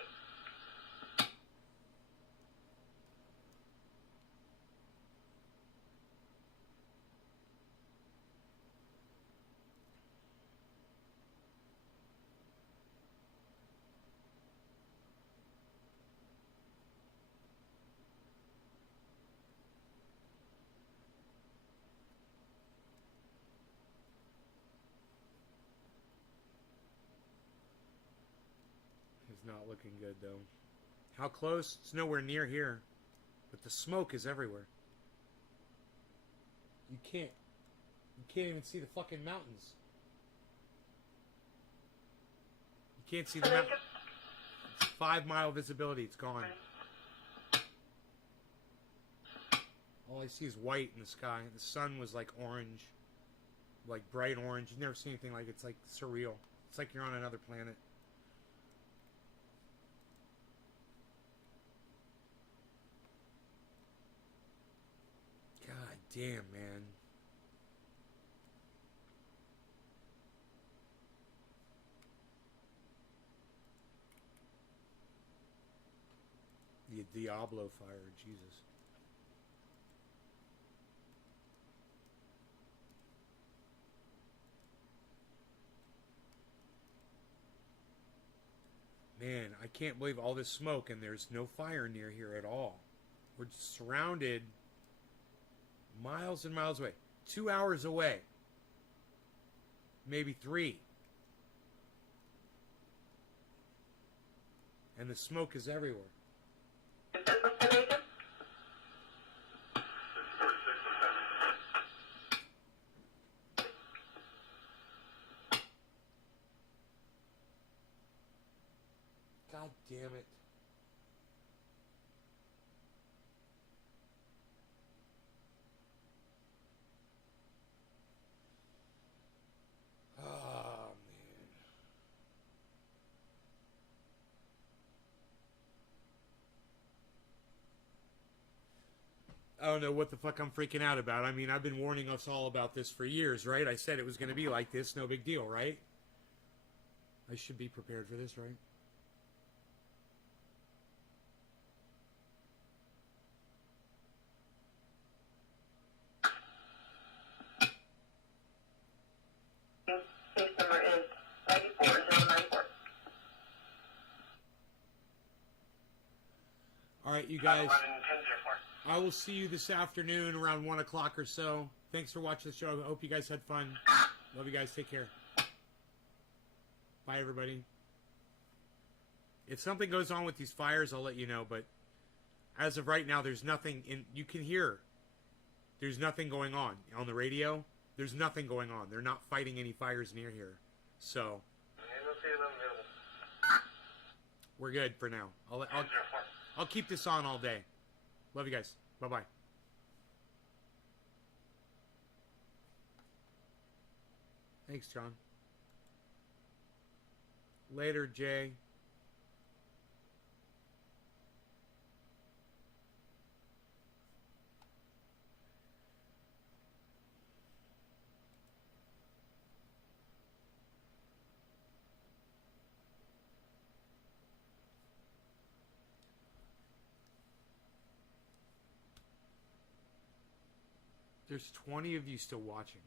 It's not looking good though. How close? It's nowhere near here. But the smoke is everywhere. You can't even see the fucking mountains. You can't see the mountains. It's 5-mile visibility. It's gone. All I see is white in the sky. The sun was like orange. Like bright orange. You've never seen anything like it. It's like surreal. It's like you're on another planet. God damn, man. The Diablo fire, Jesus. Man, I can't believe all this smoke and there's no fire near here at all. We're just surrounded miles and miles away. 2 hours away. Maybe 3. And the smoke is everywhere. God damn it. Oh, man. I don't know what the fuck I'm freaking out about. I mean, I've been warning us all about this for years, right? I said it was going to be like this. No big deal, right? I should be prepared for this, right? Case number is 94094. All right, you guys. I will see you this afternoon around 1 o'clock or so. Thanks for watching the show. I hope you guys had fun. Love you guys. Take care. Bye, everybody. If something goes on with these fires, I'll let you know. But as of right now, there's nothing in. You can hear. There's nothing going on the radio. There's nothing going on. They're not fighting any fires near here. So we're good for now. I'll keep this on all day. Love you guys. Bye-bye. Thanks, John. Later, Jay. There's 20 of you still watching.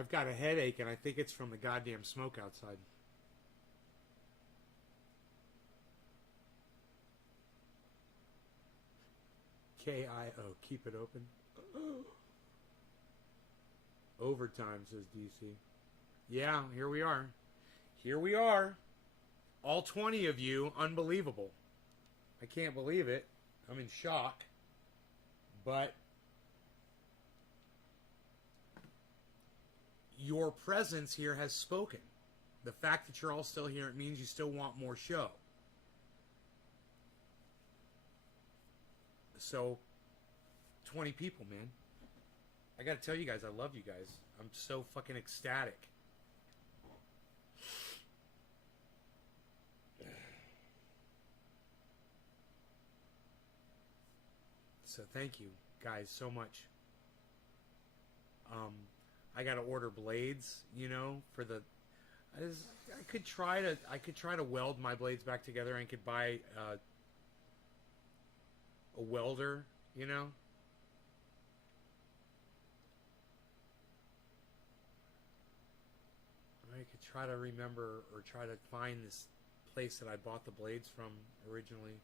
I've got a headache, and I think it's from the goddamn smoke outside. KIO, keep it open. Overtime, says DC. Yeah, here we are. Here we are. All 20 of you, unbelievable. I can't believe it. I'm in shock. But your presence here has spoken. The fact that you're all still here, it means you still want more show. So, 20 people, man. I gotta tell you guys, I love you guys. I'm so fucking ecstatic. So thank you guys so much. I gotta order blades, you know, for the. I could try to weld my blades back together, and could buy a welder, you know. I could try to remember or try to find this place that I bought the blades from originally.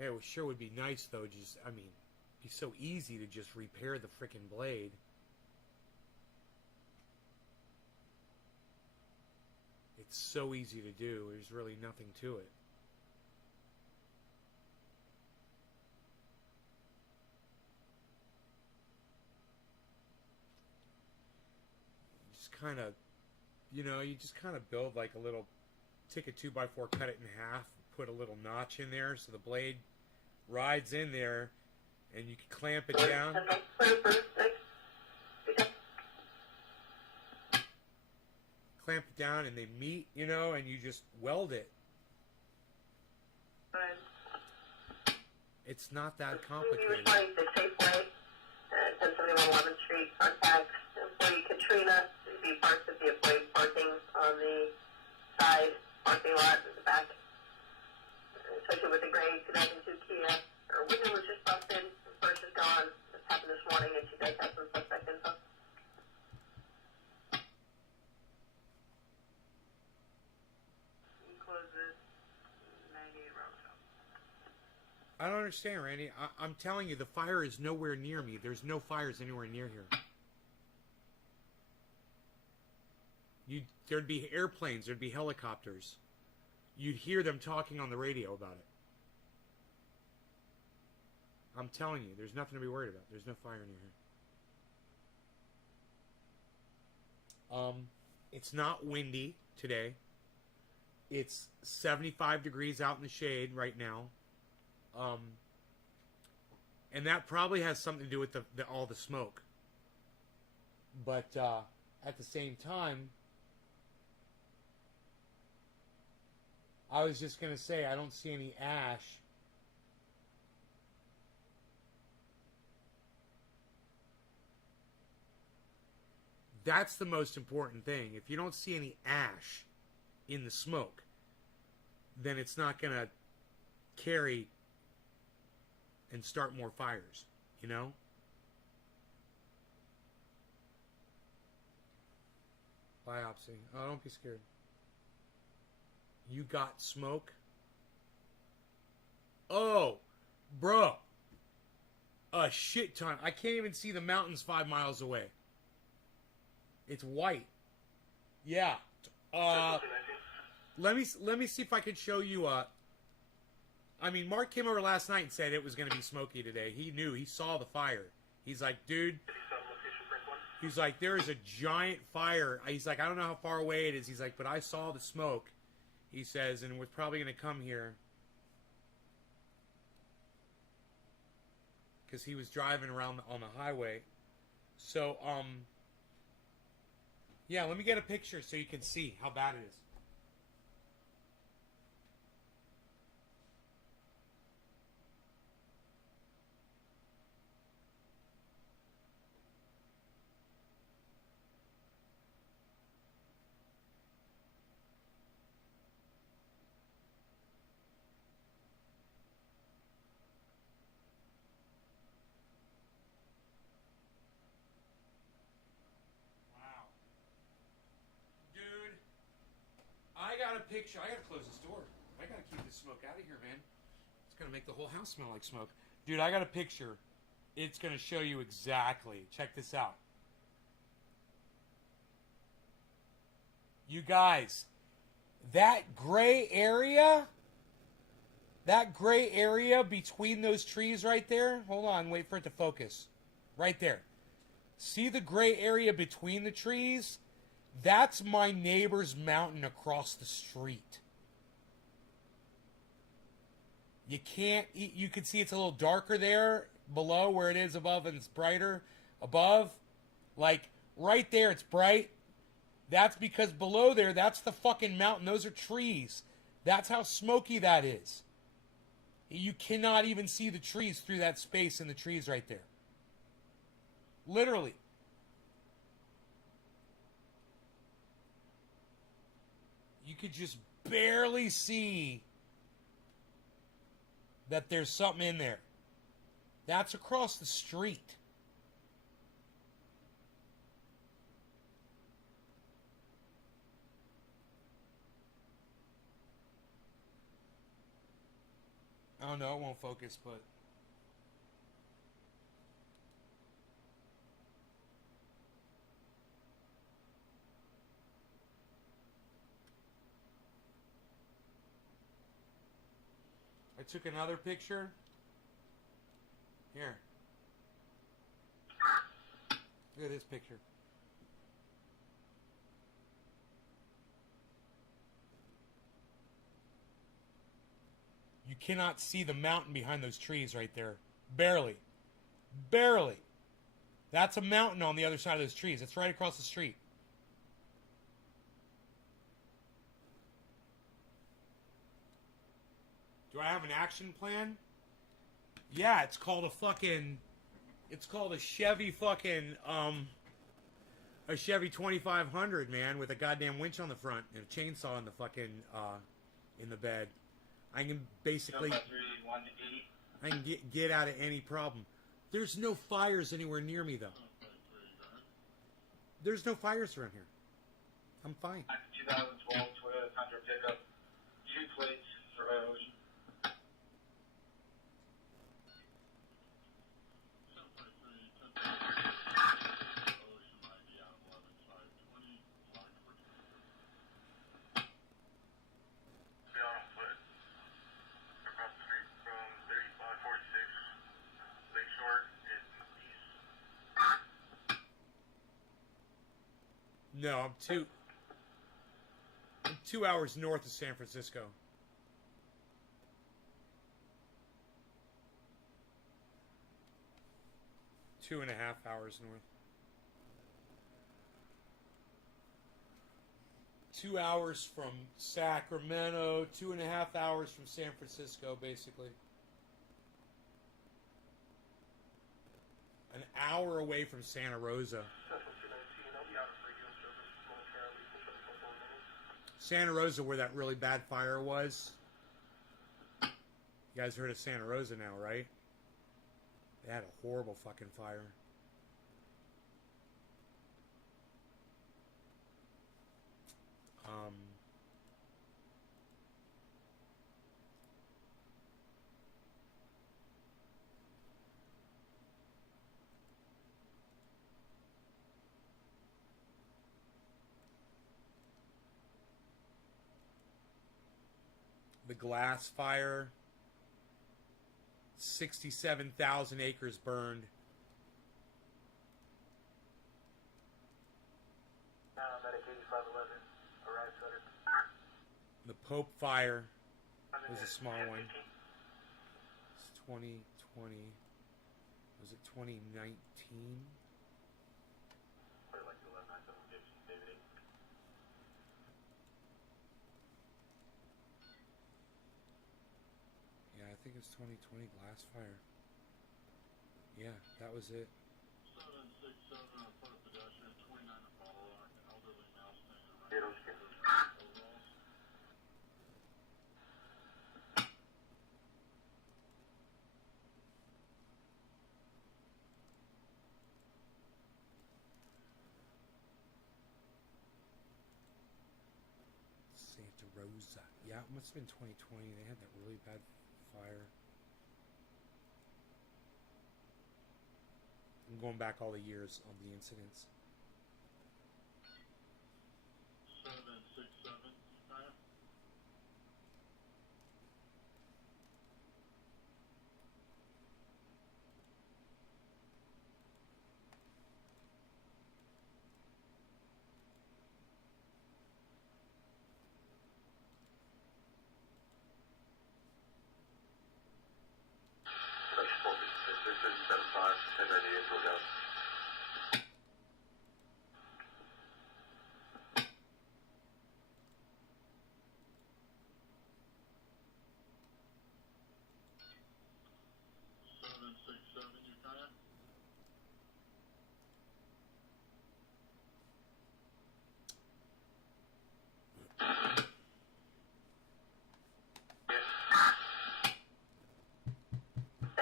Yeah, it sure would be nice though. Just, I mean, it'd be so easy to just repair the frickin' blade. It's so easy to do. There's really nothing to it. Just kind of, you know, you just kind of build like a little, take a 2x4, cut it in half, put a little notch in there so the blade rides in there, and you can clamp it down. Clamp it down and they meet, you know, and you just weld it. It's not that complicated. 26 Safeway, 1071 11th Street, contact employee Katrina. Be parts of the employee parking on the side parking lot in the back, especially with the grade connecting to Kia. Her window was just busted. The purse is gone. This happened this morning, and she does have some suspect info. I don't understand, Randy. I'm telling you, the fire is nowhere near me. There's no fires anywhere near here. There'd be airplanes. There'd be helicopters. You'd hear them talking on the radio about it. I'm telling you, there's nothing to be worried about. There's no fire near here. It's not windy today. It's 75 degrees out in the shade right now. And that probably has something to do with all the smoke. But at the same time, I was just going to say, I don't see any ash. That's the most important thing. If you don't see any ash in the smoke, then it's not going to carry and start more fires, you know? Biopsy. Oh, don't be scared. You got smoke? Oh, bro. A shit ton. I can't even see the mountains 5 miles away. It's white. Yeah. Let me see if I can show you I mean, Mark came over last night and said it was going to be smoky today. He knew. He saw the fire. He's like, dude. He's like, there is a giant fire. He's like, I don't know how far away it is. He's like, but I saw the smoke. He says, and we're probably going to come here. Because he was driving around on the highway. So, yeah, let me get a picture so you can see how bad it is. got a picture. I gotta close this door. I gotta keep this smoke out of here, man. It's gonna make the whole house smell like smoke. Dude, I got a picture. It's gonna show you exactly. Check this out. You guys, that gray area between those trees right there, hold on, wait for it to focus. Right there. See the gray area between the trees? That's my neighbor's mountain across the street. You can see it's a little darker there below where it is above, and it's brighter above. Like right there, it's bright. That's because below there, that's the fucking mountain. Those are trees. That's how smoky that is. You cannot even see the trees through that space in the trees right there. Literally. You could just barely see that there's something in there. That's across the street. Oh no, it won't focus, but... I took another picture. Here. Look at this picture. You cannot see the mountain behind those trees right there. Barely. Barely. That's a mountain on the other side of those trees. It's right across the street. Do I have an action plan? Yeah, it's called a fucking... It's called a Chevy fucking, a Chevy 2500, man, with a goddamn winch on the front and a chainsaw in the fucking, in the bed. I can basically... I can get out of any problem. There's no fires anywhere near me, though. There's no fires around here. I'm fine. 2012 Toyota Tundra pickup, 2 plates for Ocean. No, I'm 2 hours north of San Francisco. Two and a half hours north. 2 hours from Sacramento, 2.5 hours from San Francisco, basically. An hour away from Santa Rosa. Santa Rosa, where that really bad fire was. You guys heard of Santa Rosa now, right? They had a horrible fucking fire. The glass fire. 67,000 acres burned. The Pope fire was a small one. It's 2020. Was it 2019? Yeah, I think it was 2020 glass fire. Yeah, that was it. 767 foot pedestrian, 29 to follow, an elderly male standing right. Santa Rosa. Yeah, it must have been 2020. They had that really bad fire. I'm going back all the years on the incidents. 767, China.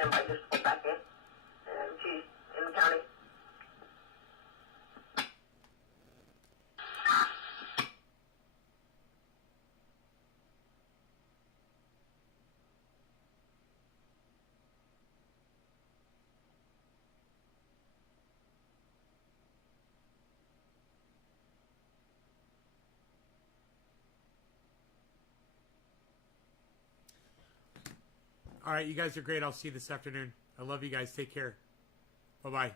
And I just pulled back in, and she's in the county. All right, you guys are great. I'll see you this afternoon. I love you guys. Take care. Bye-bye.